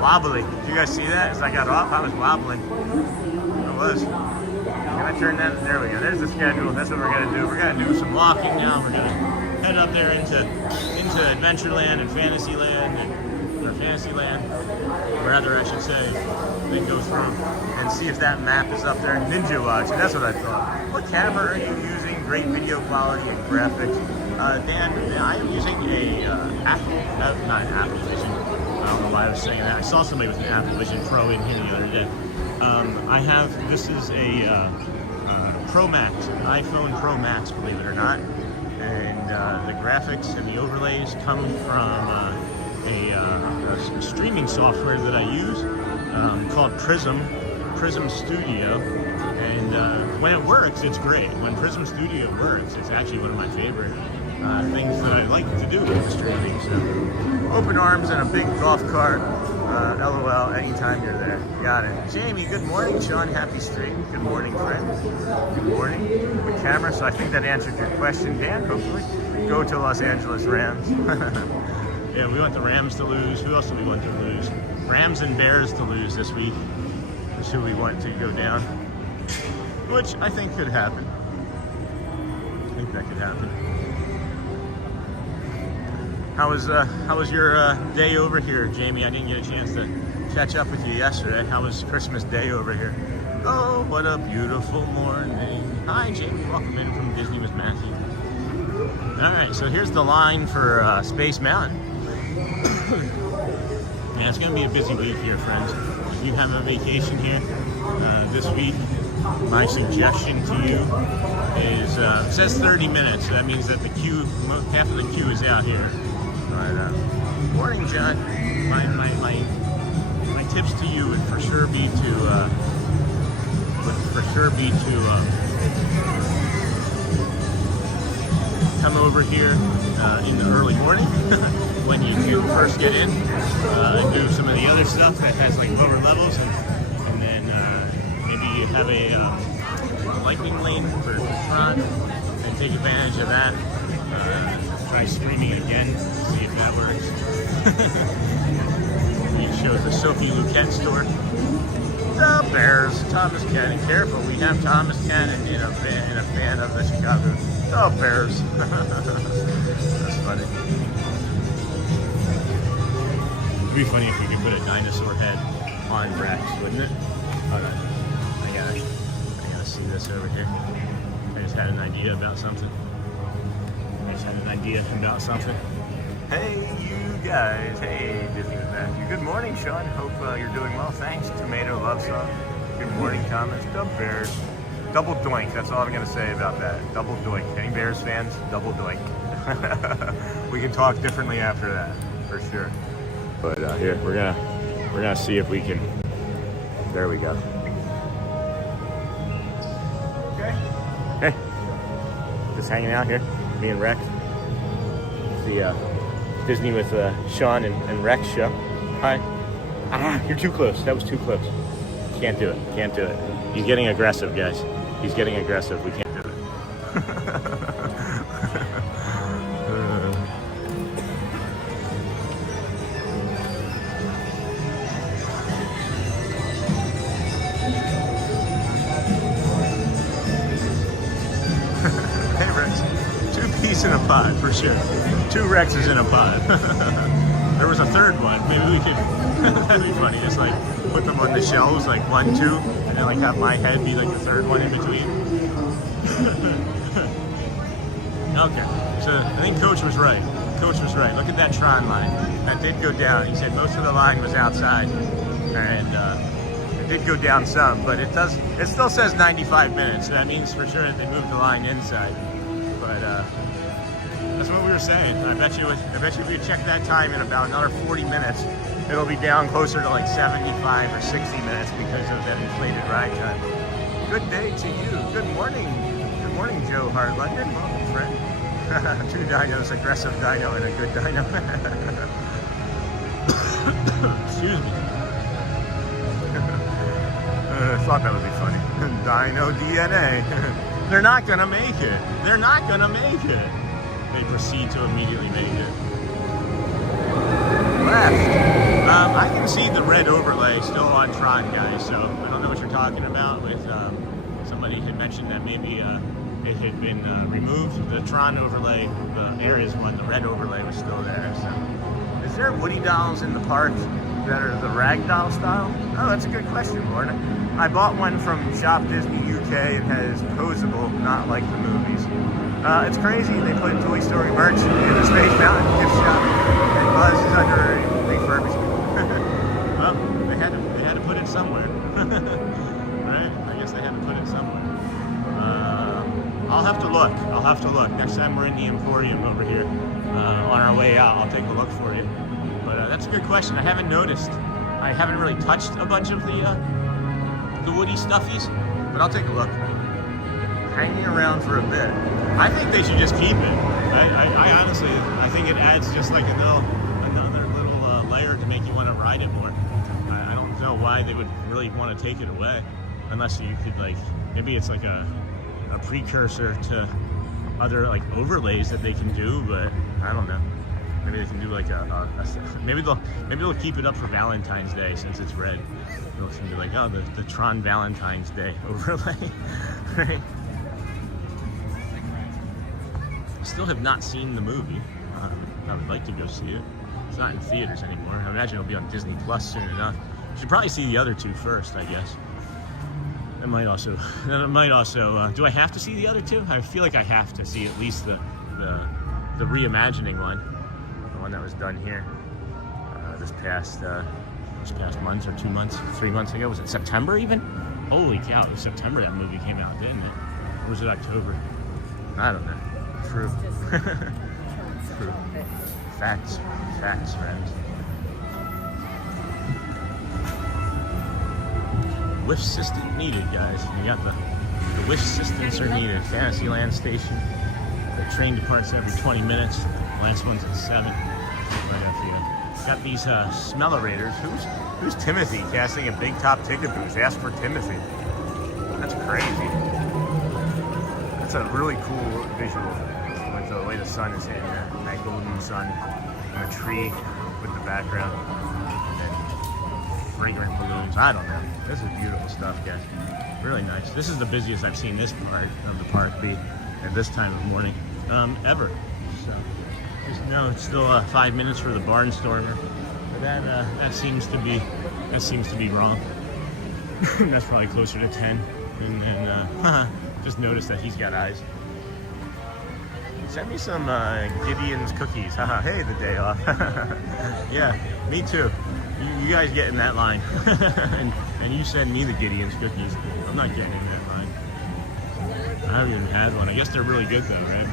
wobbly. Did you guys see that? As I got off, I was wobbling. I was. Can I turn that? There we go. There's the schedule. That's what we're gonna do. We're gonna do some walking now. We're gonna head up there into Adventureland and Fantasyland, or rather I should say, then go through and see if that map is up there. Ninja watching. That's what I thought. What camera are you using? Great video quality and graphics. Dan, I am using a not an Apple Vision. I don't know why I was saying that. I saw somebody with an Apple Vision Pro in here the other day. This is a Pro Max, an iPhone Pro Max, believe it or not. And the graphics and the overlays come from a streaming software that I use called Prism Studio. And when it works, it's great. When Prism Studio works, it's actually one of my favorite things that I like to do with the streaming. So, open arms and a big golf cart. LOL, anytime you're there. Got it. Jamie, good morning. Sean, happy stream. Good morning, friends. Good morning. Good camera. So I think that answered your question, Dan, hopefully. Go to Los Angeles Rams. Yeah, we want the Rams to lose. Who else do we want to lose? Rams and Bears to lose this week. That's who we want to go down. Which I think could happen. I think that could happen. How was your day over here, Jamie? I didn't get a chance to catch up with you yesterday. How was Christmas Day over here? Oh, what a beautiful morning. Hi, Jamie. Welcome in from Disney with Matthew. All right, so here's the line for Space Mountain. Yeah, it's going to be a busy week here, friends. If you have a vacation here this week, my suggestion to you is, it says 30 minutes. So that means that the queue, half of the queue is out here. But, morning, John. My tips to you would for sure be to come over here in the early morning when you first get in and do some of the other stuff that has like lower levels, and then maybe you have a lightning lane for Tron and take advantage of that. Try streaming again, see if that works. It shows the Sophie Luquette store. The Bears, Thomas Cannon. Careful, we have Thomas Cannon in a fan of the Chicago. The Bears. That's funny. It'd be funny if we could put a dinosaur head on Rex, wouldn't it? Hold on. I gotta see this over here. I just had an idea about something. Hey, you guys. Hey, Disney with Matthew. Good morning, Sean. Hope you're doing well. Thanks. Tomato Love Song. Good morning, Thomas. The Bears. Double doink. That's all I'm going to say about that. Double doink. Any Bears fans? Double doink. We can talk differently after that, for sure. But here, we're gonna see if we can. There we go. Okay. Hey, just hanging out here. Me and Rex. The Disney with Sean and Rex show. Hi. Ah, you're too close. That was too close. Can't do it. He's getting aggressive, guys. He's getting aggressive. We can't do it. Hey, Rex. 2 peas in a pod, for sure. 2 Rexes in a pod. There was a third one. Maybe we could, that'd be funny. Just like put them on the shelves, like 1, 2, and then like have my head be like the third one in between. Okay, so I think Coach was right. Look at that Tron line. That did go down. He said most of the line was outside, and it did go down some, but it still says 95 minutes. So that means for sure that they moved the line inside. But that's what we were saying. I bet you if we check that time in about another 40 minutes, it'll be down closer to like 75 or 60 minutes because of that inflated ride time. Good day to you. Good morning. Good morning, Joe Hart London. Welcome, friend. 2 dinos, aggressive dino and a good dino. Excuse me. I thought that would be funny. Dino DNA. They're not gonna make it. They're not gonna make it. They proceed to immediately make it. Left. I can see the red overlay still on Tron, guys, so I don't know what you're talking about with somebody had mentioned that maybe it had been removed. The Tron overlay, the Ares one, the red overlay was still there. So, is there Woody dolls in the park that are the ragdoll style? Oh, that's a good question, Lorna. I bought one from Shop Disney UK. It has posable, not like the movies. It's crazy. They put Toy Story merch in the Space Mountain gift shop, and Buzz is under refurbishment. Well, they had to put it somewhere, right? I guess they had to put it somewhere. I'll have to look. I'll have to look. Next time we're in the Emporium over here, on our way out, I'll take a look for you. But that's a good question. I haven't noticed. I haven't really touched a bunch of the Woody stuffies, but I'll take a look. Hanging around for a bit. I think they should just keep it. I honestly, I think it adds just like another little layer to make you want to ride it more. I don't know why they would really want to take it away, unless you could like, maybe it's like a precursor to other like overlays that they can do, but I don't know. Maybe they can do like maybe they'll keep it up for Valentine's Day since it's red. They'll seem to be like, oh, the Tron Valentine's Day overlay, right? Still have not seen the movie. I would like to go see it. It's not in theaters anymore. I imagine it'll be on Disney Plus soon enough. Should probably see the other two first, I guess. That might also. Do I have to see the other two? I feel like I have to see at least the reimagining one, the one that was done here this past month or 2 months, 3 months ago. Was it September even? Holy cow! It was September that movie came out, didn't it? Or was it October? I don't know. True. True. Facts, friends. Wish assistant needed, guys. You got the wish assistants are needed. Fantasyland station. The train departs every 20 minutes. The last one's at 7. Right after you. Got these smellerators. Who's Timothy casting a big top ticket booth? Ask for Timothy. That's crazy. That's a really cool visual with the way the sun is hitting that golden sun on a tree with the background. And then fragrant balloons. I don't know. This is beautiful stuff, guys. Really nice. This is the busiest I've seen this part of the park be at this time of morning ever. So, no, it's still 5 minutes for the barnstormer. But that seems to be wrong. That's probably closer to 10. And then just noticed that he's got eyes. Send me some Gideon's cookies. Haha, hey, the day off. Yeah, me too. You guys get in that line. and you send me the Gideon's cookies. I'm not getting in that line. I haven't even had one. I guess they're really good though, right?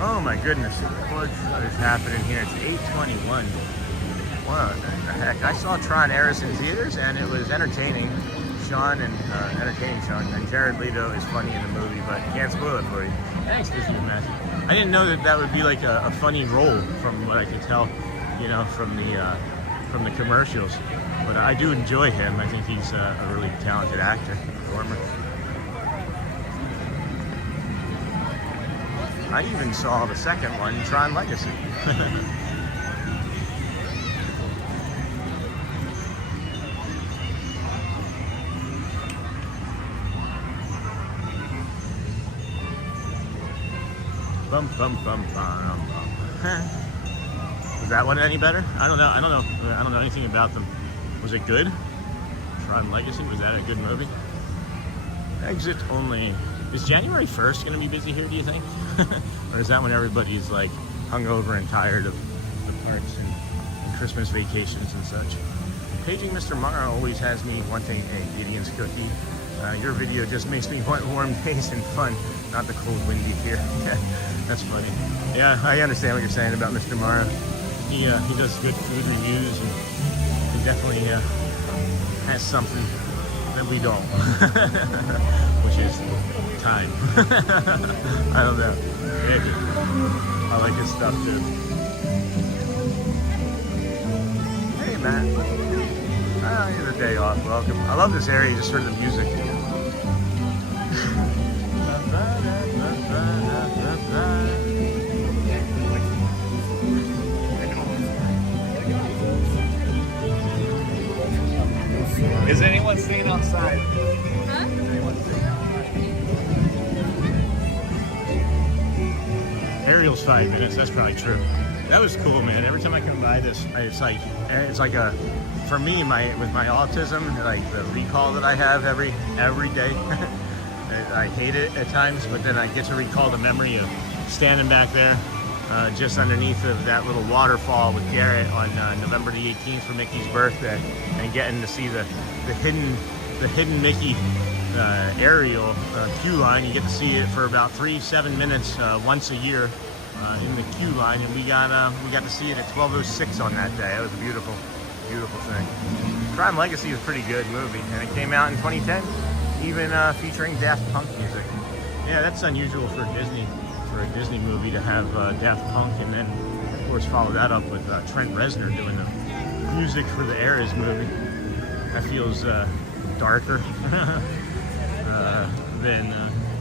Oh my goodness. What is happening here? It's 8:21. What the heck? I saw Tron Ares in theaters and it was entertaining. Sean and Jared Leto is funny in the movie, but can't spoil it for you. Thanks, Disney Magic. I didn't know that would be like a funny role from what I could tell, you know, from the commercials. But I do enjoy him. I think he's a really talented actor, performer. I even saw the second one, Tron Legacy. Bum, bum, bum, bum, bum. Was that one any better? I don't know anything about them. Was it good? Tron Legacy, was that a good movie? Exit only. Is January 1st going to be busy here, do you think? Or is that when everybody's like hungover and tired of the parks and Christmas vacations and such? Paging Mr. Morrow always has me wanting a Gideon's cookie. Your video just makes me want warm days and fun, not the cold, windy here. That's funny. Yeah, I understand what you're saying about Mr. Morrow. He does good food reviews, and he definitely has something that we don't, which is time. I don't know. Maybe. I like his stuff too. Hey, Matt. Here's a day off. Welcome. I love this area. Just heard the music. Is anyone staying outside? Huh? Is anyone staying outside? Ariel's 5 minutes. That's probably true. That was cool, man. Every time I come by this, it's like a, for me, with my autism, like the recall that I have every day. I hate it at times, but then I get to recall the memory of standing back there, just underneath of that little waterfall with Garrett on November the 18th for Mickey's birthday, and getting to see the hidden Mickey aerial queue line. You get to see it for about 7 minutes once a year in the queue line, and we got to see it at 12:06 on that day. It was a beautiful thing. Crime Legacy is a pretty good movie, and it came out in 2010, even featuring Daft Punk music. Yeah, that's unusual for a Disney movie to have Daft Punk, and then of course follow that up with Trent Reznor doing the music for the Eras movie. That feels darker than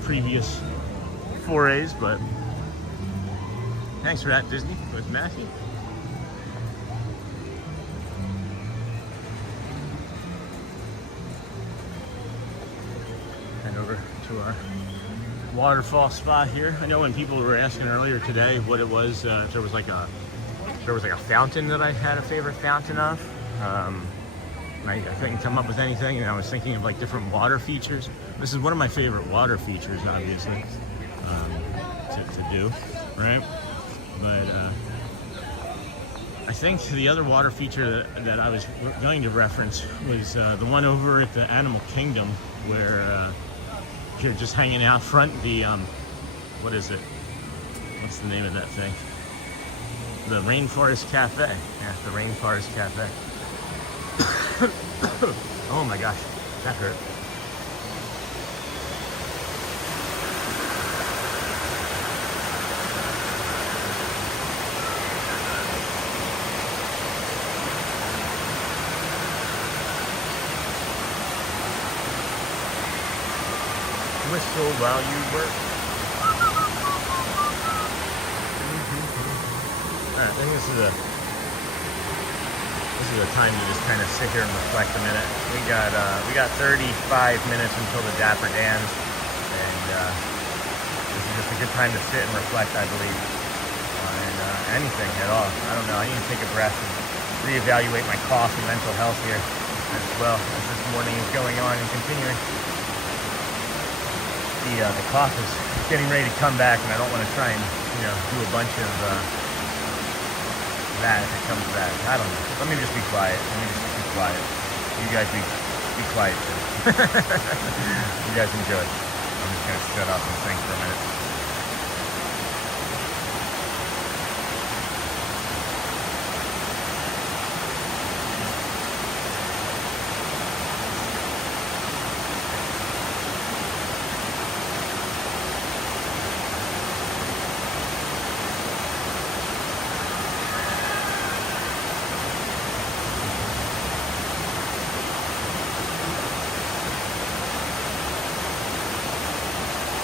previous forays, but thanks for that, Disney, with Matthew. Head over to our waterfall spot here. I know when people were asking earlier today what it was, if there was like a fountain that I had a favorite fountain of. I couldn't come up with anything, and I was thinking of like different water features. This is one of my favorite water features, obviously, to do, right? But I think the other water feature that I was going to reference was the one over at the Animal Kingdom, where you're just hanging out front. The what is it? What's the name of that thing? The Rainforest Cafe. Yeah, the Rainforest Cafe. Oh my gosh, that hurt. Whistle while you work. Alright, I think this is a time to just kind of sit here and reflect a minute. We got 35 minutes until the Dapper Dans, and this is just a good time to sit and reflect, I believe, on anything at all. I don't know. I need to take a breath and reevaluate my cough and mental health here as well as this morning is going on and continuing. The cough is getting ready to come back, and I don't want to try and do a bunch of that if it comes back. I don't know. Let me just be quiet. You guys be quiet too. You guys enjoy. I'm just gonna shut up and think for a minute.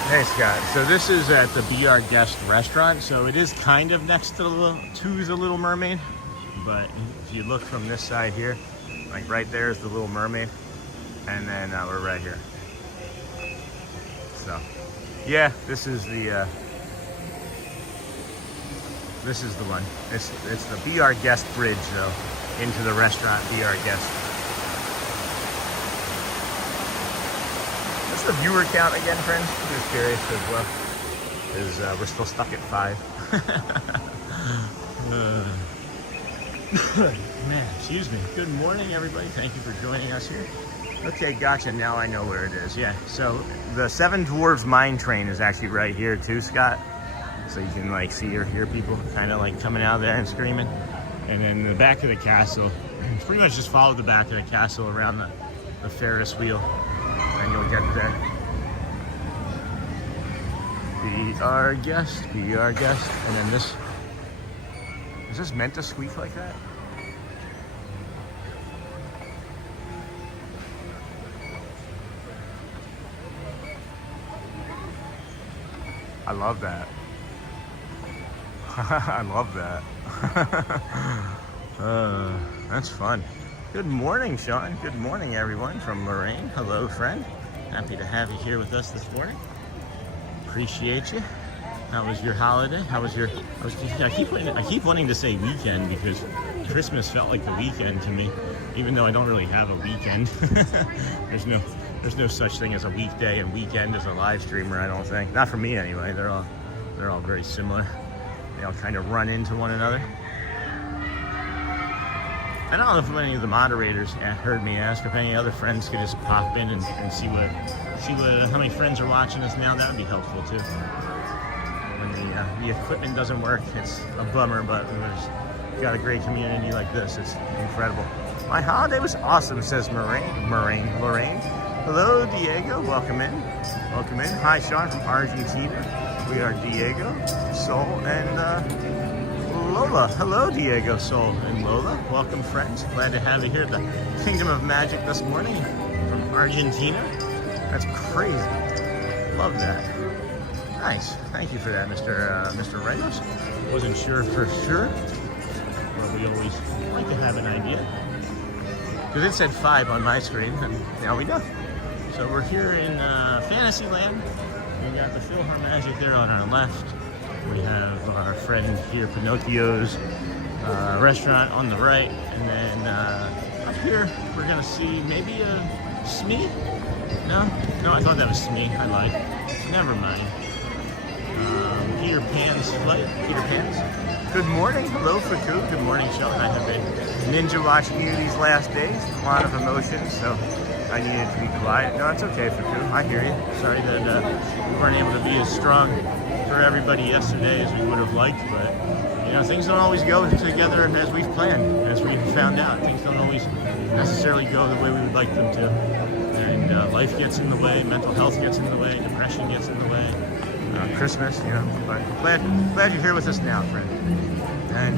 Hey Scott, so this is at the Be Our Guest restaurant, so it is kind of next to the Little Mermaid, but if you look from this side here, like right there is the Little Mermaid, and then we're right here. So, yeah, this is the one. It's the Be Our Guest bridge though, into the restaurant Be Our Guest. What's the viewer count again, friends? I'm just curious as well, because we're still stuck at 5. Man, excuse me. Good morning, everybody. Thank you for joining us here. Okay, gotcha. Now I know where it is. Yeah, so the Seven Dwarves Mine Train is actually right here too, Scott. So you can like see or hear people kind of like coming out of there and screaming. And then the back of the castle, pretty much just follow the back of the castle around the Ferris wheel, and you'll get there. Be our guest, be our guest. And then this, is this meant to squeak like that? I love that. I love that. That's fun. Good morning, Sean. Good morning, everyone from Lorraine. Hello, friend. Happy to have you here with us this morning. Appreciate you. How was your holiday? How was your? I keep wanting to say weekend because Christmas felt like the weekend to me, even though I don't really have a weekend. There's no such thing as a weekday and weekend as a live streamer. I don't think. Not for me anyway. They're all very similar. They all kind of run into one another. I don't know if any of the moderators heard me ask if any other friends could just pop in and see how many friends are watching us now. That would be helpful too. When the equipment doesn't work, it's a bummer, but we've got a great community like this. It's incredible. My holiday was awesome, says Lorraine. Hello, Diego. Welcome in. Welcome in. Hi, Sean from Argentina. We are Diego, Sol, and Lola. Hello, Diego, Sol, and Lola. Welcome, friends. Glad to have you here at the Kingdom of Magic this morning from Argentina. That's crazy. Love that. Nice. Thank you for that, Mr. Reynolds. Wasn't sure for sure. Well, we always like to have an idea. Because it said 5 on my screen, and now we know. So we're here in Fantasyland. We got the Magic there on our left. We have our friend here, Pinocchio's restaurant on the right. And then up here, we're going to see maybe a Smee? No, I thought that was Smee. I lied. Never mind. Peter Pan's flight. Peter Pan's. Good morning. Hello, Faku. Good morning, Sean. I have been ninja watching you these last days. A lot of emotions, so I needed to be quiet. No, it's okay, Faku. I hear you. Sorry that we weren't able to be as strong for everybody yesterday as we would have liked, but you know, things don't always go together as we've planned, as we found out. Things don't always necessarily go the way we would like them to. And life gets in the way, mental health gets in the way, depression gets in the way, Christmas, you know. But glad you're here with us now, friend. And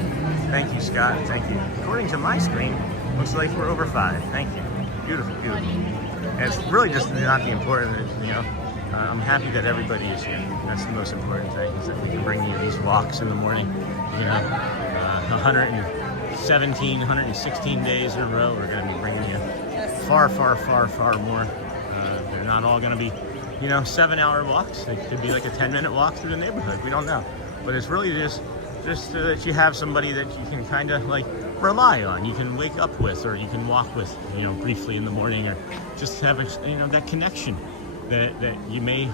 thank you, Scott. Thank you. According to my screen, looks like we're over 5. Thank you. Beautiful, beautiful. And it's really just not the important, you know. I'm happy that everybody is here. That's the most important thing, is that we can bring you these walks in the morning. You know, 117, 116 days in a row, we're going to be bringing you far, far, far, far more. They're not all going to be, you know, 7-hour walks. It could be like a 10-minute walk through the neighborhood. We don't know. But it's really just that you have somebody that you can kind of like rely on. You can wake up with, or you can walk with, you know, briefly in the morning, or just have a, you know, that connection that you may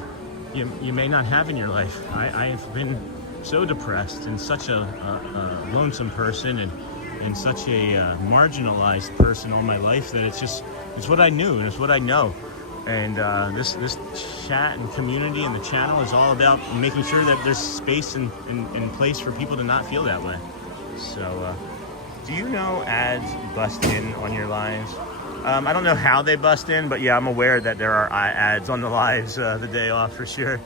not have in your life. I have been so depressed and such a lonesome person and such a marginalized person all my life that it's what I knew and it's what I know. And this chat and community and the channel is all about making sure that there's space and place for people to not feel that way. So, do you know ads bust in on your lives? I don't know how they bust in, but yeah, I'm aware that there are ads on the lives the day off for sure.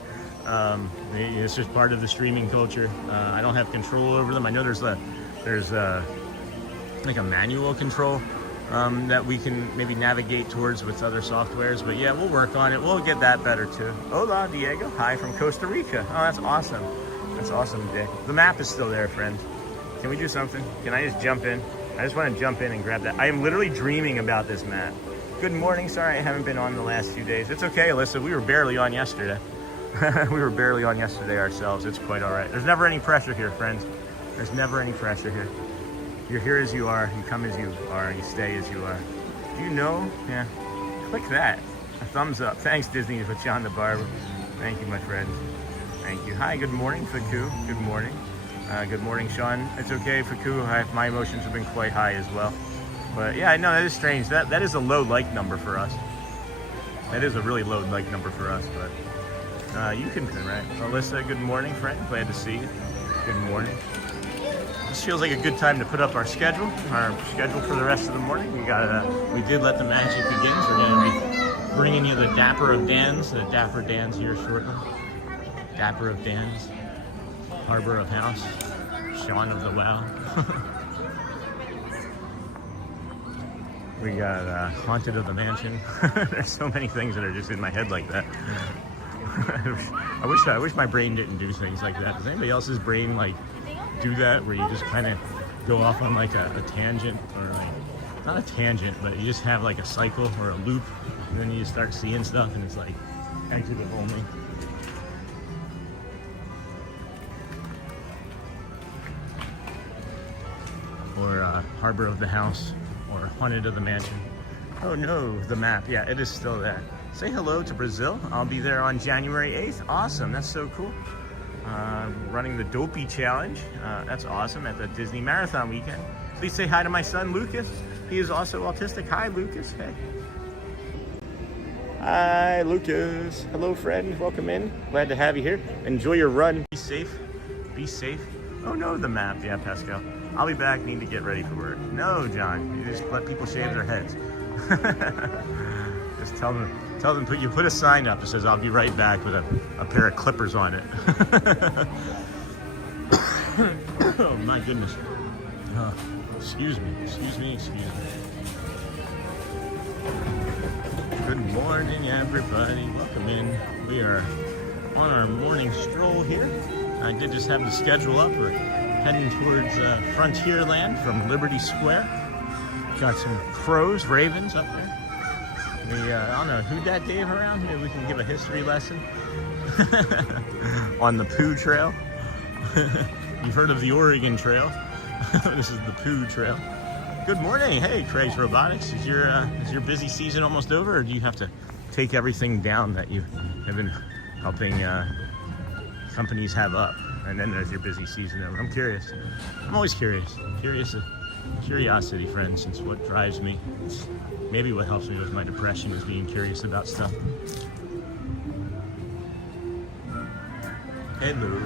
It's just part of the streaming culture. I don't have control over them. I know there's like a manual control that we can maybe navigate towards with other softwares, but yeah, we'll work on it. We'll get that better too. Hola, Diego. Hi from Costa Rica. Oh, that's awesome. That's awesome, Diego. The map is still there, friend. Can we do something? Can I just jump in? I just want to jump in and grab that. I am literally dreaming about this map. Good morning. Sorry I haven't been on the last few days. It's okay, Alyssa. We were barely on yesterday. We were barely on yesterday ourselves. It's quite all right. There's never any pressure here, friends. There's never any pressure here. You're here as you are. You come as you are. You stay as you are. Do you know? Yeah. Click that. A thumbs up. Thanks, Disney, to put you on the barber. Thank you, my friend. Thank you. Hi, good morning, Faku. Good morning. Good morning, Sean. It's okay, Faku. My emotions have been quite high as well. But yeah, I know that is strange. That is a low like number for us. That is a really low like number for us, but you can, right? Alyssa, good morning, friend. Glad to see you. Good morning. This feels like a good time to put up our schedule for the rest of the morning. We did let the magic begin. So we're going to be bringing you the Dapper Dans here shortly. Dapper of Dans, Harbor of House, Sean of the Wow. We got Haunted of the Mansion. There's so many things that are just in my head like that. I wish my brain didn't do things like that. Does anybody else's brain like do that, where you just kind of go off on like a tangent, or like not a tangent, but you just have like a cycle or a loop, and then you just start seeing stuff, and it's like exitive only. Or Harbor of the House, or Haunted of the Mansion. Oh no, the map. Yeah, it is still there. Say hello to Brazil. I'll be there on January 8th. Awesome, that's so cool. Running the Dopey Challenge. That's awesome, at the Disney Marathon weekend. Please say hi to my son, Lucas. He is also autistic. Hi, Lucas. Hey. Hi, Lucas. Hello, friend. Welcome in. Glad to have you here. Enjoy your run. Be safe. Be safe. Oh no, the map. Yeah, Pascal. I'll be back. Need to get ready for work. No, John. You just let people shave their heads. Just tell them. You put a sign up that says "I'll be right back" with a pair of clippers on it. Oh my goodness. Excuse me. Good morning, everybody. Welcome in. We are on our morning stroll here. I did just have the schedule up. We're heading towards Frontierland from Liberty Square. Got some crows, ravens up there. I don't know who that Dave around. Maybe we can give a history lesson on the Pooh Trail. You've heard of the Oregon Trail. This is the Pooh Trail. Good morning. Hey, Craig's Robotics. Is your busy season almost over, or do you have to take everything down that you have been helping companies have up? And then there's your busy season over. I'm curious. I'm always curious. Curiosity, friends, is what drives me. It's maybe what helps me with my depression is being curious about stuff. Hello.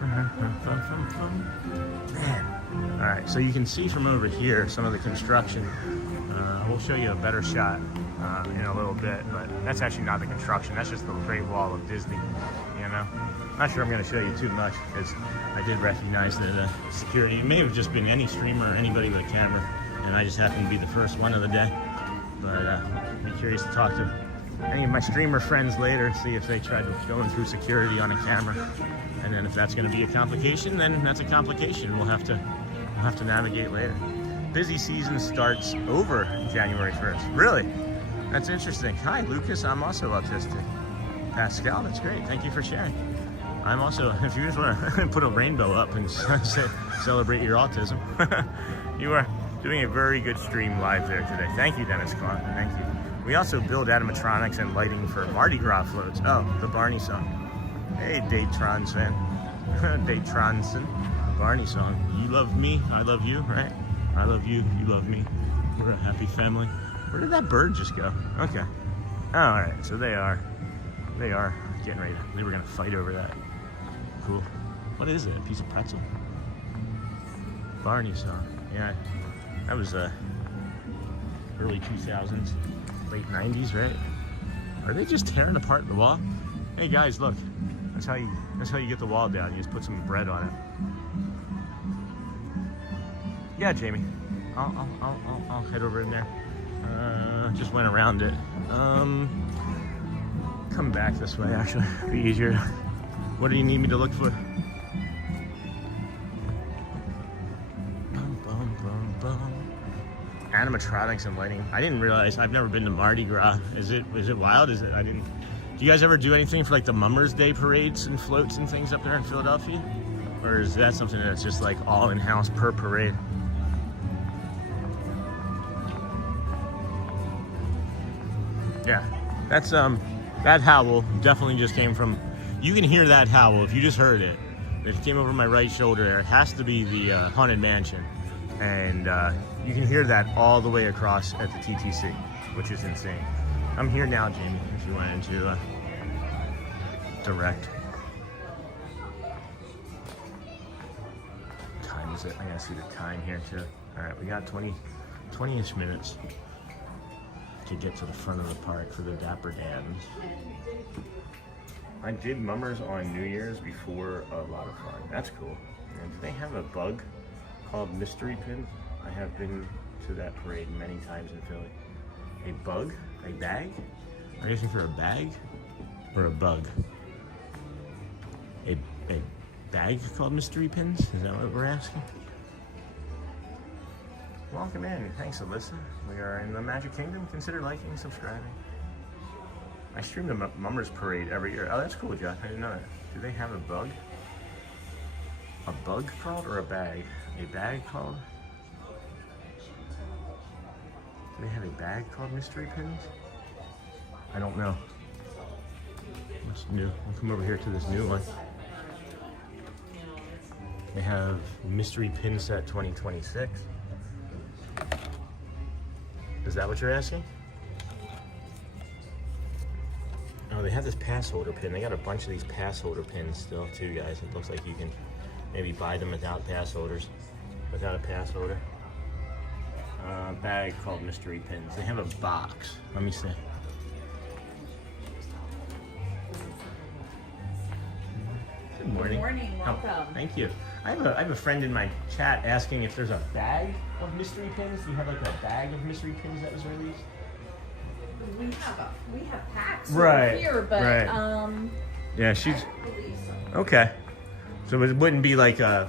Man. All right, so you can see from over here some of the construction. We'll show you a better shot in a little bit, but that's actually not the construction. That's just the Great Wall of Disney, you know? Not sure I'm going to show you too much, because I did recognize that security, it may have just been any streamer or anybody with a camera, and I just happened to be the first one of the day. But I'd be curious to talk to any of my streamer friends later, see if they tried going through security on a camera. And then if that's going to be a complication, then that's a complication. We'll have to navigate later. Busy season starts over January 1st. Really? That's interesting. Hi, Lucas. I'm also autistic. Pascal, that's great. Thank you for sharing. I'm also, if you just want to put a rainbow up and celebrate your autism, you are doing a very good stream live there today. Thank you, Dennis Kahn. Thank you. We also build animatronics and lighting for Mardi Gras floats. Oh, the Barney song. Hey, Daytron fan. Daytronson. Barney song. You love me, I love you, right? I love you, you love me. We're a happy family. Where did that bird just go? Okay. Oh, all right, so they are getting ready. They were gonna fight over that. Cool. What is it? A piece of pretzel? Barney song. Yeah, that was early 2000s, late 90s, right? Are they just tearing apart the wall? Hey guys, look. That's how you get the wall down. You just put some bread on it. Yeah, Jamie. I'll head over in there. Just went around it. Come back this way, actually. It'll be easier. What do you need me to look for? Bum, bum, bum, bum. Animatronics and lighting. I didn't realize. I've never been to Mardi Gras. Is it wild? Is it? I didn't. Do you guys ever do anything for like the Mummers Day parades and floats and things up there in Philadelphia? Or is that something that's just like all in-house per parade? Yeah, that's that howl definitely just came from. You can hear that howl if you just heard it. It came over my right shoulder there. It has to be the Haunted Mansion, and you can hear that all the way across at the TTC, which is insane. I'm here now, Jamie. If you wanted to direct. What time is it? I gotta see the time here too. All right, we got 20-ish minutes to get to the front of the park for the Dapper Dans. I did Mummers on New Year's before, a lot of fun. That's cool. And do they have a bug called Mystery Pins? I have been to that parade many times in Philly. A bug? A bag? Are you asking for a bag or a bug? A bag called mystery pins? Is that what we're asking? Welcome in. Thanks, Alyssa. We are in the Magic Kingdom. Consider liking and subscribing. I stream the Mummers Parade every year. Oh, that's cool, Jeff. I didn't know that. Do they have a bug? A bug called or a bag? A bag called? Do they have a bag called mystery pins? I don't know. What's new? I'll come over here to this new one. They have Mystery Pin Set 2026. Is that what you're asking? Oh, they have this pass holder pin. They got a bunch of these pass holder pins still too, guys. It looks like you can maybe buy them without pass holders, without a pass holder. Bag called mystery pins. They have a box. Let me see. Good morning. Good morning. Welcome. Oh, thank you. I have a friend in my chat asking if there's a bag of mystery pins. Do you have like a bag of mystery pins that was released? We have packs Right, here, but right. Yeah, she's okay. So it wouldn't be like a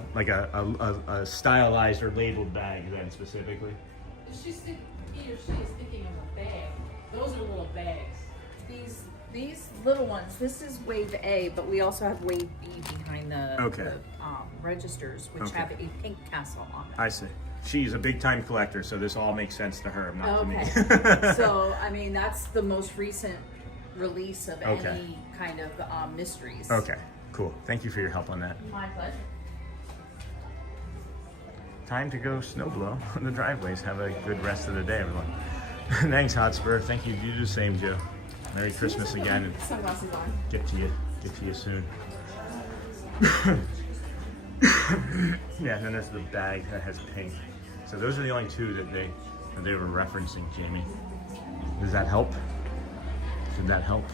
stylized or labeled bag then specifically. he or she is thinking of a bag. Those are little bags. These little ones. This is wave A, but we also have wave B behind the registers, which have a pink tassel on it. I see. She's a big time collector, so this all makes sense to her, not to me. So I mean, that's the most recent release of any kind of mysteries. Okay, cool. Thank you for your help on that. My pleasure. Time to go snowblow on the driveways. Have a good rest of the day, everyone. Thanks, Hotspur. Thank you. You do the same, Joe. Merry Christmas again, and Sunglasses on. get to you soon. Yeah, and then there's the bag that has pink. So those are the only two that they were referencing, Jamie. Does that help? Did that help?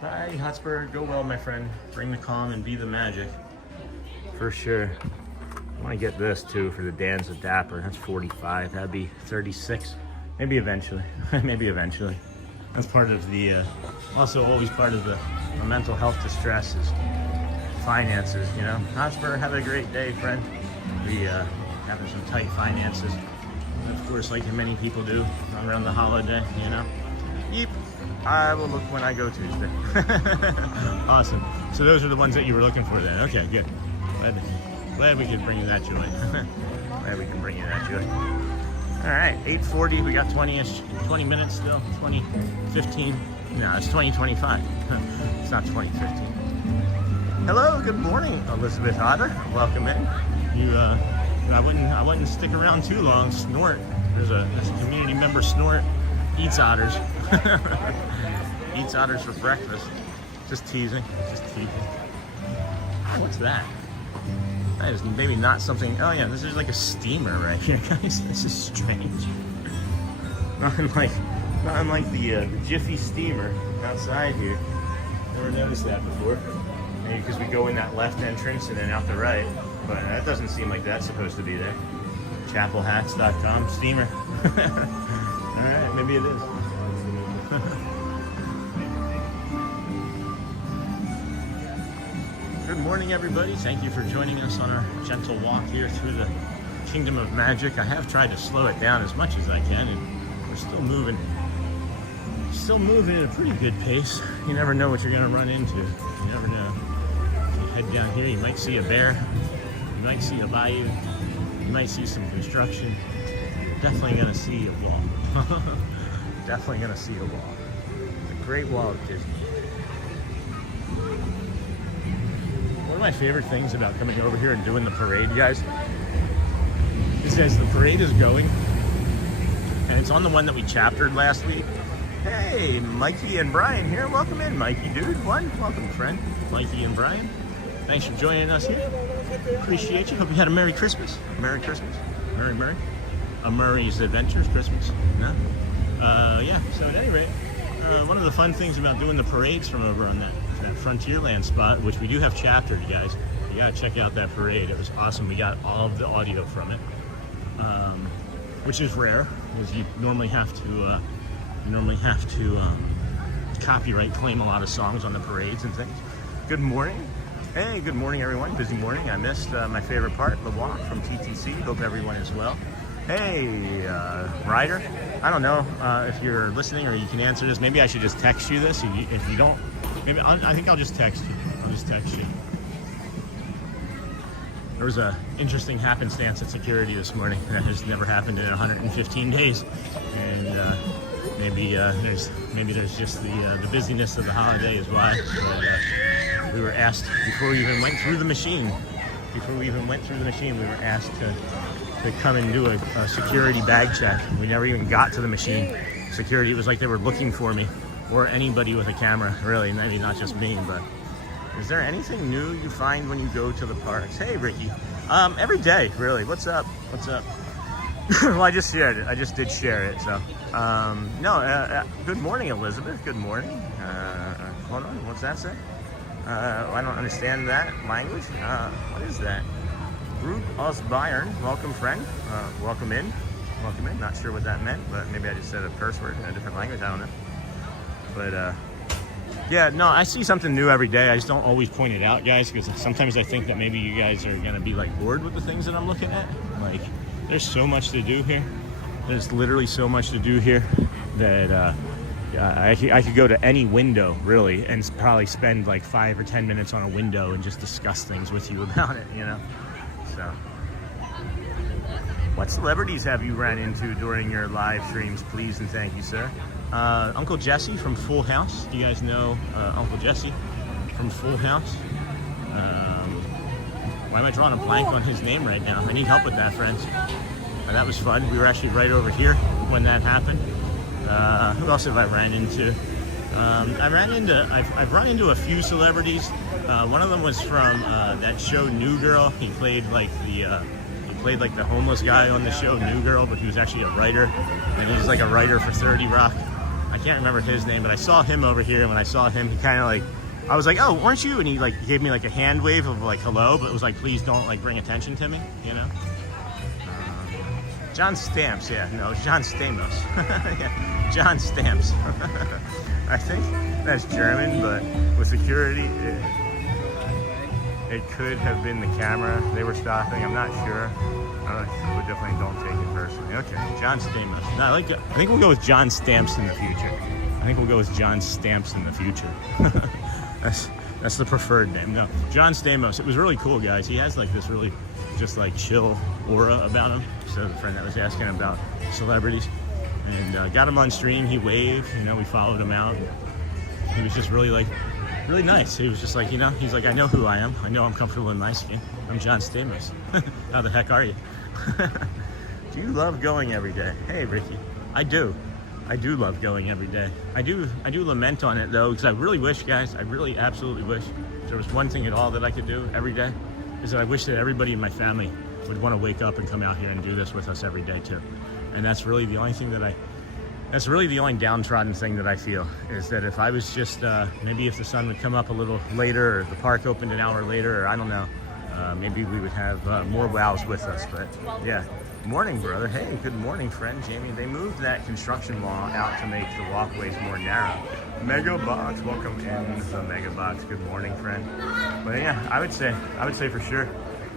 Hi, Hotspur. Go well, my friend. Bring the calm and be the magic. For sure. I want to get this too for the Dans of Dapper. That's 45. That'd be 36. Maybe eventually. Maybe eventually. That's part of the, also always part of the mental health distress is finances, you know. Hotspur, have a great day, friend. We having some tight finances. Of course, like many people do around the holiday, you know. Yeep. I will look when I go Tuesday. Awesome. So those are the ones that you were looking for then. Okay, good. Glad we could bring you that joy. Glad we can bring you that joy. All right, 8:40. We got 20 minutes still. 20:15. No, it's 20:25. It's not 20:15. Hello, good morning, Elizabeth Otter. Welcome in. I wouldn't stick around too long. Snort. There's a community member, Snort, eats otters. Eats otters for breakfast. Just teasing. Oh, what's that? That is maybe not something. Oh yeah, this is like a steamer right here, guys. This is strange. Not unlike the Jiffy steamer outside here. Never noticed that before. Maybe because we go in that left entrance and then out the right. But that doesn't seem like that's supposed to be there. Chapelhats.com steamer. All right, maybe it is. Good morning, everybody. Thank you for joining us on our gentle walk here through the Kingdom of Magic. I have tried to slow it down as much as I can, and we're still moving at a pretty good pace. You never know what you're going to run into. You never know. You head down here, you might see a bear, you might see a bayou, you might see some construction. You're definitely going to see a wall. Definitely going to see a wall. The Great Wall of Disney. One of my favorite things about coming over here and doing the parade, guys, is as the parade is going, and it's on the one that we chaptered last week. Hey, Mikey and Brian here. Welcome in, Mikey, dude. Welcome, friend. Mikey and Brian. Thanks for joining us here. Appreciate you. Hope you had a Merry Christmas. Merry Christmas. Merry. A Murray's Adventures Christmas. No? Yeah, so at any rate, one of the fun things about doing the parades from over on that Frontierland spot, which we do have chaptered, guys. You gotta check out that parade. It was awesome. We got all of the audio from it, which is rare, because you normally have to copyright claim a lot of songs on the parades and things. Good morning. Hey, good morning, everyone. Busy morning. I missed my favorite part, the walk from TTC. Hope everyone is well. Hey, Ryder. I don't know if you're listening or you can answer this. Maybe I should just text you this. If you don't, maybe I think I'll just text you. I'll just text you. There was a interesting happenstance at security this morning that has never happened in 115 days, and maybe there's just the busyness of the holiday is why. But we were asked before we even went through the machine. We were asked to come and do a security bag check. We never even got to the machine. Security, it was like they were looking for me, or anybody with a camera, really. Maybe not just me, but. Is there anything new you find when you go to the parks? Hey, Ricky. Every day, really. What's up? Well, I just shared it. I just did share it, so. Good morning, Elizabeth. Good morning. Hold on, what's that say? I don't understand that language. What is that? Group aus Bayern. Welcome, friend. Welcome in. Not sure what that meant, but maybe I just said a curse word in a different language. I don't know. But, yeah, no, I see something new every day. I just don't always point it out, guys, because sometimes I think that maybe you guys are going to be, like, bored with the things that I'm looking at. Like, there's so much to do here. There's literally so much to do here that I could go to any window, really, and probably spend, like, 5 or 10 minutes on a window and just discuss things with you about it, you know? So, what celebrities have you ran into during your live streams, please and thank you, sir? Uncle Jesse from Full House. Do you guys know Uncle Jesse from Full House? Why am I drawing a blank on his name right now? I need help with that, friends. That was fun. We were actually right over here when that happened. Who else have I ran into? I've run into a few celebrities. One of them was from that show New Girl. He played like the homeless guy on the show New Girl, but he was actually a writer, and he was like a writer for 30 Rock. I can't remember his name, but I saw him over here, and when I saw him, he kind of like, I was like, oh, aren't you? And he like gave me like a hand wave of like hello, but it was like, please don't like bring attention to me, you know? John Stamps, yeah, no, John Stamos. Yeah, John Stamps. I think that's German, but with security, it could have been the camera they were stopping. I'm not sure. But definitely don't take it personally. Okay, John Stamos. No, I think we'll go with John Stamps in the future. That's the preferred name. No, John Stamos. It was really cool, guys. He has like this really just like chill aura about him. So the friend that was asking about celebrities, and got him on stream. He waved. You know, we followed him out. He was just really nice. He was just like, you know, he's like, I know who I am. I know I'm comfortable in my skin. I'm John Stamos. How the heck are you? Do you love going every day? Hey, Ricky. I do love going every day. I do lament on it though, because I really wish, guys, I really absolutely wish there was one thing at all that I could do every day, is that I wish that everybody in my family would want to wake up and come out here and do this with us every day too. And that's really the only thing that's really the only downtrodden thing that I feel, is that if I was just, maybe if the sun would come up a little later, or the park opened an hour later, or I don't know, maybe we would have more wows with us. But yeah, morning, brother. Hey, good morning, friend Jamie. They moved that construction wall out to make the walkways more narrow. Mega Box, welcome in the Mega Box. Good morning, friend. But yeah, I would say for sure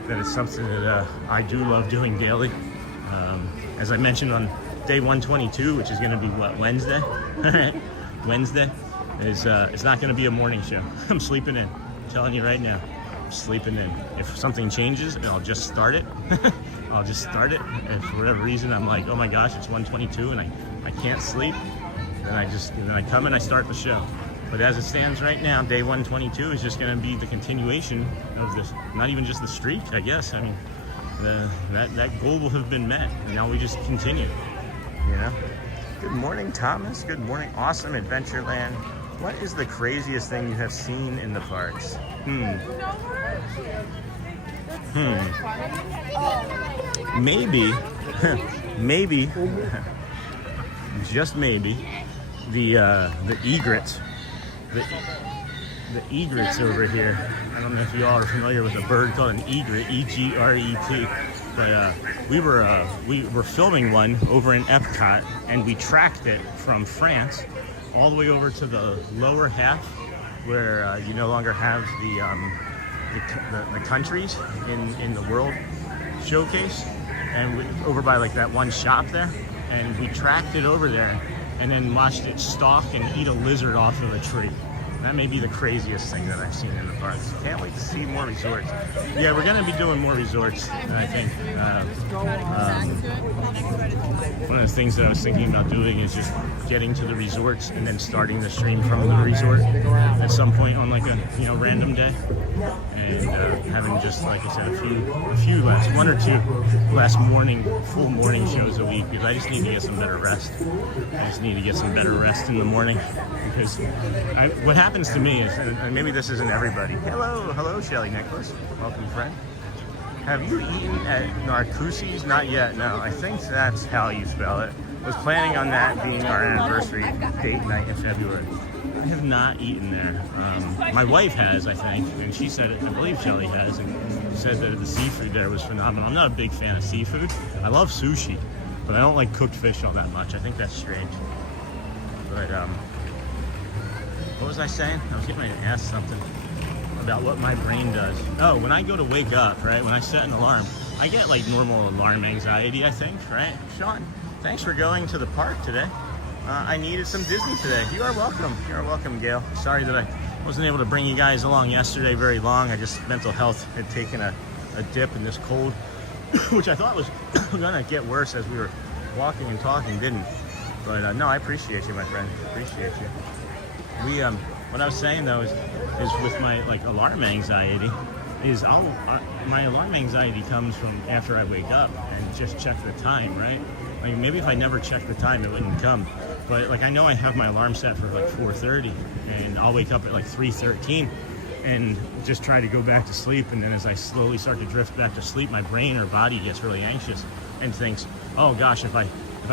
that it's something that I do love doing daily. As I mentioned on day 122, which is going to be what, Wednesday? Wednesday is it's not going to be a morning show. I'm sleeping in. I'm telling you right now, I'm sleeping in. If something changes, I'll just start it. If for whatever reason I'm like, oh my gosh, it's 122 and I can't sleep, then I come and I start the show. But as it stands right now, day 122 is just going to be the continuation of this. Not even just the streak, I guess. I mean, that goal will have been met, and now we just continue. You know? Good morning, Thomas. Good morning, awesome Adventureland. What is the craziest thing you have seen in the parks? Maybe, just maybe, the egrets. The egrets over here. I don't know if you all are familiar with a bird called an egret, E-G-R-E-T. But we were filming one over in Epcot, and we tracked it from France all the way over to the lower half, where you no longer have the countries in the world showcase, and over by like that one shop there, and we tracked it over there, and then watched it stalk and eat a lizard off of a tree. That may be the craziest thing that I've seen in the parks. Can't wait to see more resorts. Yeah, we're going to be doing more resorts, I think. One of the things that I was thinking about doing is just getting to the resorts and then starting the stream from the resort at some point on like a random day, and having just, like I said, a few last, one or two last full morning shows a week, because I just need to get some better rest. I just need to get some better rest in the morning, because what happens to me is, and maybe this isn't everybody. Hello, Shelly Nicholas. Welcome, friend. Have you eaten at Narcoossee's? Not yet, no. I think that's how you spell it. I was planning on that being our anniversary date night in February. I have not eaten there. My wife has, I think, and she said it, I believe Shelly has, and said that the seafood there was phenomenal. I'm not a big fan of seafood. I love sushi, but I don't like cooked fish all that much. I think that's strange. But, what was I saying? I was getting ready to ask something about what my brain does. Oh, when I go to wake up, right, when I set an alarm, I get like normal alarm anxiety, I think, right? Sean, thanks for going to the park today. I needed some Disney today. You are welcome. You are welcome, Gail. Sorry that I wasn't able to bring you guys along yesterday very long. I just, mental health had taken a dip in this cold, which I thought was gonna get worse as we were walking and talking, didn't. But no, I appreciate you, my friend. Appreciate you. We, what I was saying though is with my like alarm anxiety, is my alarm anxiety comes from after I wake up and just check the time, right? Like maybe if I never checked the time, it wouldn't come. But like I know I have my alarm set for like 4:30, and I'll wake up at like 3:13 and just try to go back to sleep. And then as I slowly start to drift back to sleep, my brain or body gets really anxious and thinks, oh gosh, if I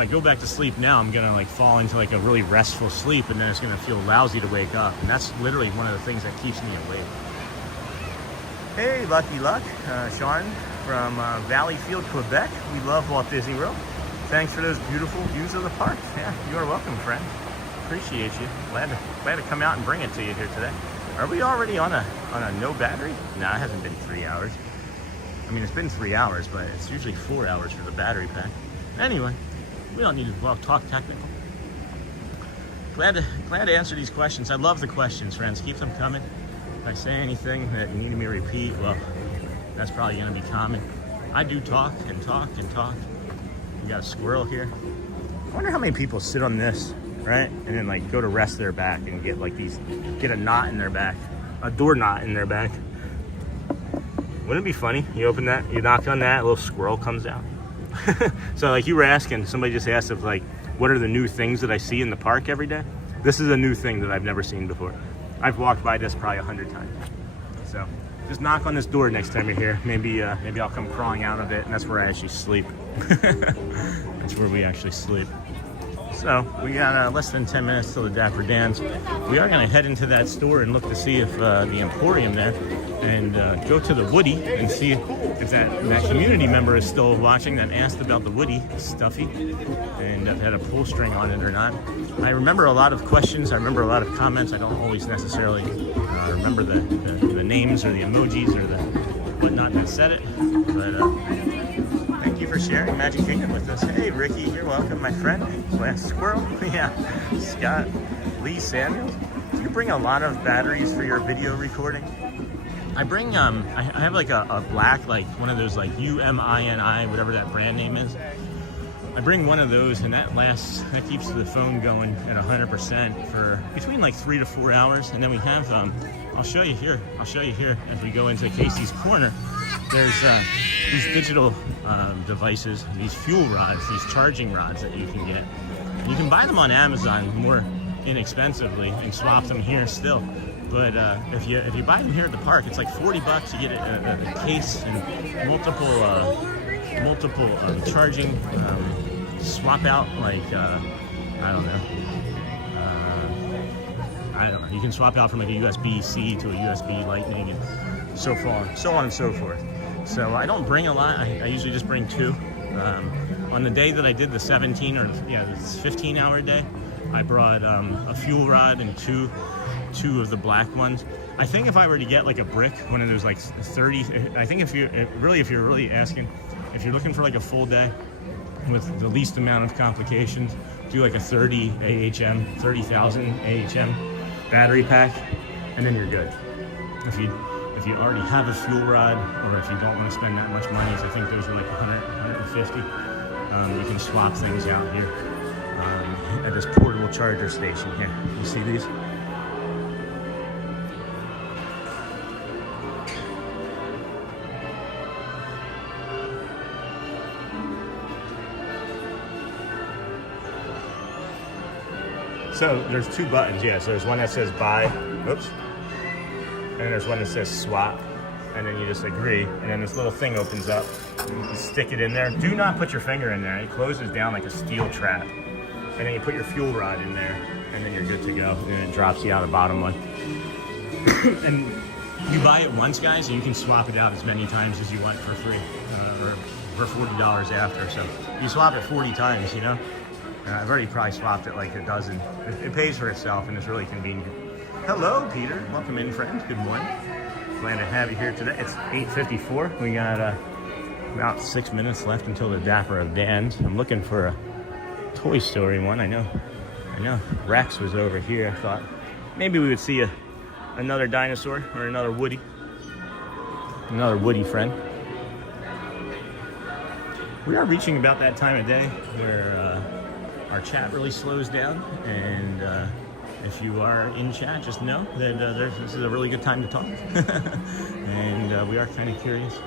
go back to sleep now, I'm gonna like fall into like a really restful sleep, and then it's gonna feel lousy to wake up. And that's literally one of the things that keeps me awake. Hey, Lucky Luck, Sean from Valleyfield, Quebec. We love Walt Disney World. Thanks for those beautiful views of the park. Yeah, you are welcome, friend. Appreciate you. Glad to come out and bring it to you here today. Are we already on a no battery? No, it hasn't been 3 hours. I mean, it's been 3 hours, but it's usually 4 hours for the battery pack. Anyway, we don't need to talk technical. Glad to answer these questions. I love the questions, friends. Keep them coming. If I say anything that you need me to repeat, well, that's probably going to be common. I do talk and talk and talk. We got a squirrel here. I wonder how many people sit on this, right? And then like go to rest their back and get like get a knot in their back, a door knot in their back. Wouldn't it be funny? You open that, you knock on that, a little squirrel comes out. So like you were asking, somebody just asked if like, what are the new things that I see in the park every day? This is a new thing that I've never seen before. I've walked by this probably 100 times. So just knock on this door next time you're here. Maybe I'll come crawling out of it, and that's where I actually sleep. That's where we actually sleep. So we got less than 10 minutes till the Dapper Dans. We are going to head into that store and look to see if the Emporium there, and go to the Woody and see if that community member is still watching that asked about the Woody stuffy and if it had a pull string on it or not. I remember a lot of questions. I remember a lot of comments. I don't always necessarily remember the names or the emojis or the whatnot that said it, but thank you for sharing Magic Kingdom with us. Hey, Ricky, you're welcome, my friend. Last squirrel. Yeah. Scott Lee Samuels. Do you bring a lot of batteries for your video recording? I bring, I have like a black, like one of those like UMINI, whatever that brand name is. I bring one of those, and that keeps the phone going at 100% for between like 3 to 4 hours. And then we have, I'll show you here as we go into Casey's Corner. There's these digital devices, these fuel rods, these charging rods that you can get. You can buy them on Amazon more inexpensively and swap them here still. But if you buy them here at the park, it's like $40. You get a case and multiple charging, swap out like I don't know, I don't know. You can swap out from like a USB-C to a USB Lightning and so on and so forth. So I don't bring a lot. I usually just bring 2. On the day that I did the 15-hour day, I brought a fuel rod and two of the black ones. I think if I were to get like a brick, one of those like 30, I think if you're really asking, if you're looking for like a full day with the least amount of complications, do like a 30 AHM, 30,000 AHM battery pack, and then you're good. If you already have a fuel rod, or if you don't want to spend that much money, so I think those are like 100, 150. You can swap things out here at this portable charger station here. You see these? So there's 2 buttons, yeah. So there's one that says buy, oops, and then there's one that says swap, and then you just agree, and then this little thing opens up. You stick it in there. Do not put your finger in there. It closes down like a steel trap. And then you put your fuel rod in there, and then you're good to go. And it drops you out a bottom one. And you buy it once, guys, and you can swap it out as many times as you want for free, or for $40 after. So you swap it 40 times, you know. I've already probably swapped it like a dozen. It pays for itself, and it's really convenient. Hello, Peter. Welcome in, friend. Good morning. Glad to have you here today. It's 8:54. We got about 6 minutes left until the Dapper Dans. I'm looking for a Toy Story one. I know. Rex was over here. I thought maybe we would see another dinosaur or another Woody friend. We are reaching about that time of day where our chat really slows down, and if you are in chat, just know that this is a really good time to talk. And we are kind of curious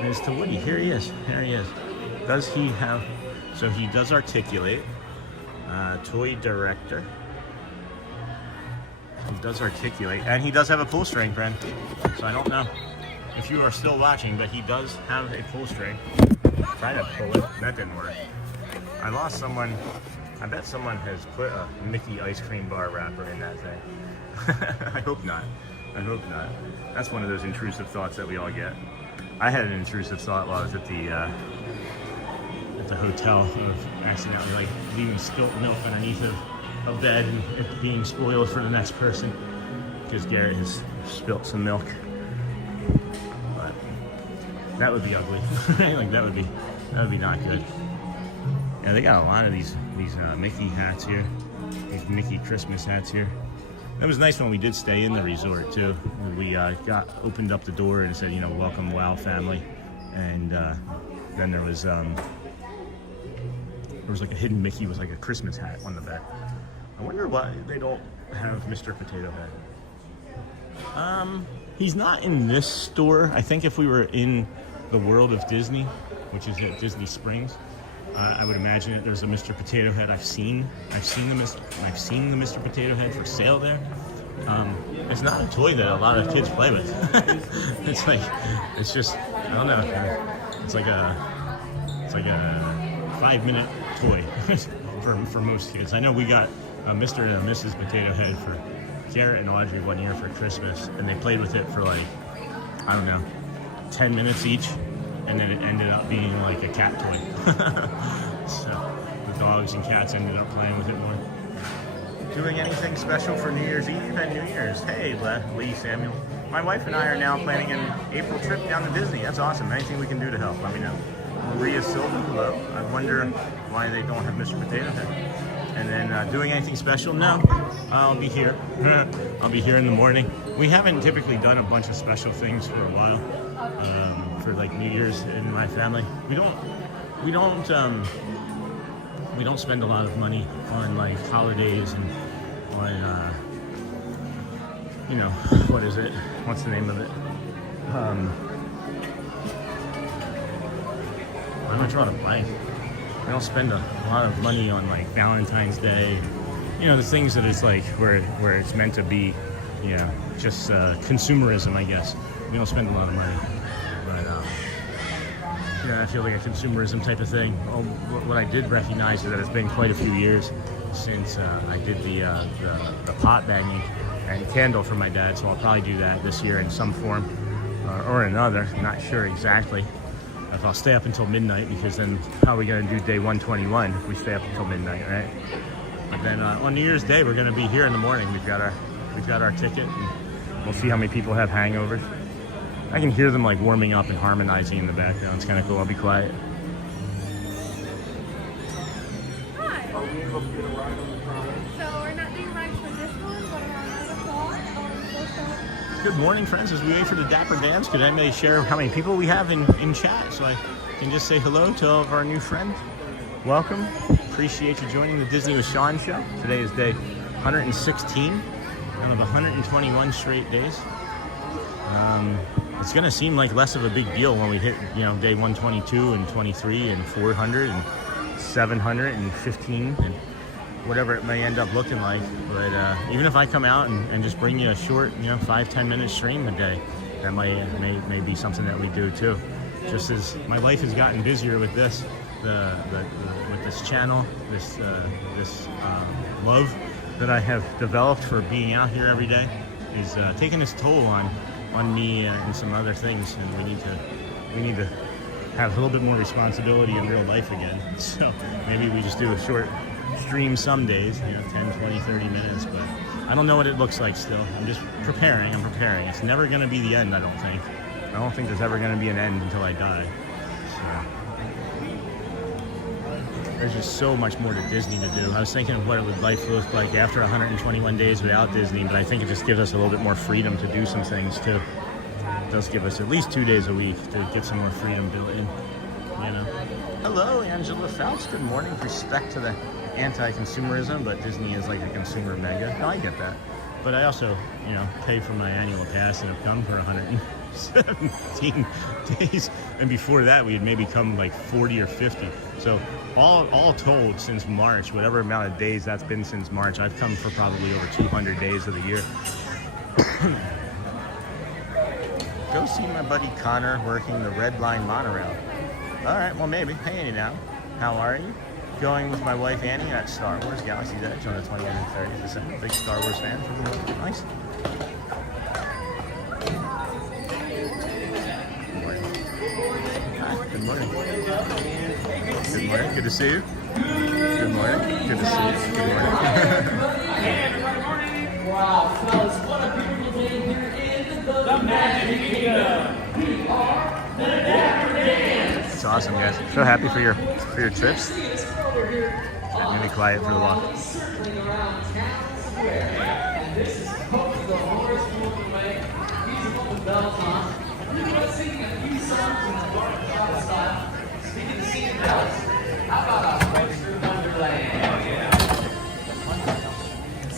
as to Woody. Here he is. Does he have, so he does articulate, toy director. He does articulate, and he does have a pull string, friend. So I don't know if you are still watching, but he does have a pull string. Trying to pull it, that didn't work. I lost someone. I bet someone has put a Mickey ice cream bar wrapper in that thing. I hope not. That's one of those intrusive thoughts that we all get. I had an intrusive thought while I was at the hotel of accidentally like leaving spilt milk underneath of a bed and it being spoiled for the next person because Garrett has spilt some milk. But that would be ugly. Like that would be not good. Yeah, they got a lot of these Mickey hats here, these Mickey Christmas hats here. That was nice when we did stay in the resort too. We opened up the door and said, welcome WOW family, and then there was like a hidden Mickey with like a Christmas hat on the back. I wonder why they don't have Mr. Potato Head. He's not in this store. I think if we were in the world of Disney, which is at Disney Springs, I would imagine that there's a Mr. Potato Head. I've seen the Mr. Potato Head for sale there. It's not a toy that a lot of kids play with. it's just, I don't know. It's like a 5-minute toy for most kids. I know we got a Mr. and a Mrs. Potato Head for Garrett and Audrey one year for Christmas, and they played with it for like, I don't know, 10 minutes each. And then it ended up being like a cat toy. So the dogs and cats ended up playing with it more. Doing anything special for New Year's Eve and New Year's? Hey, Lee Samuel. My wife and I are now planning an April trip down to Disney. That's awesome. Anything we can do to help, let me know. Maria Silva, hello. I wonder why they don't have Mr. Potato Head. And then doing anything special? No, I'll be here. I'll be here in the morning. We haven't typically done a bunch of special things for a while. For like New Year's in my family, we don't spend a lot of money on like holidays and on what is it? What's the name of it? I'm gonna try to blank. We don't spend a lot of money on like Valentine's Day, the things that it's like where it's meant to be, just consumerism, I guess. We don't spend a lot of money. But I feel like a consumerism type of thing. What I did recognize is that it's been quite a few years since I did the pot banging and candle for my dad, so I'll probably do that this year in some form or another. Not sure exactly if I'll stay up until midnight, because then how are we going to do day 121 if we stay up until midnight, right? But then on New Year's Day, we're going to be here in the morning. We've got our ticket, and we'll see how many people have hangovers. I can hear them like warming up and harmonizing in the background. It's kind of cool. I'll be quiet. Hi. So we're not doing rides for this one, but on another fall. Good morning, friends. As we wait for the Dapper Dans, could anybody share how many people we have in chat, so I can just say hello to all of our new friends? Welcome. Appreciate you joining the Disney with Sean show. Today is day 116 out of 121 straight days. It's going to seem like less of a big deal when we hit, day 122 and 23 and 400 and 700 and 15 and whatever it may end up looking like. But even if I come out and just bring you a short, 5-10 minute stream a day, that may be something that we do too. Just as my life has gotten busier with this, with this channel, this love that I have developed for being out here every day is taking its toll on me and some other things, and we need to have a little bit more responsibility in real life again. So maybe we just do a short stream some days, 10, 20, 30 minutes, but I don't know what it looks like still. I'm just preparing. It's never going to be the end, I don't think. I don't think there's ever going to be an end until I die. So there's just so much more to Disney to do. I was thinking of what life look like after 121 days without Disney, but I think it just gives us a little bit more freedom to do some things too. It does give us at least 2 days a week to get some more freedom built in, Hello, Angela Fouts. Good morning. Respect to the anti-consumerism, but Disney is like a consumer mega. No, I get that. But I also, pay for my annual pass and have come for 117 days. And before that, we had maybe come like 40 or 50. So all told, since March, whatever amount of days that's been since March, I've come for probably over 200 days of the year. Go see my buddy Connor working the Red Line monorail. All right, well, maybe. Hey, Annie, now. How are you? Going with my wife Annie at Star Wars Galaxy's Edge on the 20th and 30th of December. Big Star Wars fan. Nice. Good morning. Good morning. Good to see you. Good morning. Good to see you. Good morning. Wow, fellas, what a beautiful day here in the Magic Kingdom. We are the Dapper Dans. It's awesome, guys. So happy for your trips. I'm gonna be quiet for the walk. This is Coach the Horse moving away. He's a couple bells on. We're gonna sing a few songs in the barbershop style. Speaking of singing bells, how about a Western Wonderland?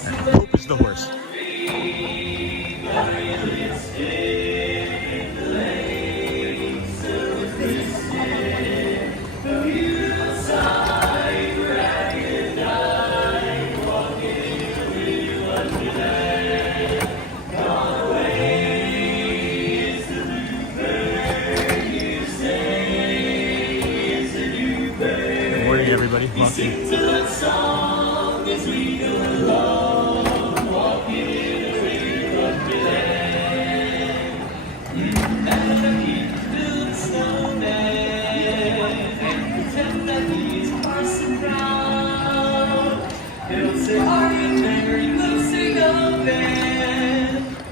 And Hope is the horse. Everybody, welcome.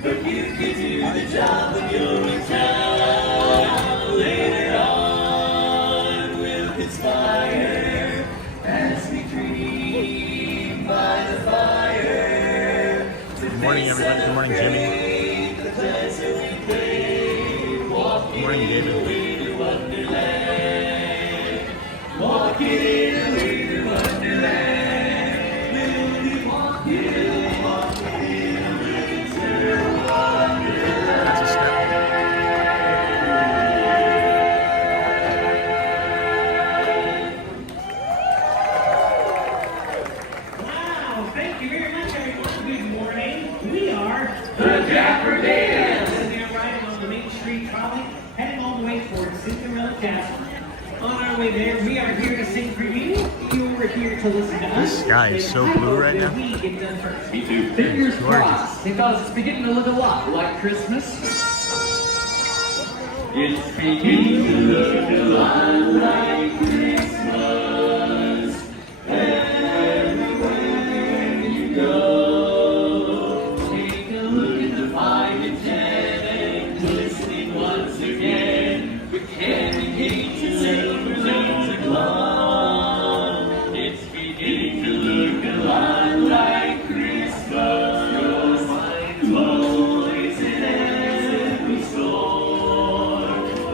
But you can do the job when you're in town. Later on, we'll conspire as we dream by the fire. Good morning, everybody. Good morning, Jimmy. Good morning, David. Walking in a winter wonderland. We'll be walking in a winter wonderland. That's a step. Wow, thank you very much, everyone. Good morning. We are The way there. We are here to sing for you. You were here to listen to us. This sky is so blue right now. We get done first. Me too. Fingers crossed, because it's beginning to look a lot like Christmas. It's beginning to look a lot like Christmas. Everywhere you go, take a look at the 5 and 10 and glistening once again. With candy canes and silver lanes aglow. It's beginning to look a lot like Christmas. You'll find toys in every store.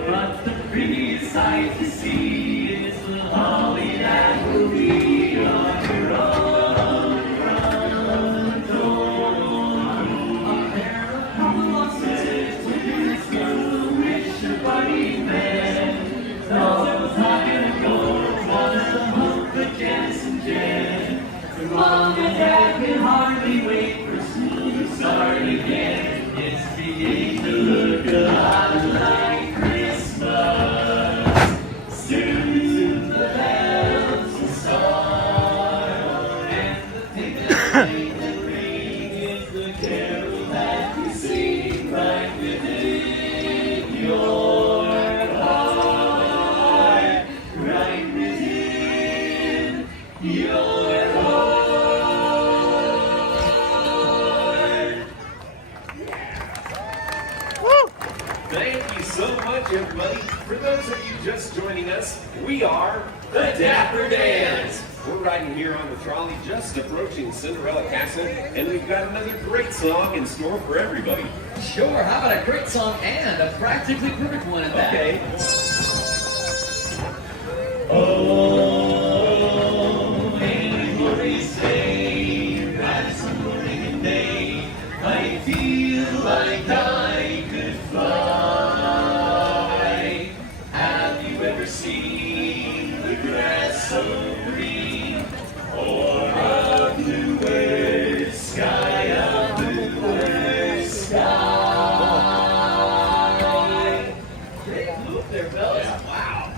But the prettiest sight to see is the holly that will be on your own front door. A pair of promises with a wish a buddy man. Those not gonna go on a month of Janice and Jen. Mom and Dad can hardly wait for school to start again. It's beginning to look a lot like Christmas. Soon the bells will start, and the thing that ring is the carol that we sing right within your heart, right within your heart. Thank you so much, everybody. For those of you just joining us, we are the Dapper Dans. We're riding here on the trolley, just approaching Cinderella Castle, and we've got another great song in store for everybody. Sure, how about a great song and a practically perfect one at that? Okay. Oh, any glorious day, Madison morning and day, I feel like I could fly. Have you ever seen the grass so green, or a bluer sky, a bluer sky? Great move there, fellas. Wow.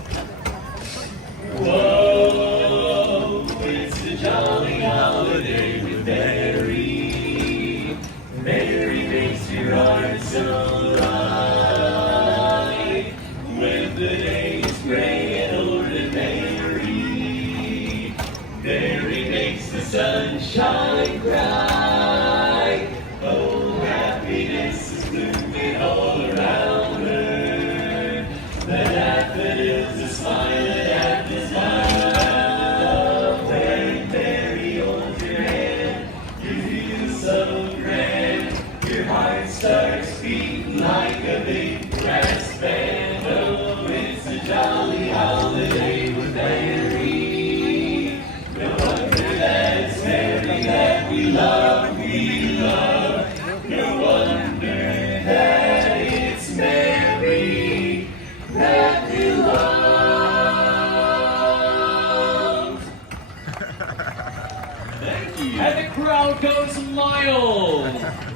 Whoa, it's a jolly holiday with Mary. Mary makes your heart so light. When the day is gray and ordinary, Mary makes the sunshine bright. Oh, happiness is blooming all around her. The daffodils are smiling at the smile. When Mary holds your hand, you feel so grand. Your heart starts beating like a big brass band. Oh, it's a jolly holiday with Mary. No wonder that it's Mary that we love, we love. No wonder that it's Mary that we love. Thank you. And the crowd goes wild.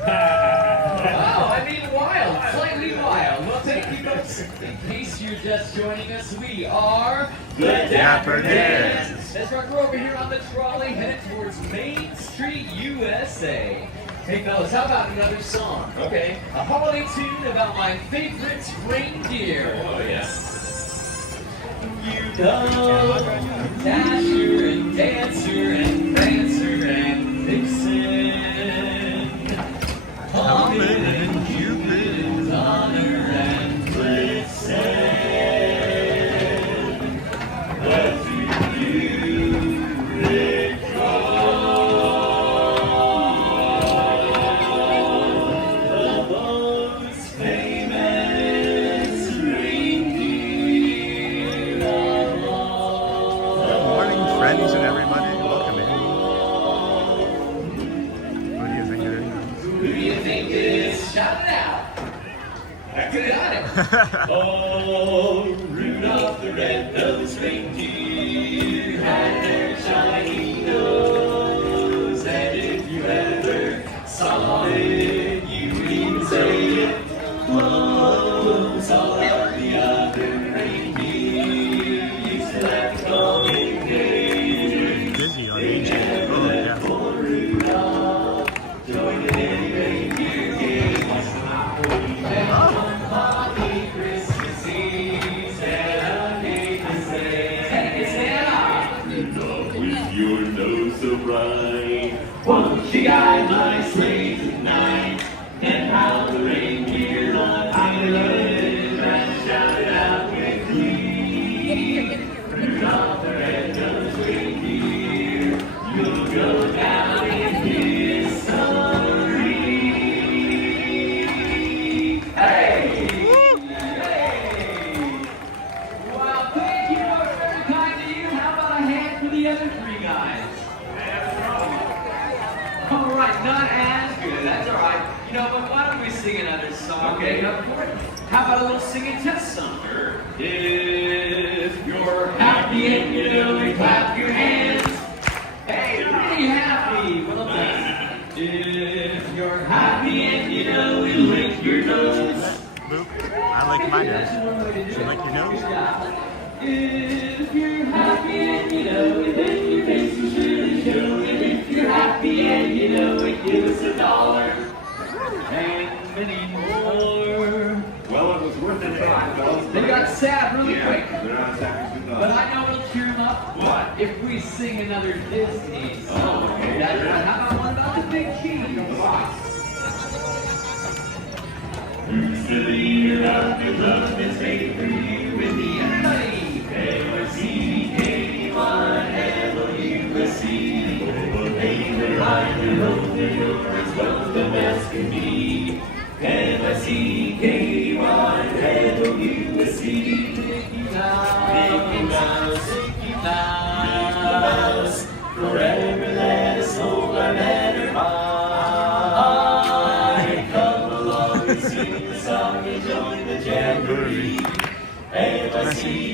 Wow, I mean wild, slightly wild. Well, thank you folks. In case you're just joining us, we are the Dapper Dans. That's right, we're over here on the trolley headed towards Main Street, USA. Hey fellas, how about another song? Okay. A holiday tune about my favorite reindeer. Oh yeah. You know, Dasher and Dancer and Prancer and Vixen, Comet and Cupid, Donner and Blitzen. What do you recall? The most famous reindeer of all. Good morning, friends and everybody. Welcome in. Who do you think it is? Who do you think it is? Shout it out. Get it on it. Oh, Rudolph the red-nosed reindeer had their shiny nose, and if you ever saw it, you would even say it. Whoa, all of the other reindeer used to with your nose so bright. Won't you guide my sleigh tonight? And how the reindeer love to live and shout it out with glee. Rudolph the red-nosed reindeer, you'll go down in history. Hey! Hey! Well, thank you. That was very kind of you. How about a hand for the other three guys? All right, not as good. That's all right. You know what? Why don't we sing another song? Okay, up for it. How about a little singing test song? Sure. If you're happy and you know it, clap your hands. Hey, pretty happy. Well done. If you're happy and you know it, lick your nose. Boop. I like my nose. You like your nose? If you're happy and you know it, then your face will surely show it. If you're happy and you know it, give us $1. And many more. Well, it was worth a try, fellas. They got sad really quick. They're not as happy as we thought. But I know it'll cheer them up. What? If we sing another Disney song. Oh, okay. That's right. How about one about the big cheese? Who's the leader of the club that's made for you with the everybody? M-O-C-K-Y-L-O-U-S-E. Hey, the rider, hope that you're as well the best can be. M-O-C-K-Y-L-O-U-S-E. Mickey Mouse, forever let us hold our banner high. Come along and sing the song and join the jamboree. M-O-C-K-Y-L-O-U-S-E.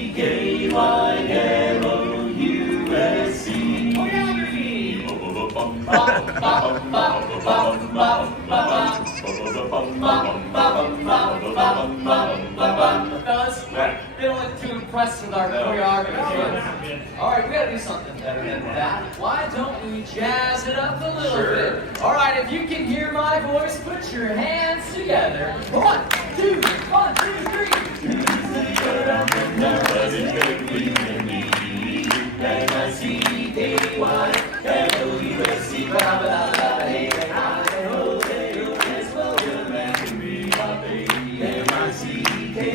They don't look too impressed with our choreography. All right, we gotta do something better than that. Why don't we jazz it up a little bit? All right, if you can hear my voice, put your hands together. 1, 2, 1, 2, 3. M-I-C-K-Y-L-O-U-S-E. M-I-C-K-Y-L-O-U-S-E.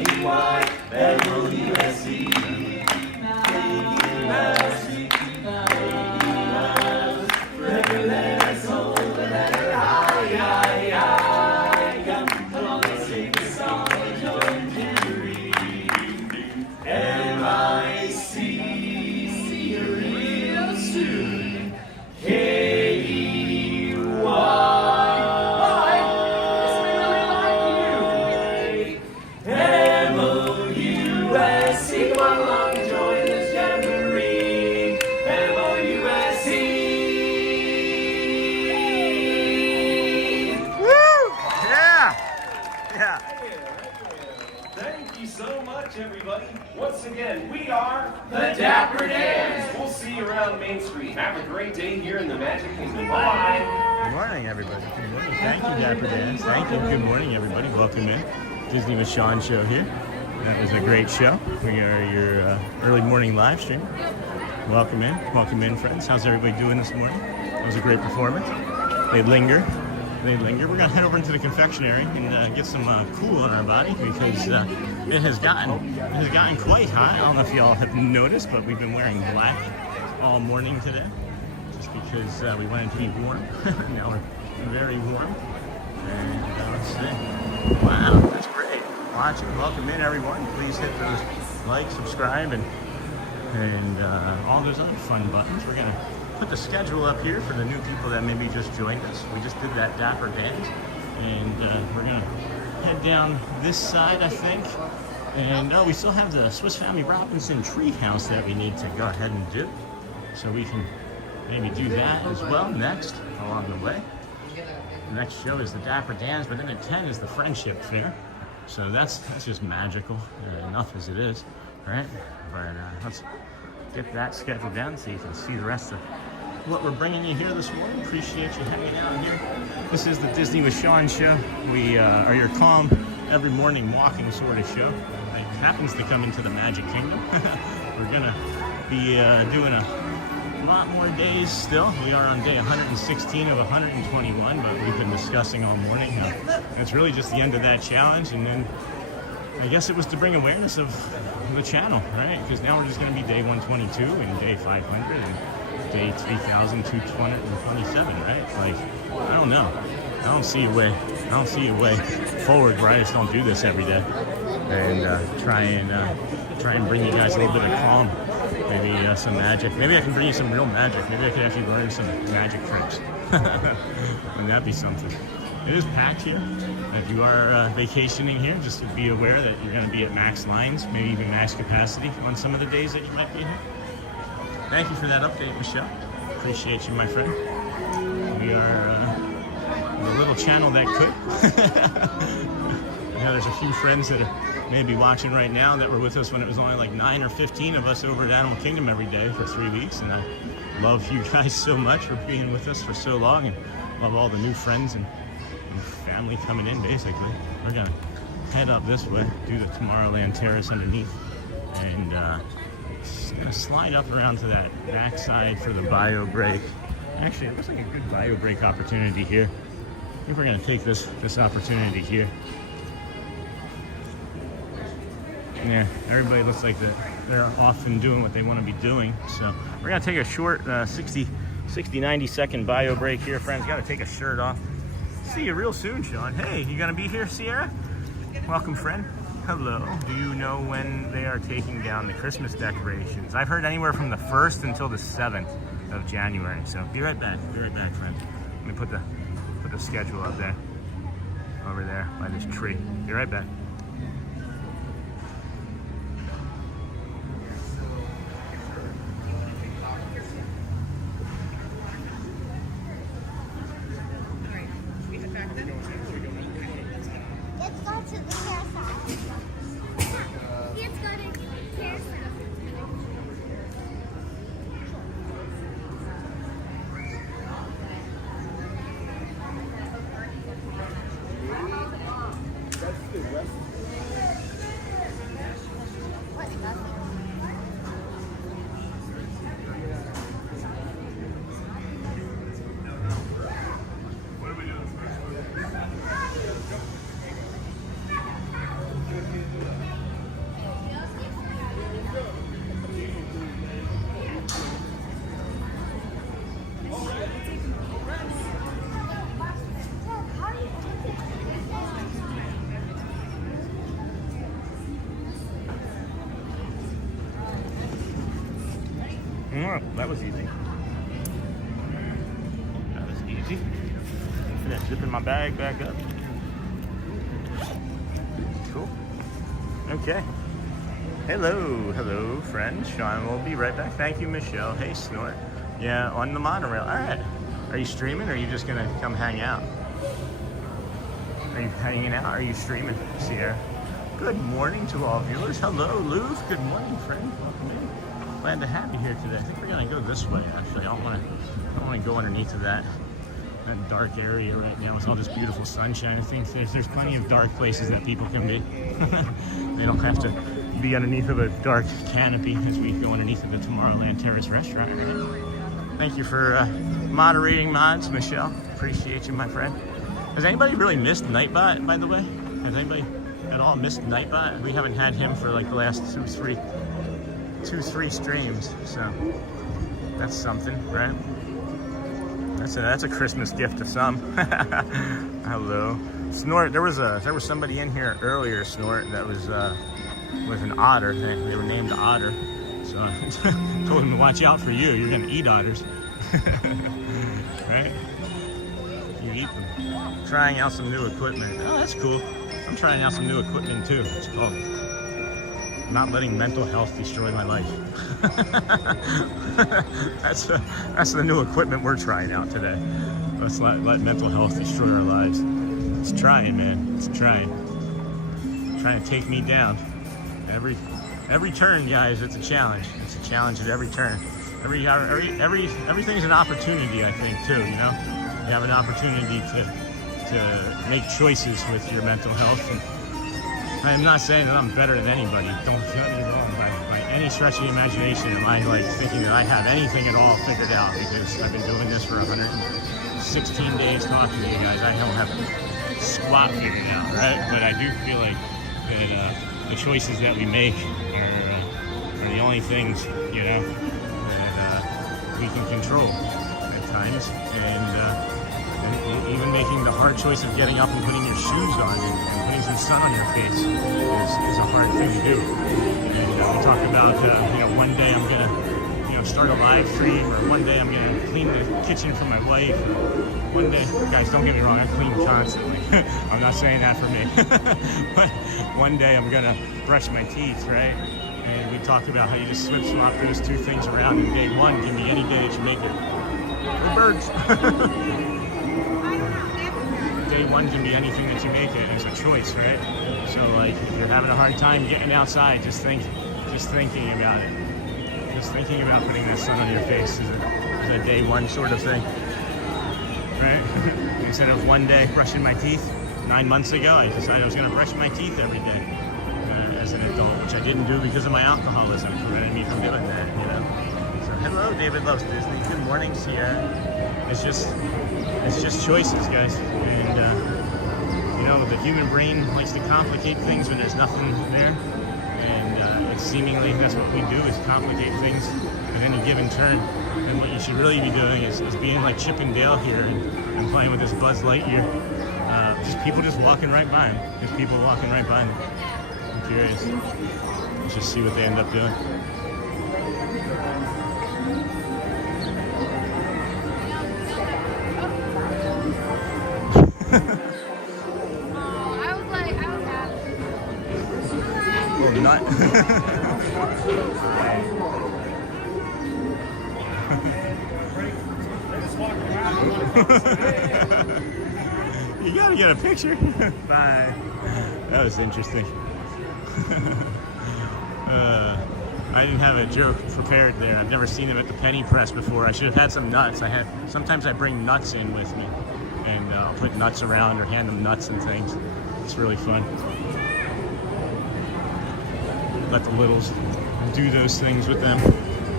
Mickey Mouse, forever let us hold the banner high. Come along and sing the song and join the jamboree. M-I-C, see you real soon. K-E-Y. Everybody, once again, we are the Dapper Dans. We'll see you around Main Street. Have a great day here in the Magic Kingdom. Bye. Good morning, everybody. Good morning. Thank you, Dapper Dans. Thank you. Good morning, everybody. Welcome in. Disney with Sean show here. That was a great show. We are your early morning live stream. Welcome in. Welcome in, friends. How's everybody doing this morning? It was a great performance. They linger. We're gonna head over into the confectionery and get some cool on our body because it has gotten quite hot. I don't know if y'all have noticed, but we've been wearing black all morning today, just because we wanted to be warm. Now we're very warm. And let's see. Wow, that's great. Watching, welcome in, everyone. Please hit those like, subscribe, and all those other fun buttons. We're gonna put the schedule up here for the new people that maybe just joined us. We just did that Dapper Dans, and we're gonna head down this side, I think. And we still have the Swiss Family Robinson Treehouse that we need to go ahead and do. So we can maybe do that as well next along the way. The next show is the Dapper Dans, but then at 10 is the Friendship Fair. So that's just magical, enough as it is, right? But let's get that scheduled down so you can see the rest of what we're bringing you here this morning. Appreciate you hanging out here. This is the Disney with Sean show. We are your calm, every morning walking sort of show. It happens to come into the Magic Kingdom. We're gonna be doing a lot more days still. We are on day 116 of 121, but we've been discussing all morning how it's really just the end of that challenge, and then I guess it was to bring awareness of the channel, right? Because now we're just going to be day 122 and day 500 and day 3,227, right? Like, I don't know. I don't see a way forward where I just don't do this every day and try and bring you guys a little bit of calm, maybe some magic. Maybe I can bring you some real magic. Maybe I could actually learn some magic tricks. Wouldn't that be something? It is packed here. If you are vacationing here, just be aware that you're going to be at max lines, maybe even max capacity on some of the days that you might be here. Thank you for that update, Michelle. Appreciate you, my friend. We are the little channel that could. Now there's a few friends that are maybe watching right now that were with us when it was only like 9 or 15 of us over at Animal Kingdom every day for 3 weeks, and I love you guys so much for being with us for so long, and love all the new friends and family coming in. Basically, we're gonna head up this way, do the Tomorrowland terrace underneath, and just gonna slide up around to that backside for the bio break. Actually, it looks like a good bio break opportunity here. I think we're gonna take this opportunity here. Yeah, everybody looks like they're off and doing what they want to be doing. So we're gonna take a short 90 second bio break here, friends. Gotta take a shirt off. See you real soon, Sean. Hey, you gonna be here, Sierra? Welcome, friend. Hello. Do you know when they are taking down the Christmas decorations? I've heard anywhere from the 1st until the 7th of January. So be right back. Be right back, friend. Let me put the schedule up there, over there by this tree. Be right back. Let's go to the carousel. Let's go to the carousel. That was easy. That was easy. Finish zipping my bag back up. Cool. Okay. Hello, friend. Sean will be right back. Thank you, Michelle. Hey, Snort. Yeah, on the monorail. All right. Are you streaming, or are you just gonna come hang out? Are you hanging out? Or are you streaming, Sierra? Good morning to all viewers. Hello, Lou. Good morning, friend. Welcome in. Glad to have you here today. I think we're gonna go this way. Actually, I don't want to go underneath of that dark area right now. It's all this beautiful sunshine. I think there's plenty of dark places that people can be. They don't have to be underneath of a dark canopy as we go underneath of the Tomorrowland Terrace restaurant. Right? Thank you for moderating mods, Michelle. Appreciate you, my friend. Has anybody really missed Nightbot, by the way? Has anybody at all missed Nightbot? We haven't had him for like the last two, three streams, so that's something, right? That's a Christmas gift to some. Hello, Snort. There was somebody in here earlier, Snort, that was with an otter. They were named Otter, so I told him to watch out for you. You're gonna eat otters, right? You eat them. Trying out some new equipment. Oh, that's cool. I'm trying out some new equipment too. It's called not letting mental health destroy my life. That's the new equipment we're trying out today. Let's let mental health destroy our lives. It's trying, man. It's trying. Trying to take me down. Every turn, guys. It's a challenge. It's a challenge at every turn. Everything's an opportunity, I think, too. You know, you have an opportunity to make choices with your mental health. And I am not saying that I'm better than anybody. Don't get me wrong by any stretch of the imagination am I like thinking that I have anything at all figured out, because I've been doing this for 116 days talking to you guys. I don't have squat figured out, right? But I do feel like that the choices that we make are the only things, you know, that we can control at times. And even making the hard choice of getting up and putting your shoes on and putting some sun on your face is a hard thing to do. And we talked about, you know, one day I'm gonna, you know, start a live stream, or one day I'm gonna clean the kitchen for my wife. One day, guys, don't get me wrong, I clean constantly. I'm not saying that for me. But one day I'm gonna brush my teeth, right? And we talked about how you just swap those two things around. And day one can be any day that you make it. The birds. Day one can be anything that you make it. It's a choice, right? So like, if you're having a hard time getting outside, just thinking about it. Just thinking about putting that sun on your face is a day one sort of thing, right? Instead of one day brushing my teeth, 9 months ago, I decided I was going to brush my teeth every day as an adult, which I didn't do because of my alcoholism. It prevented me from doing that, you know? So hello, David Loves Disney. Good morning, Sierra. It's just choices, guys. And you know, the human brain likes to complicate things when there's nothing there. And it's seemingly that's what we do, is complicate things at any given turn. And what you should really be doing is being like Chip and Dale here and playing with this Buzz Lightyear. Just people just walking right by him. There's people walking right by him. I'm curious. Let's just see what they end up doing. Nut. You gotta get a picture. Bye. That was interesting. I didn't have a joke prepared there. I've never seen them at the penny press before. I should have had some nuts. Sometimes I bring nuts in with me, and I'll put nuts around or hand them nuts and things. It's really fun. Let the littles do those things with them.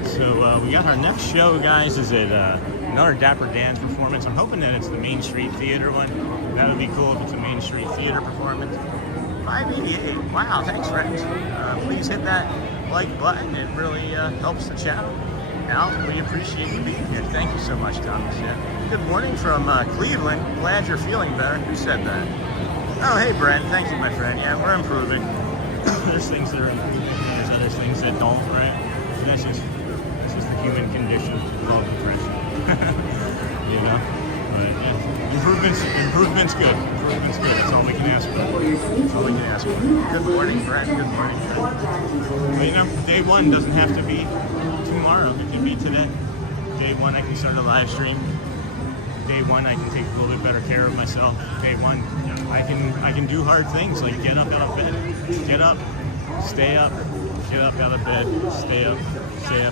So we got our next show, guys, is at another Dapper Dans performance. I'm hoping that it's the Main Street Theater one. That would be cool if it's a Main Street Theater performance. 588. Wow, thanks, friends. Please hit that like button. It really helps the channel out. We appreciate you being here. Thank you so much, Thomas. Yeah. Good morning from Cleveland. Glad you're feeling better. Who said that? Oh, hey, Brent. Thank you, my friend. Yeah, we're improving. There's things that are improving, and there's other things that don't, right? So that's just the human condition of all depression. You know? But yeah, improvement's good. Improvement's good. That's all we can ask for. That's all we can ask for. Good morning, Brent. Good morning, Brent. But you know, day one doesn't have to be tomorrow. It can be today. Day one, I can start a live stream. Day one, I can take a little bit better care of myself. Day one, you know, I can do hard things like get up out of bed, get up, stay up, get up out of bed, stay up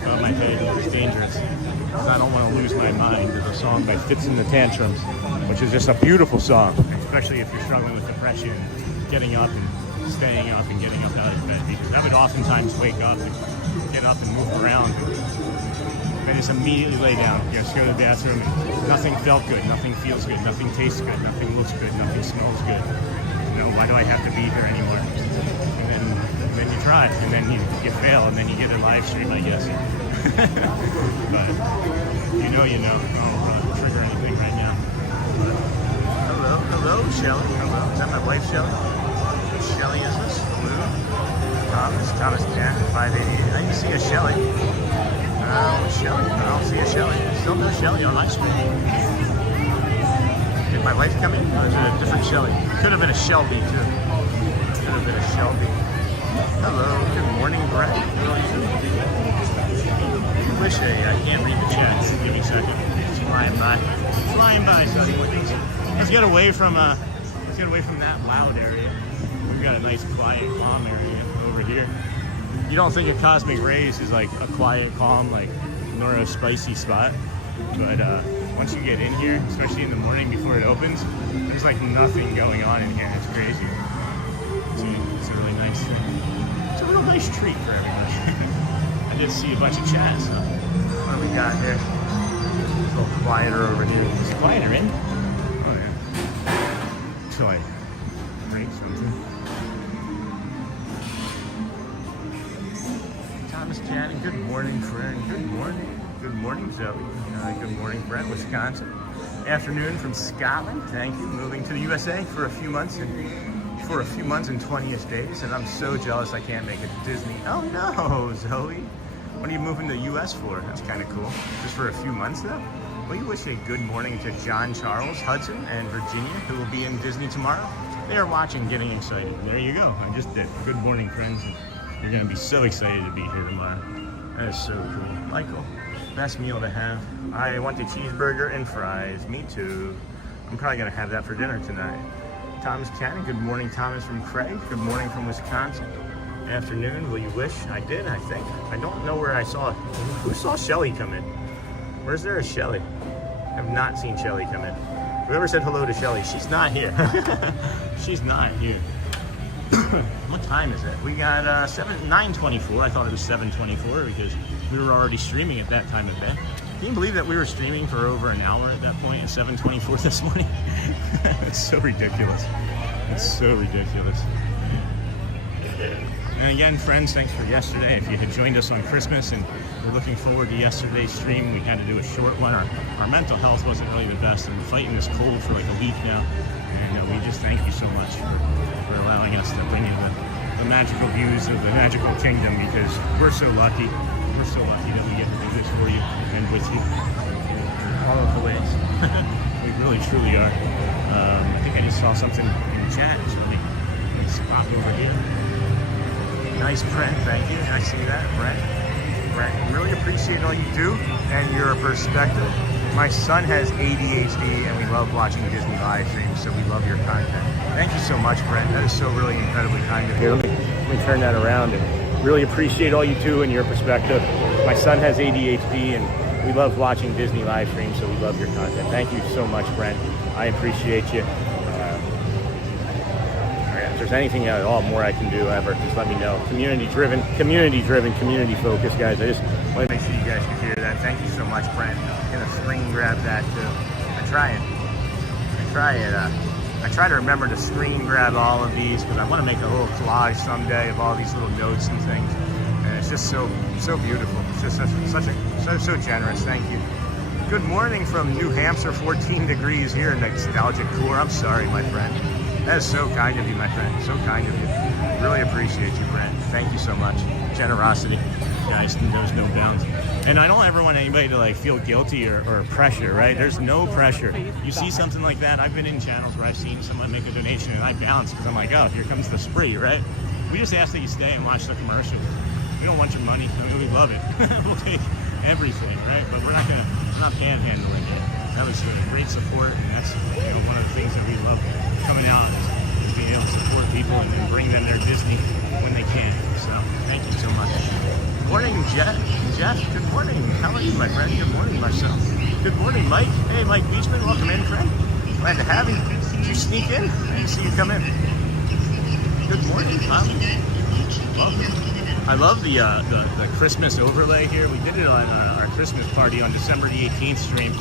out of my bed. It's dangerous because I don't want to lose my mind. There's a song by Fits in the Tantrums, which is just a beautiful song, especially if you're struggling with depression, getting up and staying up and getting up out of bed. Because I would oftentimes wake up and get up and move around. I just immediately lay down, just go to the bathroom, and nothing felt good, nothing feels good, nothing tastes good, nothing looks good, nothing smells good. You know, why do I have to be here anymore? And then you try, and then you fail, and then you get a live stream, I guess. But you know, I'll trigger anything right now. But, hello, Shelly. Hello, is that my wife, Shelly? Which Shelly is this? Blue? Thomas Jack, 588. I didn't see a Shelly. Shelly. I don't see a Shelly. Still no Shelly on my screen. Did my wife come in? Or is it a different Shelly? Could have been a Shelby, too. Could have been a Shelby. Hello. Good morning, Brett. Wish I can't read the chat. Give me a second. It's flying by. Flying by, Sonny. Let's get away from that loud area. We've got a nice, quiet, calm area over here. You don't think of Cosmic Rays as like a quiet, calm, like Nora spicy spot, but once you get in here, especially in the morning before it opens, there's like nothing going on in here. It's crazy. It's a really nice thing. It's a real nice treat for everybody. did see a bunch of chat, so what do we got here? It's a little quieter over here. It's quieter in? Oh yeah. Till I break something. Thomas chatting. Good morning, friend. Good morning. Good morning, Zoe. Good morning, Brett, Wisconsin. Afternoon from Scotland. Thank you. Moving to the USA for a few months and 20ish days, and I'm so jealous I can't make it to Disney. Oh no, Zoe. What are you moving to the US for? That's kind of cool. Just for a few months though? Will you wish a good morning to John Charles, Hudson, and Virginia, who will be in Disney tomorrow? They are watching, getting excited. There you go. I just did. Good morning, friends. You're gonna be so excited to be here tomorrow. That is so cool. Michael, best meal to have. I want a cheeseburger and fries. Me too. I'm probably gonna have that for dinner tonight. Thomas Cannon, good morning. Thomas from Craig, good morning from Wisconsin. Afternoon, will you wish? I did, I think. I don't know where I saw, who saw Shelly come in? Where's there a Shelly? I have not seen Shelly come in. Whoever said hello to Shelly, she's not here. She's not here. What time is it? We got 9:24. I thought it was 7:24 because we were already streaming at that time of day. Can you believe that we were streaming for over an hour at that point at 7:24 this morning? It's so ridiculous. It's so ridiculous. And again, friends, thanks for yesterday. If you had joined us on Christmas and we're looking forward to yesterday's stream, we had to do a short one. Our mental health wasn't really the best, and we're fighting this cold for like a week now. And we just thank you so much for allowing us to bring in the magical views of the magical kingdom, because we're so lucky. We're so lucky that we get to do this for you and with you in all of the ways. We really, truly are. I think I just saw something in the chat, so let's pop over here. Nice print, thank you. I see that, Brent. Really appreciate all you do and your perspective. My son has ADHD and we love watching Disney live streams, so we love your content. Thank you so much, Brent. That is so really incredibly kind of you. Let me turn that around and really appreciate all you do and your perspective. My son has ADHD and we love watching Disney live streams, so we love your content. Thank you so much, Brent. I appreciate you. If there's anything at all more I can do ever, just let me know. Community driven, community focused, guys. I just want to make sure you guys can hear that. Thank you so much, Brent. I'm gonna screen grab that too. I try to remember to screen grab all of these because I want to make a little collage someday of all these little notes and things. And it's just so beautiful. It's just so generous. Thank you. Good morning from New Hampshire, 14 degrees here in nostalgic core. I'm sorry, my friend. That is so kind of you, my friend. So kind of you. Really appreciate you, Brent. Thank you so much. Generosity, guys, knows no bounds. And I don't ever want anybody to like feel guilty or pressure, right? There's no pressure. You see something like that. I've been in channels where I've seen someone make a donation and I bounce because I'm like, oh, here comes the spree, right? We just ask that you stay and watch the commercial. We don't want your money. I mean, we love it. We'll take everything, right? But we're not panhandling it. That was great support, and that's one of the things that we love coming out is being able to support people and bring them their Disney when they can. So thank you so much. Good morning, Jeff. Good morning. How are you, my friend? Good morning, Marcel. Good morning, Mike. Hey, Mike Beachman. Welcome in, friend. Glad to have you. Did you sneak in? I didn't see you come in. Good morning, I love the Christmas overlay here. We did it on our Christmas party on December the 18th stream,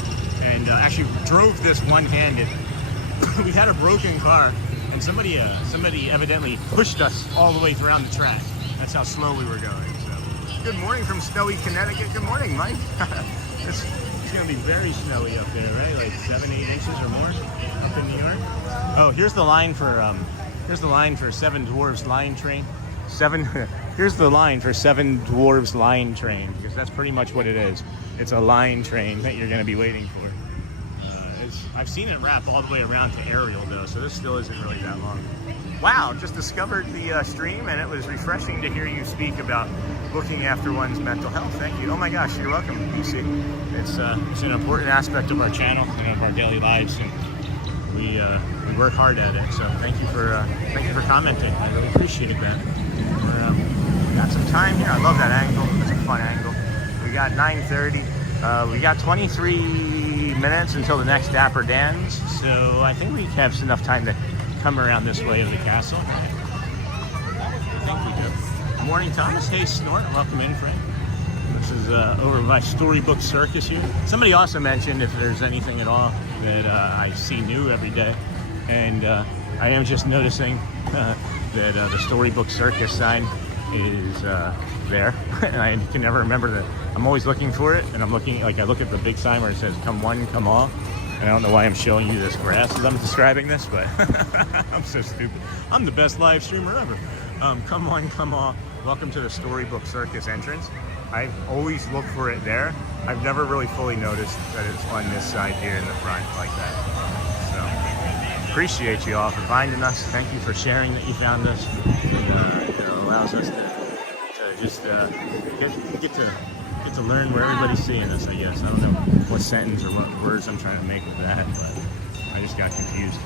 and actually drove this one-handed. We had a broken car, and somebody evidently pushed us all the way around the track. That's how slow we were going. So, good morning from snowy Connecticut. Good morning, Mike. It's going to be very snowy up there, right? Like 7-8 inches or more up in New York. Oh, here's the line for Seven Dwarfs Line Train. Here's the line for Seven Dwarfs Line Train, because that's pretty much what it is. It's a line train that you're going to be waiting for. I've seen it wrap all the way around to Ariel though, so this still isn't really that long. Wow, just discovered the stream, and it was refreshing to hear you speak about looking after one's mental health. Thank you. Oh my gosh, you're welcome, BC. It's an important aspect of our channel and of our daily lives, and we work hard at it. So thank you for commenting. I really appreciate that. We got some time here. I love that angle. It's a fun angle. We got 9:30. We got 23 minutes until the next Dapper Dans, so I think we have enough time to come around this way of the castle. I think we do. Good morning, Thomas. Hey, Snort. Welcome in, friend. This is over by Storybook Circus here. Somebody also mentioned if there's anything at all that I see new every day. And I am just noticing that the Storybook Circus sign is there. And I can never remember that. I'm always looking for it, and I'm looking, like I look at the big sign where it says come one, come all. And I don't know why I'm showing you this grass as I'm describing this, but I'm so stupid. I'm the best live streamer ever. Come one, come all. Welcome to the Storybook Circus entrance. I've always looked for it there. I've never really fully noticed that it's on this side here in the front like that. So appreciate you all for finding us. Thank you for sharing that you found us. It allows us to just get to learn where everybody's seeing us, I guess. I don't know what sentence or what words I'm trying to make with that, but I just got confused.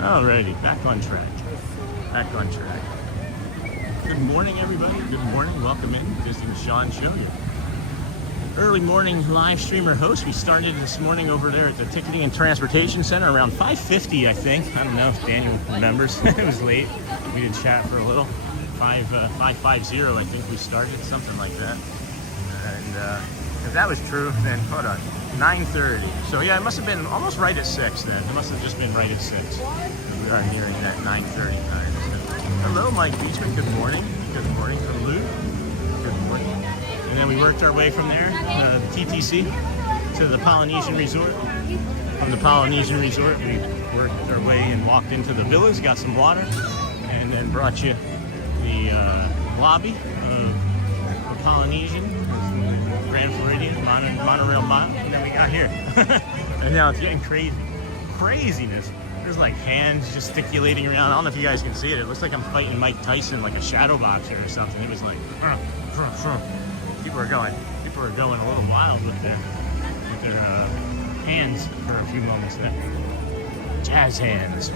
Alrighty, back on track. Back on track. Good morning, everybody. Good morning. Welcome in. Visiting Sean Show, your early morning live streamer host. We started this morning over there at the Ticketing and Transportation Center around 5:50, I think. I don't know if Daniel remembers. It was late. We did chat for a little. 5:50, I think we started, something like that. And if that was true, then hold on, 9:30. So yeah, it must have been almost right at 6 then. It must have just been right at 6. We are nearing that 9:30 time. So, hello, Mike Beachman. Good morning. Good morning from Lou. Good morning. And then we worked our way from there, TTC, to the Polynesian Resort. From the Polynesian Resort, we worked our way and walked into the villas, got some water, and then brought you the lobby of the Polynesian, Grand Floridian, monorail mile, and then we got here. And now it's getting crazy. Craziness. There's like hands gesticulating around. I don't know if you guys can see it. It looks like I'm fighting Mike Tyson like a shadow boxer or something. It was like, people are going a little wild with their hands for a few moments there. Jazz hands.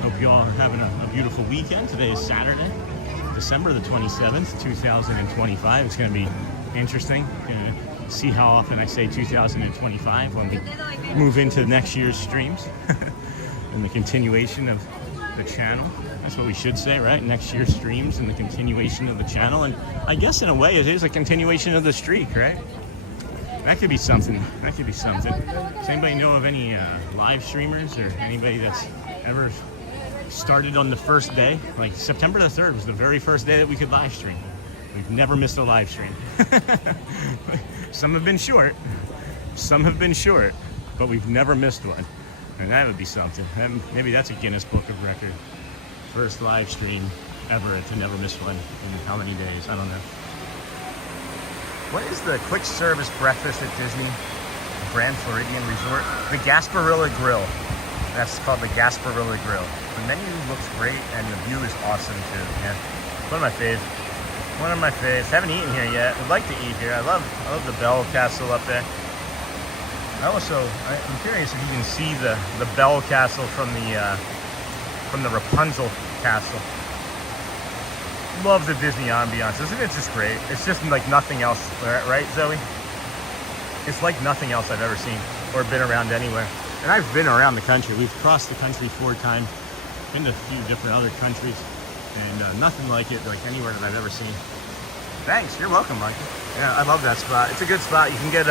Hope you all are having a beautiful weekend. Today is Saturday, December the 27th, 2025. It's going to be interesting. Going to see how often I say 2025 when we move into next year's streams and the continuation of the channel. That's what we should say, right? Next year's streams and the continuation of the channel. And I guess in a way it is a continuation of the streak, right? That could be something. That could be something. Does anybody know of any live streamers or anybody that's ever started on the first day? Like September the 3rd was the very first day that we could live stream. We've never missed a live stream. Some have been short. Some have been short, but we've never missed one. And that would be something. Maybe that's a Guinness Book of Record. First live stream ever to never miss one in how many days? I don't know. What is the quick service breakfast at Disney Grand Floridian Resort? The Gasparilla Grill. That's called the Gasparilla Grill. The menu looks great and the view is awesome too. Yeah, one of my faves. One of my faves. Haven't eaten here yet. Would like to eat here. I love the Bell Castle up there. I'm curious if you can see the Bell Castle from the Rapunzel Castle. Love the Disney ambiance. Isn't it just great? It's just like nothing else, right, Zoe? It's like nothing else I've ever seen or been around anywhere. And I've been around the country. We've crossed the country 4 times, been to a few different other countries, and nothing like it, like anywhere that I've ever seen. Thanks, you're welcome, Mike. Yeah, I love that spot. It's a good spot. You can get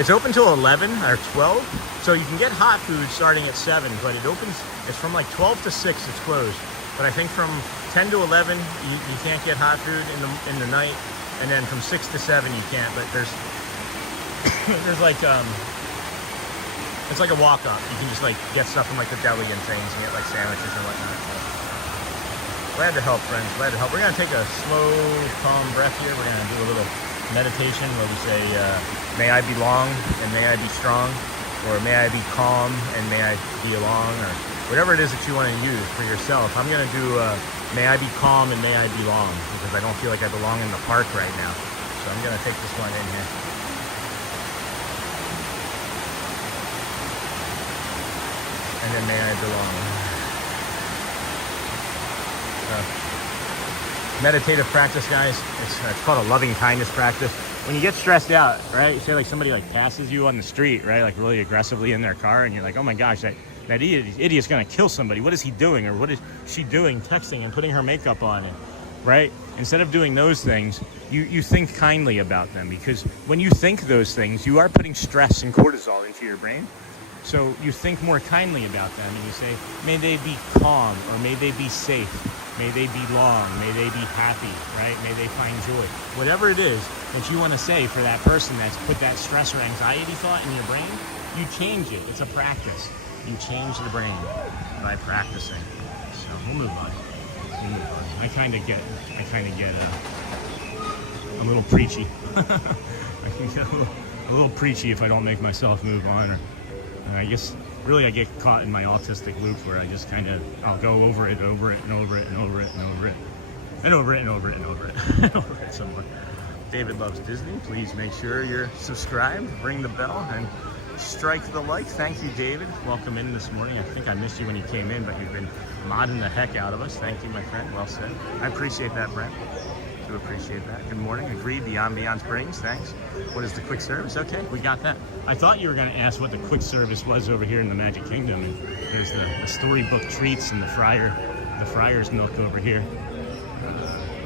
it's open till 11 or 12, so you can get hot food starting at 7, but it's from like 12 to 6 it's closed. But I think from 10 to 11 you can't get hot food in the night, and then from 6 to 7 you can't. But there's like it's like a walk-up. You can just like get stuff from like the deli and things, and get like sandwiches and whatnot. So, glad to help, friends. Glad to help. We're gonna take a slow, calm breath here. We're gonna do a little meditation where we say, "May I be long and may I be strong," or "May I be calm and may I be along," or whatever it is that you want to use for yourself. I'm gonna do "May I be calm and may I be long," because I don't feel like I belong in the park right now. So I'm gonna take this one in here. And then "May I belong." Meditative practice, guys. It's called a loving kindness practice. When you get stressed out, right? You say like somebody like passes you on the street, right? Like really aggressively in their car, and you're like, oh my gosh, that idiot's gonna kill somebody. What is he doing, or what is she doing, texting and putting her makeup on it, right? Instead of doing those things, you think kindly about them, because when you think those things, you are putting stress and cortisol into your brain. So you think more kindly about them, and you say, may they be calm, or may they be safe, may they be long, may they be happy, right? May they find joy. Whatever it is that you want to say for that person that's put that stress or anxiety thought in your brain, you change it. It's a practice. You change the brain by practicing. So we'll move on. I kind of get a little preachy. I can get a little preachy if I don't make myself move on, or I guess really I get caught in my autistic loop where I just I'll go over it and over it and over it and over it and over it and over it and over it and over it and over it some more. David loves Disney. Please make sure you're subscribed, ring the bell, and strike the like. Thank you, David. Welcome in this morning. I think I missed you when you came in, but you've been modding the heck out of us. Thank you, my friend. Well said. I appreciate that, Brent. Do appreciate that. Good morning. Agreed. The ambiance brings. Thanks. What is the quick service? Okay, we got that. I thought you were going to ask what the quick service was over here in the Magic Kingdom. And there's the Storybook treats and the Friar's milk over here.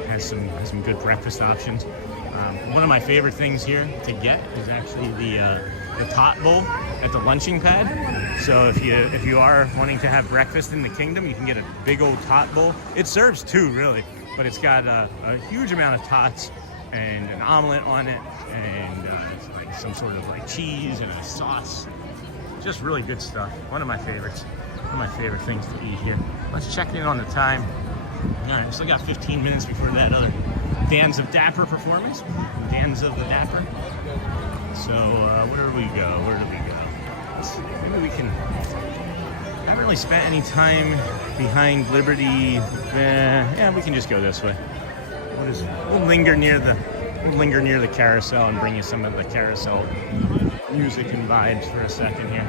Has some good breakfast options. One of my favorite things here to get is actually the tot bowl at the lunching pad. So if you are wanting to have breakfast in the kingdom, you can get a big old tot bowl. It serves two, really, but it's got a huge amount of tots and an omelet on it, and it's like some sort of like cheese and a sauce. Just really good stuff. One of my favorites. One of my favorite things to eat here. Let's check in on the time. All right, still got 15 minutes before that other Dans of Dapper performance. Dans of the Dapper. So where do we go? Let's see. Maybe we can. I haven't really spent any time behind Liberty. Yeah, we can just go this way. We'll linger near the carousel and bring you some of the carousel music and vibes for a second here.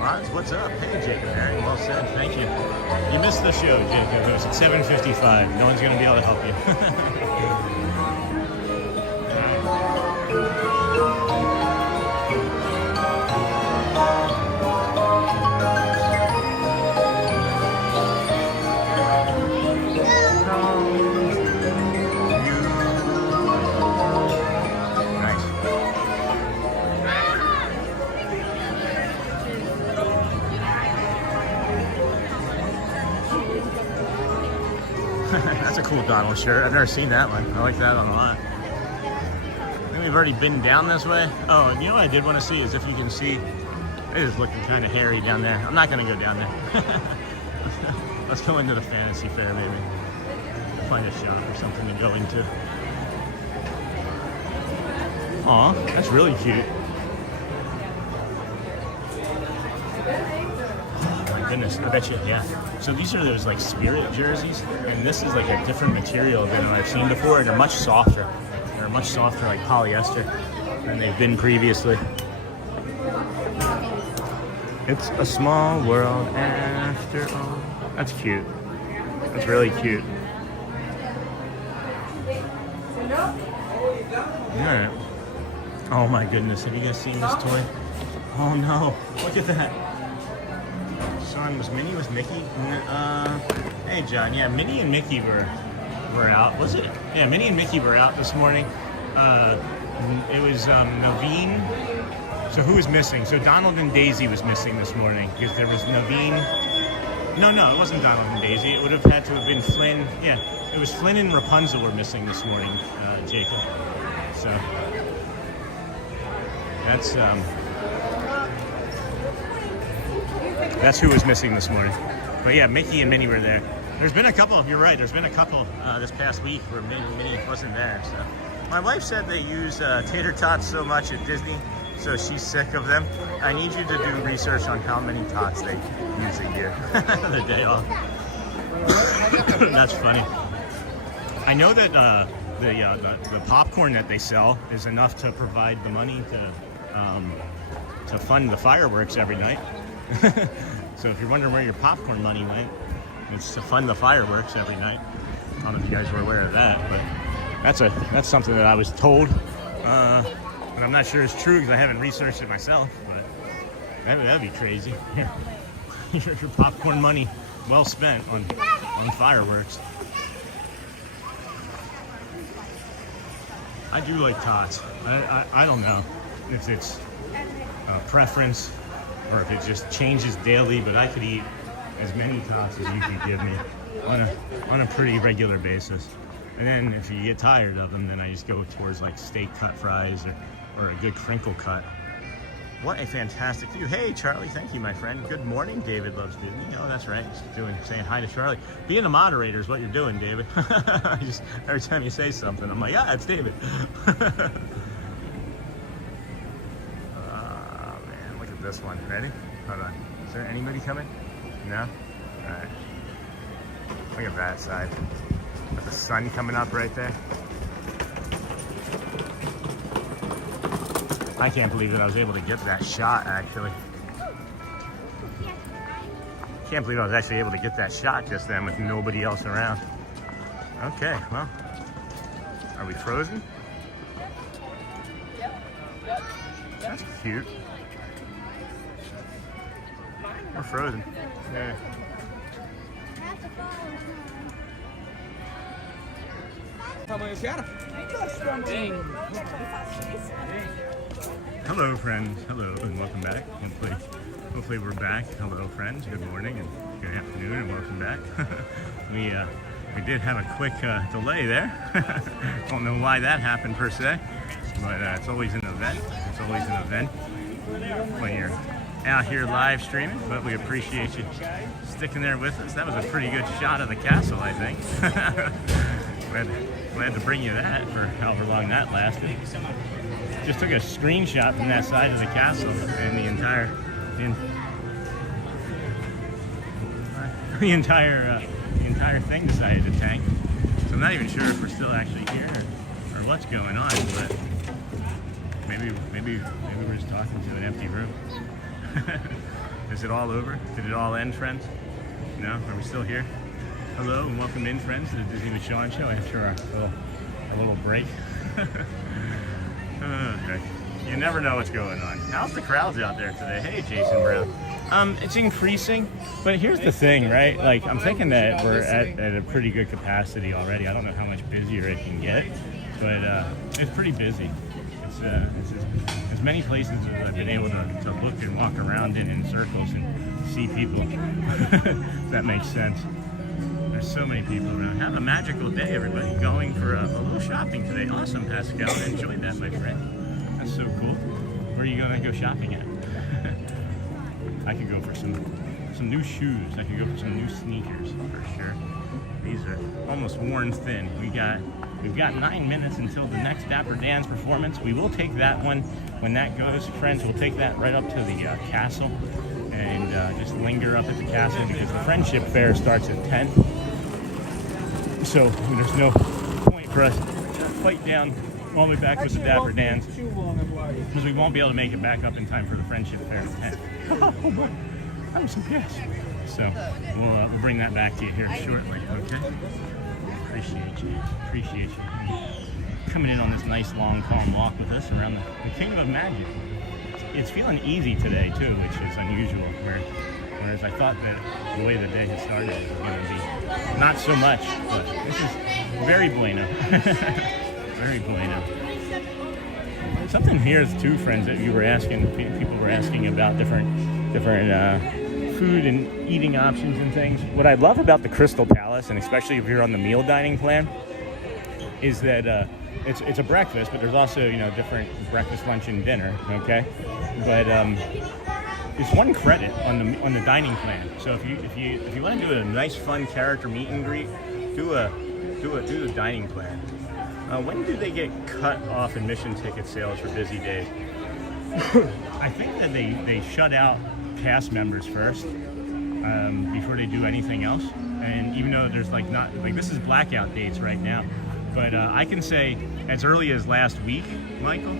Roz, what's up? Hey, Jacob Herring. Well said. Thank you. You missed the show, Jacob. It was at 7:55. No one's going to be able to help you. That's a cool Donald shirt. I've never seen that one. I like that one a lot. I think we've already been down this way. Oh, and you know what I did want to see is if you can see, it is looking kind of hairy down there. I'm not going to go down there. Let's go into the Fantasy Fair, maybe. Find a shop or something to go into. Aw, that's really cute. Goodness, I bet you, yeah. So these are those like Spirit jerseys, and this is like a different material than I've seen before. They're much softer. They're much softer, like polyester, than they've been previously. It's a small world after all. That's cute. That's really cute. Alright. Oh my goodness, have you guys seen this toy? Oh no, look at that. Was Minnie with Mickey? Hey John, yeah, Minnie and Mickey were out. Was it? Yeah, Minnie and Mickey were out this morning. It was Naveen. So who was missing? So Donald and Daisy was missing this morning because there was Naveen. No, it wasn't Donald and Daisy. It would have had to have been Flynn. Yeah, it was Flynn and Rapunzel were missing this morning, Jacob. So that's who was missing this morning. But yeah, Mickey and Minnie were there. There's been a couple, you're right, there's been a couple this past week where Minnie wasn't there. So my wife said they use tater tots so much at Disney, so she's sick of them. I need you to do research on how many tots they use a year, the day off. That's funny. I know that the popcorn that they sell is enough to provide the money to fund the fireworks every night. So if you're wondering where your popcorn money went, it's to fund the fireworks every night. I don't know if you guys were aware of that, but that's something that I was told, and I'm not sure it's true because I haven't researched it myself. But That'd be crazy. Your popcorn money well spent on fireworks. I do like tots. I don't know if it's a preference or if it just changes daily, but I could eat as many tots as you could give me on a pretty regular basis. And then if you get tired of them, then I just go towards like steak cut fries or a good crinkle cut. What a fantastic view. Hey, Charlie, thank you, my friend. Good morning. David loves Disney. Oh, that's right. Saying hi to Charlie. Being a moderator is what you're doing, David. Every time you say something, I'm like, yeah, it's David. Oh, man, look at this one. Ready? Hold on. Is there anybody coming? No? All right. Look at that side. With the sun coming up right there. I can't believe that I was able to get that shot, actually. Can't believe I was actually able to get that shot just then with nobody else around. Okay, well, are we frozen? That's cute. We're frozen. Yeah. Hello, friends. Hello, and welcome back. Hopefully we're back. Hello, friends. Good morning and good afternoon, and welcome back. We did have a quick delay there. Don't know why that happened per se, but it's always an event. It's always an event when you're out here live streaming. But we appreciate you sticking there with us. That was a pretty good shot of the castle, I think. Glad to bring you that for however long that lasted. Just took a screenshot from that side of the castle, and the entire thing decided to tank. So I'm not even sure if we're still actually here or what's going on, but maybe we're just talking to an empty room. Is it all over? Did it all end, friends? No? Are we still here? Hello and welcome in, friends, to the Disney with Sean show after our little break. Okay. You never know what's going on. How's the crowds out there today? Hey, Jason Brown. It's increasing, but here's the thing, right? Like, I'm thinking that we're at a pretty good capacity already. I don't know how much busier it can get, but it's pretty busy. It's as many places as I've been able to look and walk around in circles and see people. If that makes sense. There's so many people around. Have a magical day, everybody. Going for a little shopping today. Awesome, Pascal. I enjoyed that, my friend. That's so cool. Where are you going to go shopping at? I could go for some new shoes. I could go for some new sneakers for sure. These are almost worn thin. We've got 9 minutes until the next Dapper Dans performance. We will take that one when that goes, friends. We'll take that right up to the castle and just linger up at the castle because the Friendship Fair starts at 10. So there's no point for us to fight down all the way back with the Dapper Dans because we won't be able to make it back up in time for the Friendship Fair at 10. Oh boy, that was some gas. So we'll bring that back to you here shortly, okay? Appreciate you coming in on this nice, long, calm walk with us around the Kingdom of Magic. It's feeling easy today, too, which is unusual, whereas I thought that the way the day had started was going to be not so much, but this is very bueno. Very bueno. Something here too, friends, that people were asking about different food and eating options and things. What I love about the Crystal Palace, and especially if you're on the meal dining plan, is that it's a breakfast, but there's also different breakfast, lunch, and dinner. Okay, but it's one credit on the dining plan. So if you want to do a nice, fun character meet and greet, do the dining plan. When do they get cut off admission ticket sales for busy days? I think that they shut out cast members first before they do anything else. And even though there's this is blackout dates right now, but I can say as early as last week, Michael.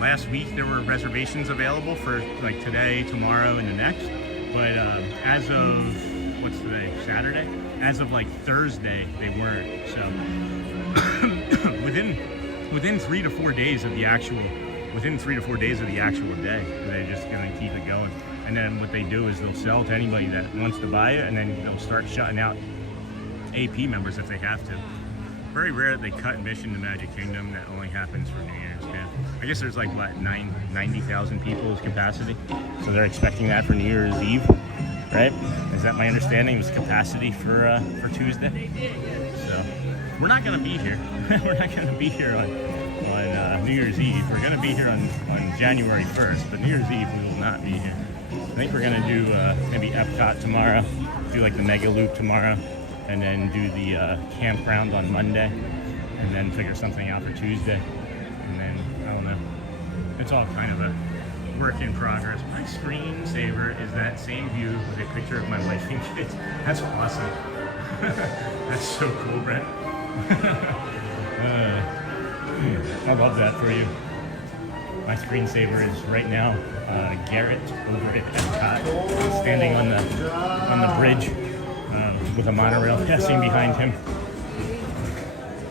Last week there were reservations available for today, tomorrow, and the next. But as of what's today? Saturday. As of Thursday, they weren't. So within 3 to 4 days of the actual within 3 to 4 days of the actual day. They're just going to keep it going. And then what they do is they'll sell to anybody that wants to buy it, and then they'll start shutting out AP members if they have to. Very rare that they cut admission to Magic Kingdom. That only happens for New Year's. Yeah. I guess there's like what, 90,000 people's capacity, so they're expecting that for New Year's Eve, right? Is that my understanding? Was capacity for Tuesday? So we're not going to be here. We're not going to be here on New Year's Eve. We're going to be here on January 1st, but New Year's Eve we will not be here. I think we're going to do maybe Epcot tomorrow, do like the Mega Loop tomorrow, and then do the campground on Monday, and then figure something out for Tuesday. And then, I don't know, it's all kind of a work in progress. My screensaver is that same view with a picture of my wife and kids. That's awesome. That's so cool, Brent. I love that for you. My screensaver is right now Garrett over at Epcot, standing on the bridge with a monorail passing behind him.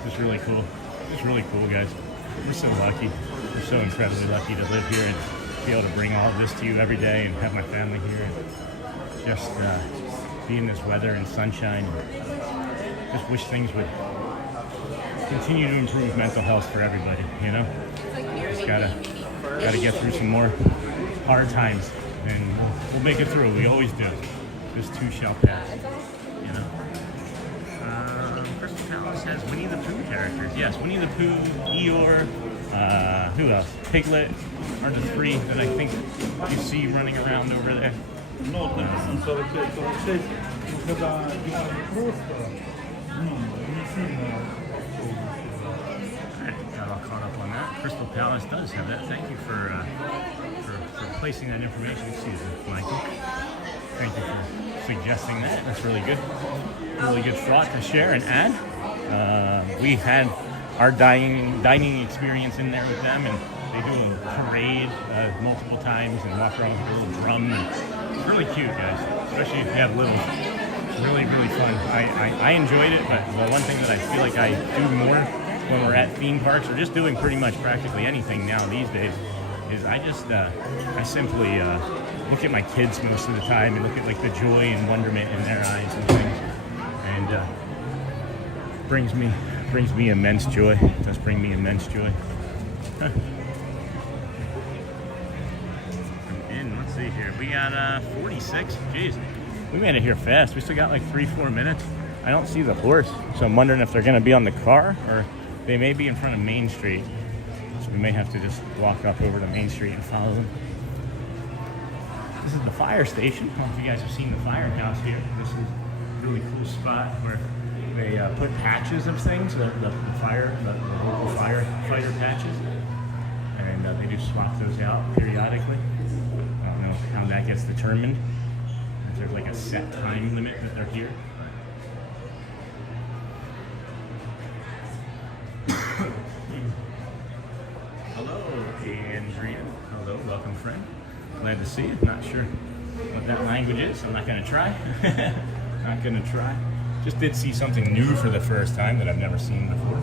It's really cool. It's really cool, guys. We're so lucky. We're so incredibly lucky to live here and be able to bring all of this to you every day and have my family here and just be in this weather and sunshine. Just wish things would continue to improve mental health for everybody, you know? Just gotta get through some more hard times, and we'll make it through. We always do. This too shall pass, you know? Crystal Palace has Winnie the Pooh characters. Yes, Winnie the Pooh, Eeyore, who else? Piglet are the three that I think you see running around over there. Got all caught up on that. Crystal Palace does have that. Thank you for placing that information. Excuse me, Michael. Thank you for suggesting that. That's really good. Really good thought to share and add. We had our dining experience in there with them, and they do a parade multiple times and walk around with a little drum. And it's really cute, guys. Especially if you have little. Really, really fun. I enjoyed it, but the one thing that I feel like I do more when we're at theme parks, or just doing pretty much practically anything now these days, is I simply look at my kids most of the time and look at like the joy and wonderment in their eyes and things, and brings me immense joy. It does bring me immense joy. And let's see here, we got 46. Jeez. We made it here fast. We still got like 3-4 minutes. I don't see the horse, so I'm wondering if they're going to be on the car or they may be in front of Main Street. So we may have to just walk up over to Main Street and follow them. This is the fire station. I don't know if you guys have seen the firehouse here. This is a really cool spot where they put patches of things, the local firefighter patches, and they do swap those out periodically. I don't know how that gets determined. There's like a set time limit that they're here. Hello, Andrea. Hello, welcome, friend. Glad to see you. Not sure what that language is. I'm not going to try. Not going to try. Just did see something new for the first time that I've never seen before.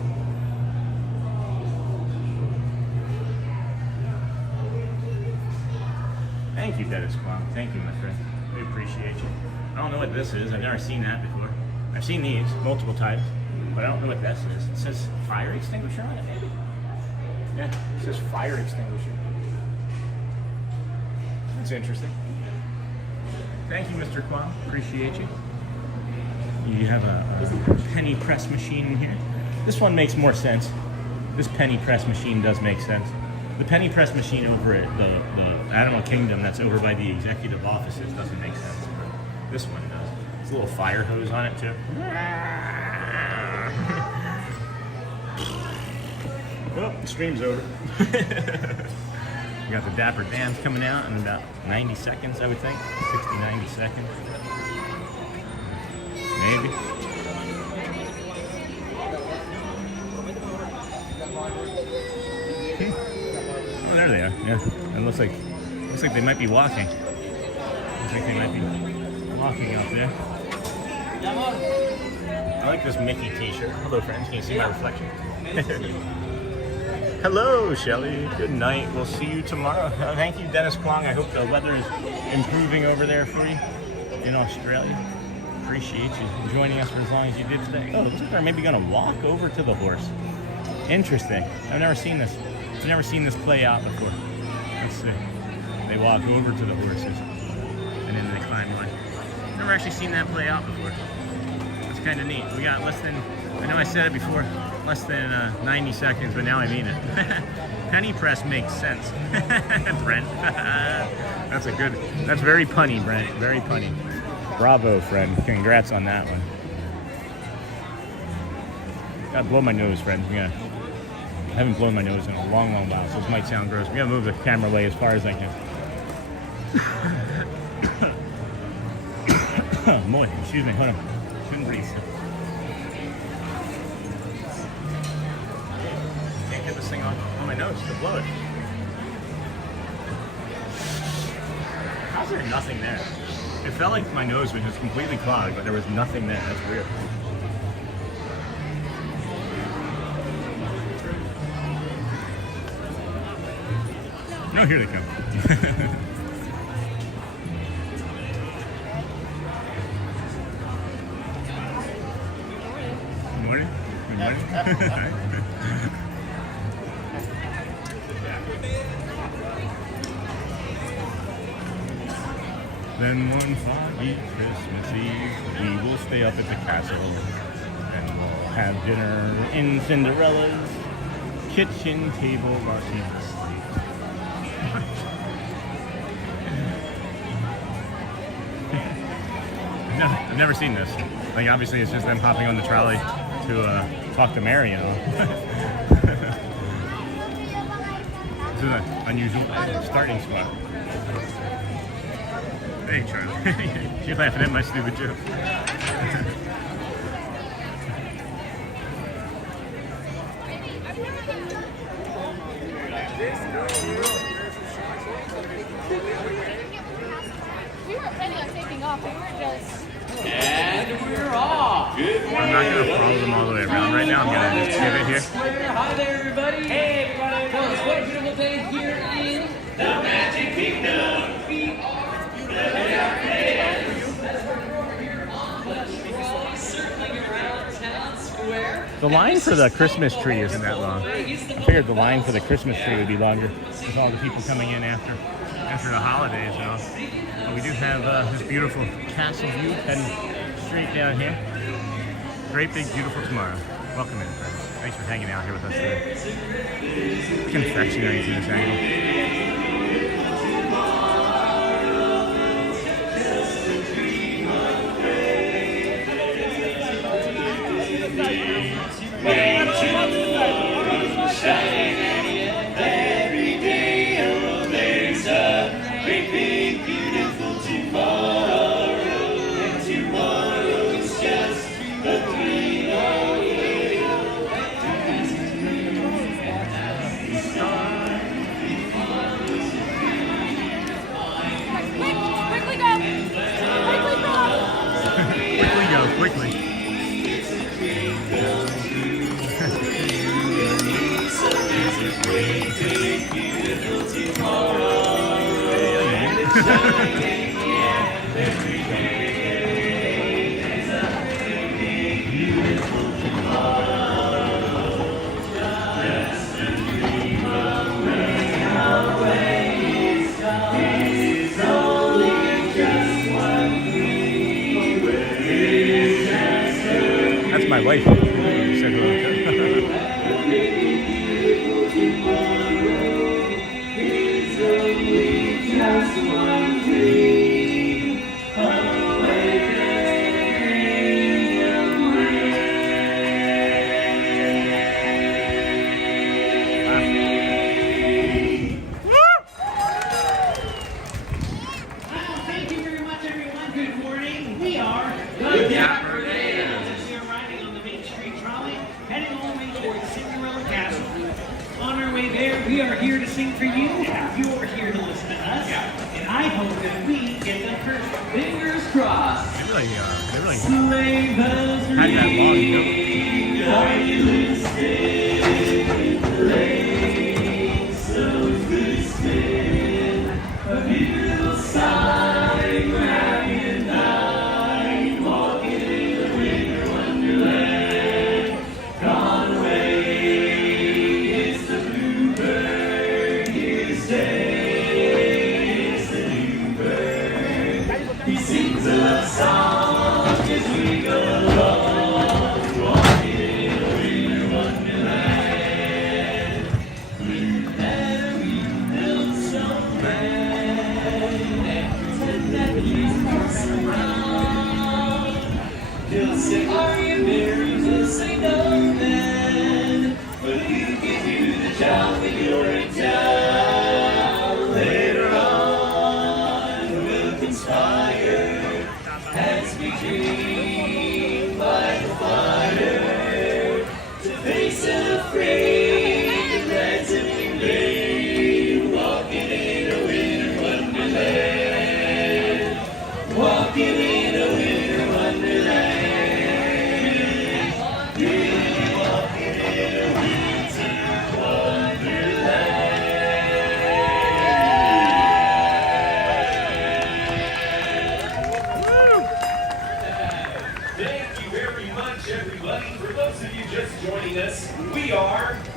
Thank you, Dennis Kwam. Thank you, my friend. We appreciate you. I don't know what this is. I've never seen that before. I've seen these multiple times, but I don't know what this is. It says fire extinguisher on it, maybe? Yeah, it says fire extinguisher. That's interesting. Thank you, Mr. Kwam. Appreciate you. You have a penny press machine in here. This one makes more sense. This penny press machine does make sense. The penny press machine over at the Animal Kingdom that's over by the executive offices doesn't make sense. But this one does. There's a little fire hose on it too. Oh, the stream's over. We got the Dapper Dans coming out in about 90 seconds, I would think. 60, 90 seconds. Maybe. Oh, there they are. Yeah, it looks like they might be walking. Looks like they might be walking out there. I like this Mickey T-shirt. Hello, friends. Can you see my reflection? Hello, Shelly. Good night. We'll see you tomorrow. Thank you, Dennis Kwong. I hope the weather is improving over there for you in Australia. Appreciate you joining us for as long as you did today. Oh, it looks like they're maybe going to walk over to the horse. Interesting. I've never seen this. I've never seen this play out before. Let's see. They walk over to the horses and then they climb on. Never actually seen that play out before. It's kind of neat. We got less than, I know I said it before, less than 90 seconds, but now I mean it. Penny press makes sense. Brent. That's very punny, Brent. Very punny. Bravo, friend. Congrats on that one. Gotta blow my nose, friend. I haven't blown my nose in a long, long while, so this might sound gross. We gotta move the camera away as far as I can. Oh, boy, excuse me, hold on. Couldn't breathe. Can't get this thing on my nose to blow it. How's there nothing there? It felt like my nose was just completely clogged, but there was nothing there. That's weird. No, here they come. Good morning. Good morning. Then one foggy Christmas Eve, we will stay up at the castle and we'll have dinner in Cinderella's kitchen table while she's asleep. I've never seen this. Like, obviously it's just them hopping on the trolley to talk to Mary, you know. This is an unusual starting spot. Hey, Charlie. You're laughing at my stupid joke. We weren't planning on taking off. We were just... And we're off. Good morning. I'm not going to follow them all the way around right now. I'm going to just give it here. Hi there, everybody. Hey, everybody. Tell us what a beautiful day here in the Magic Kingdom. We are the Dapper Dans. Circling around town square. The line for the Christmas tree isn't that long. I figured the line for the Christmas tree would be longer with all the people coming in after the holidays and all. But we do have this beautiful castle view heading straight down here. Great big beautiful tomorrow. Welcome in, friends. Thanks for hanging out here with us today. Confectionaries in this angle. Every day, oh, there's a great big beautiful tomorrow, and tomorrow's just a dream away. Quickly go! Quickly go! Quickly. That's my wife. You said hello. Thank you very much, everyone. Good morning. We are the Dapper Dans. We are riding on the Main Street trolley, heading all the way towards Cinderella Castle. On our way there, we are here to sing for you. You're here to listen to us. And I hope that we get the first. Fingers crossed. They really Sleigh bells had that long, you know. ring. Are you listening?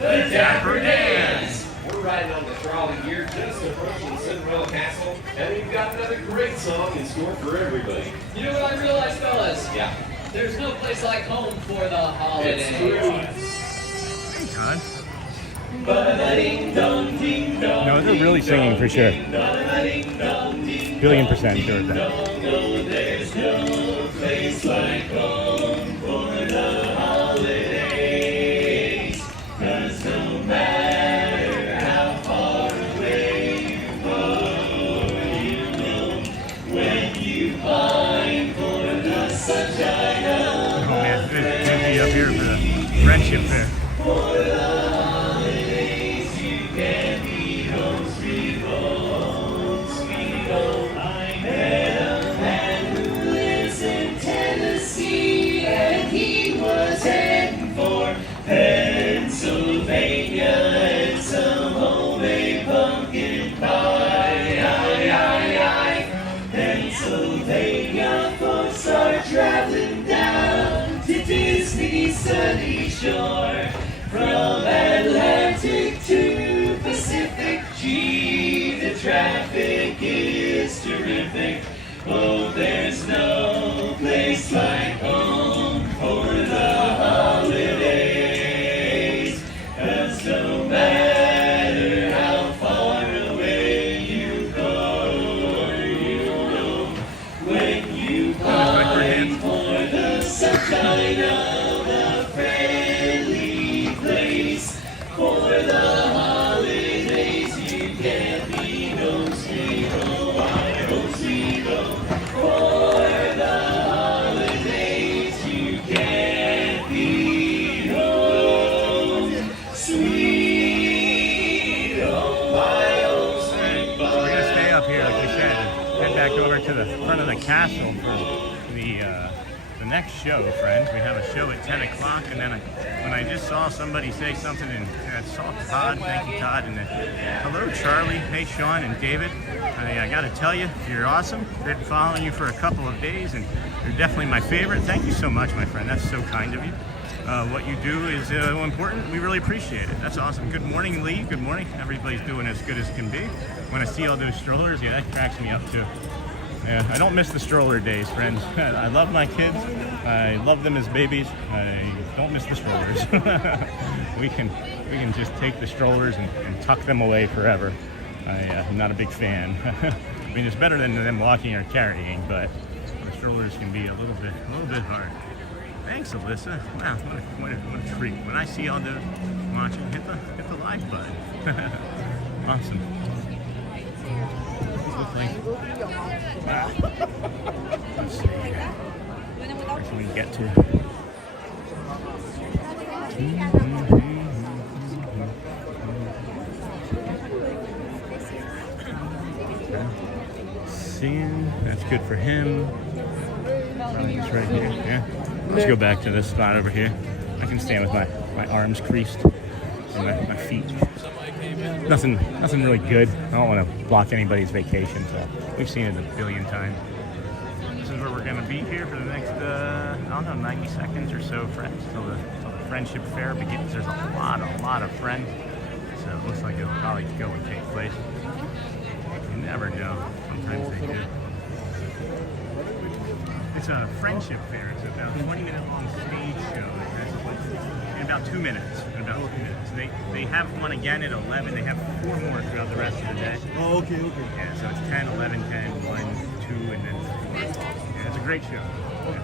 The Dapper Dans. We're riding on the trolley here, just approaching Cinderella Castle, and we've got another great song in store for everybody. You know what I realized, fellas? Yeah. There's no place like home for the holidays. It's true. Hey, Todd. No, they're really singing for sure. Billion% sure of that. There's no place like home for the holidays. 'Cause no matter how far away you go, you know when you pine for the sunshine of Oh man, it's busy up here for the friendship fair. for the holidays, you can be home, sweet home, sweet home. I met a man who lives in Tennessee, and he was heading for Pennsylvania and some homemade pumpkin pie. Pennsylvania folks are traveling down to Disney's sunny shore. From Atlantic to Pacific, gee, the traffic is terrific. Oh, there's no place like home for the holidays. 'Cause no matter how far away you go, you know when you pine for the sunshine of a friendly place. For the holidays, you can be home, sweet home, home, sweet home. For the holidays, you can be home, sweet home, my home, sweet So we're gonna stay up here, like we said, and head back over to the front of the castle for the next show, friends. We have a show at 10 o'clock, and then when I just saw somebody say something, and I saw Todd, thank you, Todd, and then hello, Charlie, hey, Sean, and David. I gotta tell you, you're awesome. Been following you for a couple of days, and you're definitely my favorite. Thank you so much, my friend. That's so kind of you. What you do is important. We really appreciate it. That's awesome. Good morning, Lee. Good morning. Everybody's doing as good as can be. When I see all those strollers, yeah, that cracks me up too. Yeah, I don't miss the stroller days, friends. I love my kids. I love them as babies. I don't miss the strollers. we can just take the strollers and tuck them away forever. I'm not a big fan. I mean, it's better than them walking or carrying, but the strollers can be a little bit hard. Thanks, Alyssa. Wow, what a treat. When I see all those watching, hit the like button. Awesome. Let's see. Where can we get to? Seeing, that's good for him. Probably just right here. Yeah. Let's go back to this spot over here. I can stand with my arms creased and my feet. Nothing really good. I don't want to block anybody's vacation, so we've seen it a billion times. This is where we're going to be here for the next, I don't know, 90 seconds or so, friends, till the friendship fair begins. There's a lot of friends, so it looks like it'll probably go and take place. You never know. Sometimes they do. It's a friendship fair. It's about a 20-minute long stage show. In about 2 minutes. They have one again at 11. They have 4 more throughout the rest of the day. Oh, okay. Yeah, so it's 10, 11, 10, 1, 2, and then 4. Yeah, it's a great show. Yeah.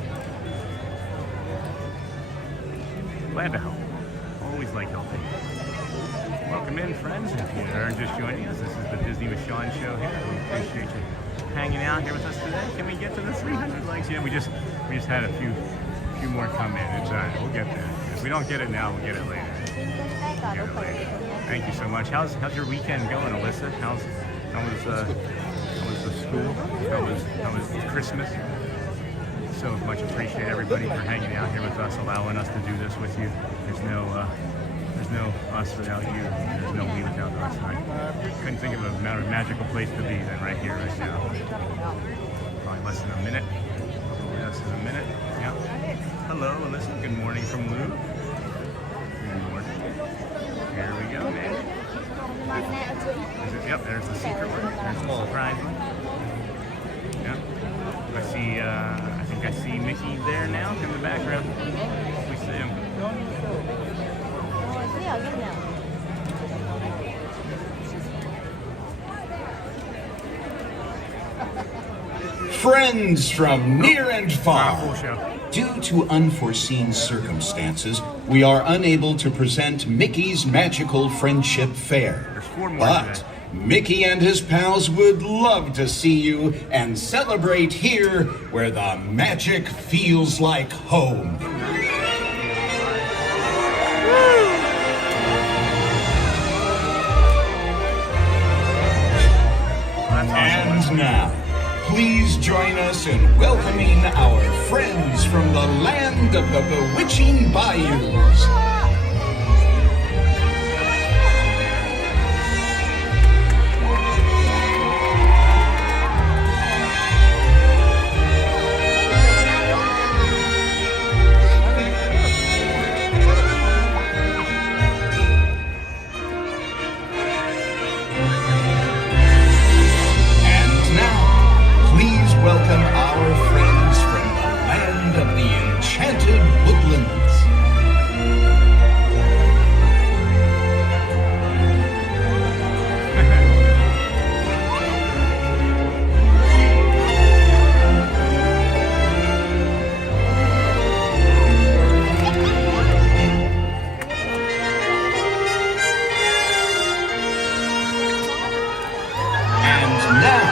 Glad to help. Always like helping. Welcome in, friends. If you are just joining us, this is the Disney with Sean show here. We appreciate you hanging out here with us today. Can we get to the 300 likes? Yeah, we just had a few more come in. It's all right. We'll get there. If we don't get it now, we'll get it later. Thank you so much. How's your weekend going, Alyssa? How was the school? How was Christmas? So much appreciate everybody for hanging out here with us, allowing us to do this with you. There's no us without you. There's no we without us. I couldn't think of a magical place to be than right here, right now. Probably less than a minute. Yeah. Hello, Alyssa. Good morning from Lou. Good morning. Yep, there's the secret one. There's the surprise one. Yep. I see, I think I see Mickey there now in the background. We see him. Friends from near and far. Due to unforeseen circumstances, we are unable to present Mickey's magical friendship fair. But Mickey and his pals would love to see you and celebrate here where the magic feels like home. And now, please join us in welcoming our friends from the land of the bewitching bayous. Welcome our friends from the land of the enchanted woodlands. And now,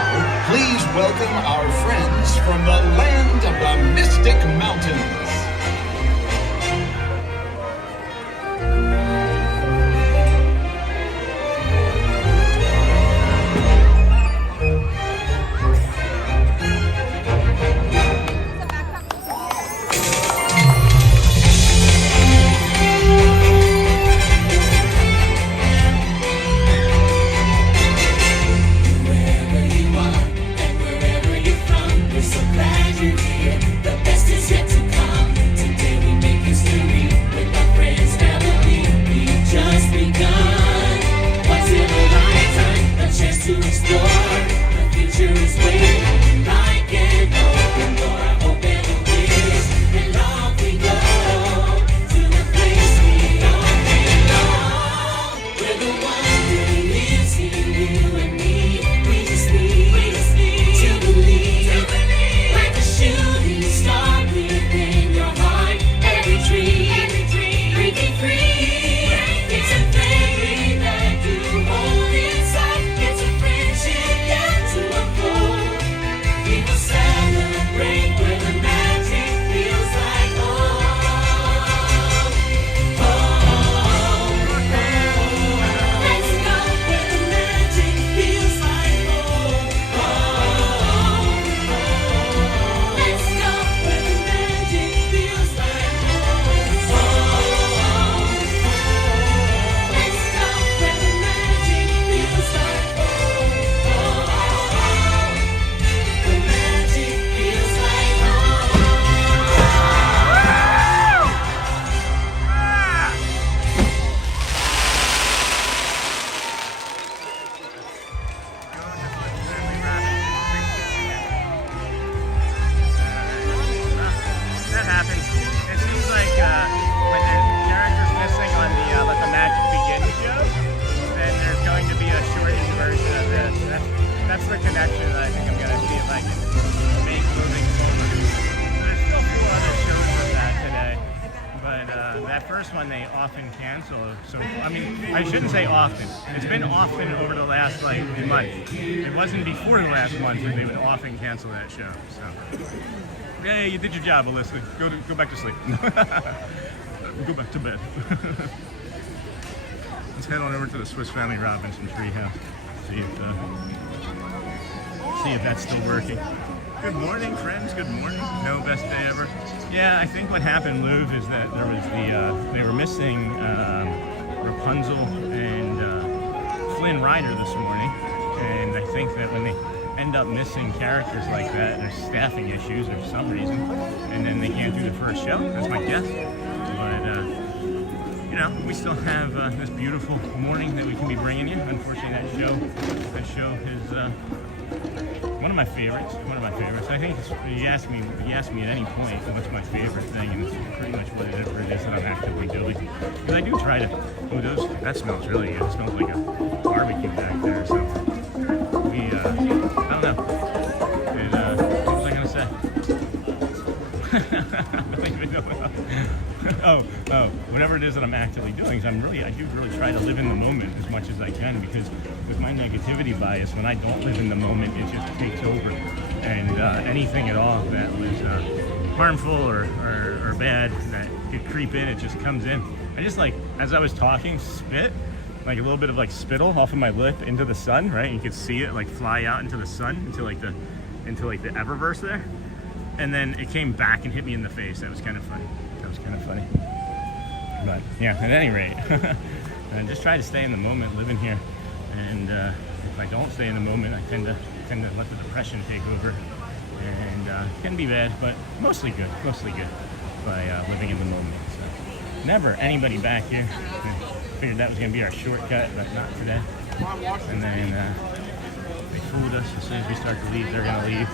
please welcome our friends from the land of the Mystic Mountains. I shouldn't say often. It's been often over the last month. It wasn't before the last month that they would often cancel that show. So, yeah, you did your job, Alyssa. Go back to sleep. Go back to bed. Let's head on over to the Swiss Family Robinson Treehouse. See if that's still working. Good morning, friends. Good morning. No best day ever. Yeah, I think what happened, Louvre, is that there was they were missing Rapunzel and Flynn Rider this morning, and I think that when they end up missing characters like that, there's staffing issues or some reason, and then they can't do the first show. That's my guess. But you know, we still have this beautiful morning that we can be bringing you. Unfortunately, that show is one of my favorites. I think you ask me at any point what's my favorite thing, and it's pretty much whatever it is that I'm actively doing. Because I do try to. Oh, that smells really good. It smells like a barbecue back there. So we, I don't know. What was I gonna say? I don't even know. Oh, whatever it is that I'm actively doing, I do really try to live in the moment as much as I can, because with my negativity bias, when I don't live in the moment, it just takes over. And anything at all that was harmful or bad that could creep in, it just comes in. I just, like, as I was talking, spit, like a little bit of like spittle off of my lip into the sun, right? You could see it like fly out into the sun, into like the Eververse there. And then it came back and hit me in the face. That was kind of funny. But yeah, at any rate, I just try to stay in the moment, living here. And if I don't stay in the moment, I tend to let the depression take over. And it can be bad, but mostly good by living in the moment. So, never anybody back here. I figured that was going to be our shortcut, but not today. And then they fooled us. As soon as we start to leave, they're going to leave.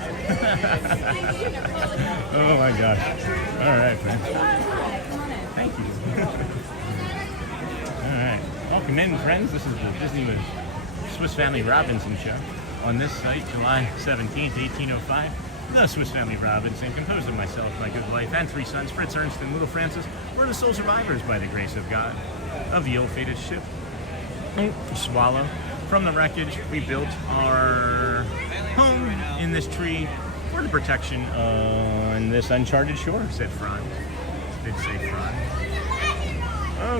Oh my gosh. All right, man. Thank you. All right. Welcome in, friends. This is the Disney with Swiss Family Robinson show. On this site, July 17th, 1805, the Swiss Family Robinson, composed of myself, my good wife, and 3 sons, Fritz, Ernst, and little Francis, were the sole survivors, by the grace of God, of the ill-fated ship Swallow. From the wreckage, we built our home in this tree for the protection on this uncharted shore, said Franz. Did say Franz.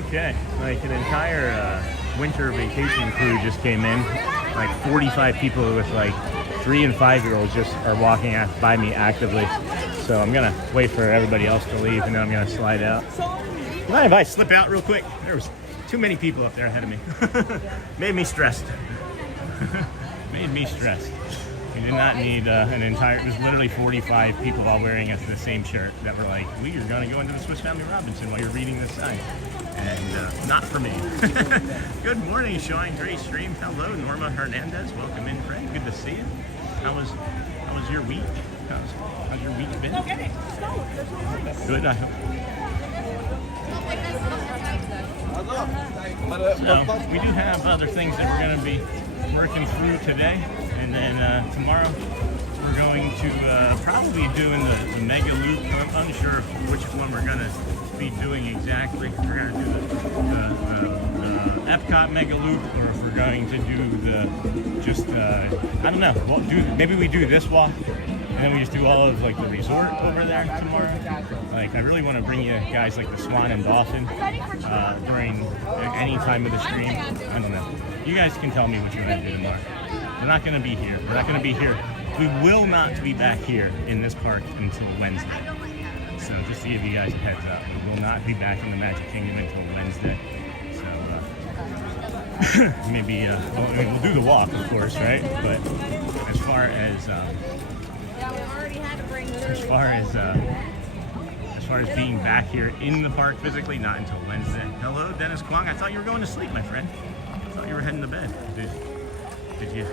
Okay, like an entire winter vacation crew just came in. Like 45 people with like 3 and 5-year-olds just are walking by me actively. So I'm gonna wait for everybody else to leave, and then I'm gonna slide out. Mind if I slip out real quick? There was too many people up there ahead of me. Made me stressed. Made me stressed. We did not need an entire, it was literally 45 people all wearing the same shirt that were like, we are gonna go into the Swiss Family Robinson while you're reading this sign. And not for me. Good morning, Showing Gray Stream. Hello, Norma Hernandez. Welcome in, friend. Good to see you. How was your week? How's your week been? Good, I hope. So, we do have other things that we're going to be working through today. And then tomorrow, we're going to probably be doing the Mega Loop. I'm unsure which one we're going to be doing exactly. If we're going to do the Epcot Mega Loop, or if we're going to do I don't know. Maybe we do this walk, and then we just do all of like the resort over there tomorrow. Like, I really want to bring you guys like the Swan and Dolphin during any time of the stream. I don't know. You guys can tell me what you want to do tomorrow. We're not going to be here. We will not be back here in this park until Wednesday. So just to give you guys a heads up, we will not be back in the Magic Kingdom until Wednesday. So maybe we'll do the walk, of course, right? But as far as being back here in the park physically, not until Wednesday. Hello, Dennis Kwong. I thought you were going to sleep, my friend. I thought you were heading to bed. Did you?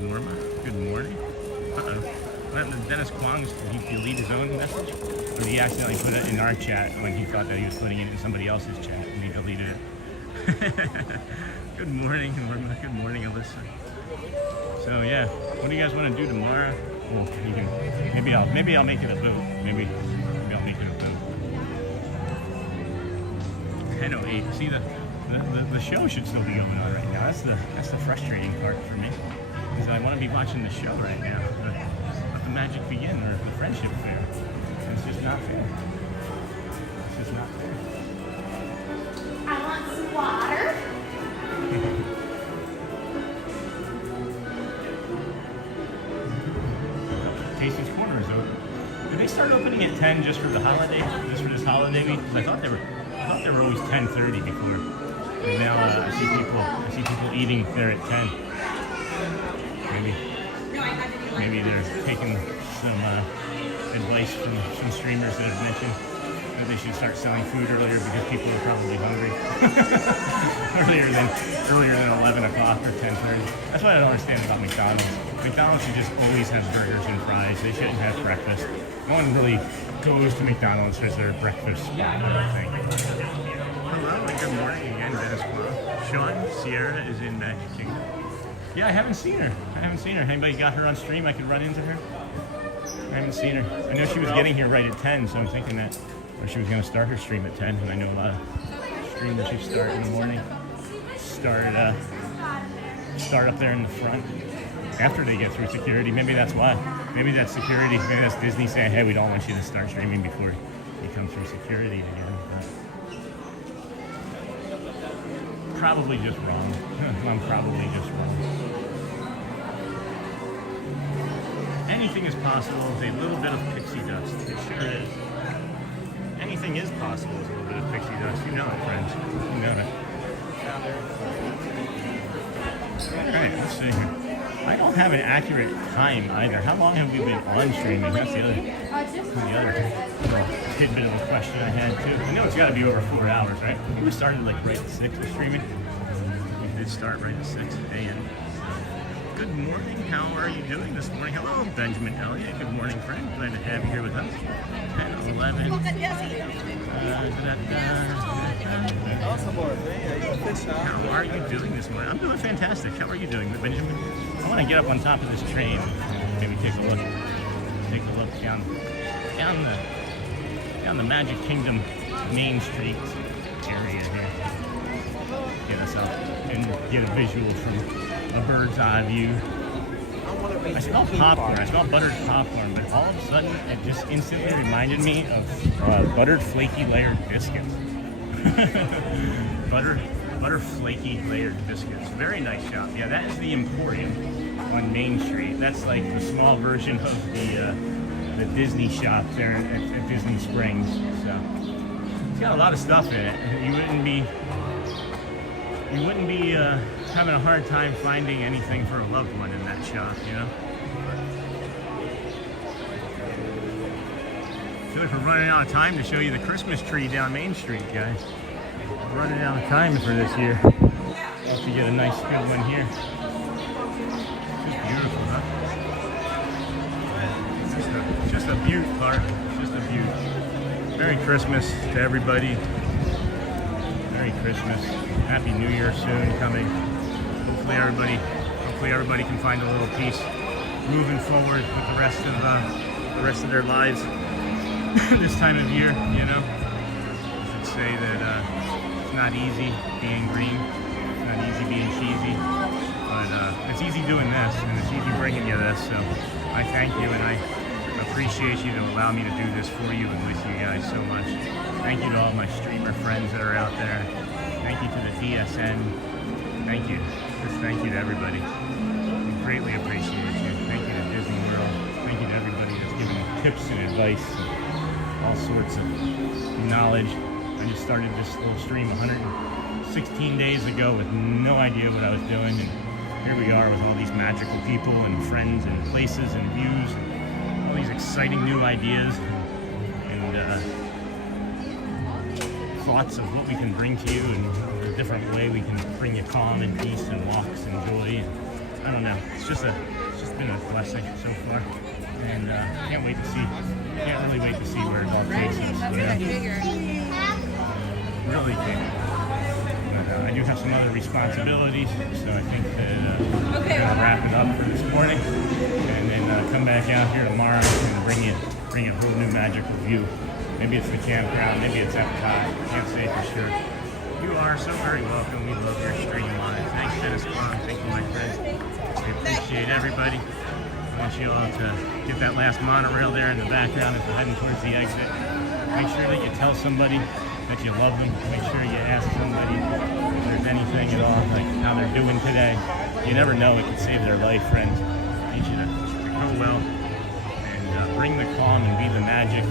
Norma, good morning. Uh-oh. What happened to Dennis Kwong? Did he delete his own message? Or did he accidentally put it in our chat when he thought that he was putting it in somebody else's chat and he deleted it? Good morning, Norma. Good morning, Alyssa. So yeah, what do you guys want to do tomorrow? Well, you can, maybe I'll make it a vote. Maybe I'll make it a vote. 10:08. See, the show should still be going on right now. That's the frustrating part for me, because I want to be watching the show right now. Let the magic begin, or the friendship fair. It's just not fair. It's just not fair. I want some water. Tasting's Corner is open. Did they start opening at 10 just for the holiday? Just for this holiday week? Because I thought they were always 10:30 before. And now I see people eating there at 10. Maybe they're taking some advice from some streamers that have mentioned They should start selling food earlier because people are probably hungry. earlier than 11 o'clock or 10:30. That's what I don't understand about McDonald's. McDonald's should just always have burgers and fries. They shouldn't have breakfast. No one really goes to McDonald's for their breakfast. Hello and good morning again, Dennis. Sean, Sierra is in Magic Kingdom. Yeah, I haven't seen her. Anybody got her on stream? I could run into her. I haven't seen her. I know she was getting here right at 10, so I'm thinking that, or she was going to start her stream at 10, and I know a lot of streamers who start in the morning start up there in the front after they get through security. Maybe that's why. Maybe that's security. Maybe that's Disney saying, hey, we don't want you to start streaming before you come through security again. But probably just wrong. I'm probably just wrong. Anything is possible with a little bit of pixie dust. It sure is. Anything is possible with a little bit of pixie dust. You know it, friends. You know it. Alright, let's see here. I don't have an accurate time either. How long have we been on streaming? That's the other tidbit of a question I had too. I know it's got to be over 4 hours, right? We started like right at 6 with streaming. We did start right at 6 a.m. Good morning. How are you doing this morning? Hello, Benjamin Elliott. Good morning, friend. Glad to have you here with us. 10, 11. How are you doing this morning? I'm doing fantastic. How are you doing, Benjamin? I want to get up on top of this train. Maybe take a look. Take a look down the Magic Kingdom Main Street area here. Get us up and get a visual from a bird's eye view. I smell popcorn. I smell buttered popcorn, but all of a sudden it just instantly reminded me of buttered flaky layered biscuits. butter flaky layered biscuits. Very nice shop. Yeah, that is the Emporium on Main Street. That's like the small version of the Disney shop there at Disney Springs. So it's got a lot of stuff in it. You wouldn't be having a hard time finding anything for a loved one in that shop, you know? I feel like we're running out of time to show you the Christmas tree down Main Street, guys. We're running out of time for this year. Hope you get a nice good one here. Just beautiful, huh? Just a beaut, Clark. Just a beaut. Merry Christmas to everybody. Merry Christmas. Happy New Year soon coming. Hopefully everybody can find a little peace moving forward with the rest of their lives this time of year, you know. I should say that it's not easy being green, it's not easy being cheesy, but it's easy doing this, and it's easy bringing you this, so I thank you and I appreciate you to allow me to do this for you and with you guys so much. Thank you to all my streamer friends that are out there. Thank you to the DSN. Thank you. Just thank you to everybody. We greatly appreciate you. Thank you to Disney World. Thank you to everybody that's giving tips and advice and all sorts of knowledge. I just started this little stream 116 days ago with no idea what I was doing, and here we are with all these magical people and friends and places and views and all these exciting new ideas and thoughts of what we can bring to you and a different way we can bring you calm and peace and walks and joy. I don't know. It's just been a blessing so far, and can't really wait to see where it all takes us. Really big. But I do have some other responsibilities, so I think that we're gonna wrap it up for this morning, and then come back out here tomorrow and bring you a whole new magical view. Maybe it's the campground, maybe it's Epcot, can't say for sure. You are so very welcome. We love your stream live. Thanks, Dennis Quan. Thank you, my friends. We appreciate everybody. I want you all to get that last monorail there in the background as we're heading towards the exit. Make sure that you tell somebody that you love them. Make sure you ask somebody if there's anything at all, like how they're doing today. You never know, it could save their life, friends. I need you to go well and bring the calm and be the magic.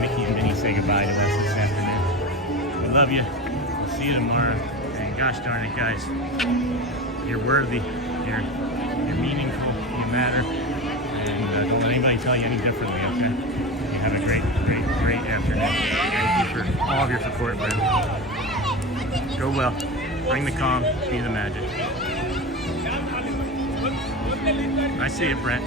Mickey and Minnie say goodbye to us this afternoon. We love you. We'll see you tomorrow. And gosh darn it, guys, you're worthy. You're meaningful. You matter. And don't let anybody tell you any differently, okay? You Have a great afternoon. Thank you for all of your support, friends. Go well. Bring the calm. Be the magic. I see it, Brent.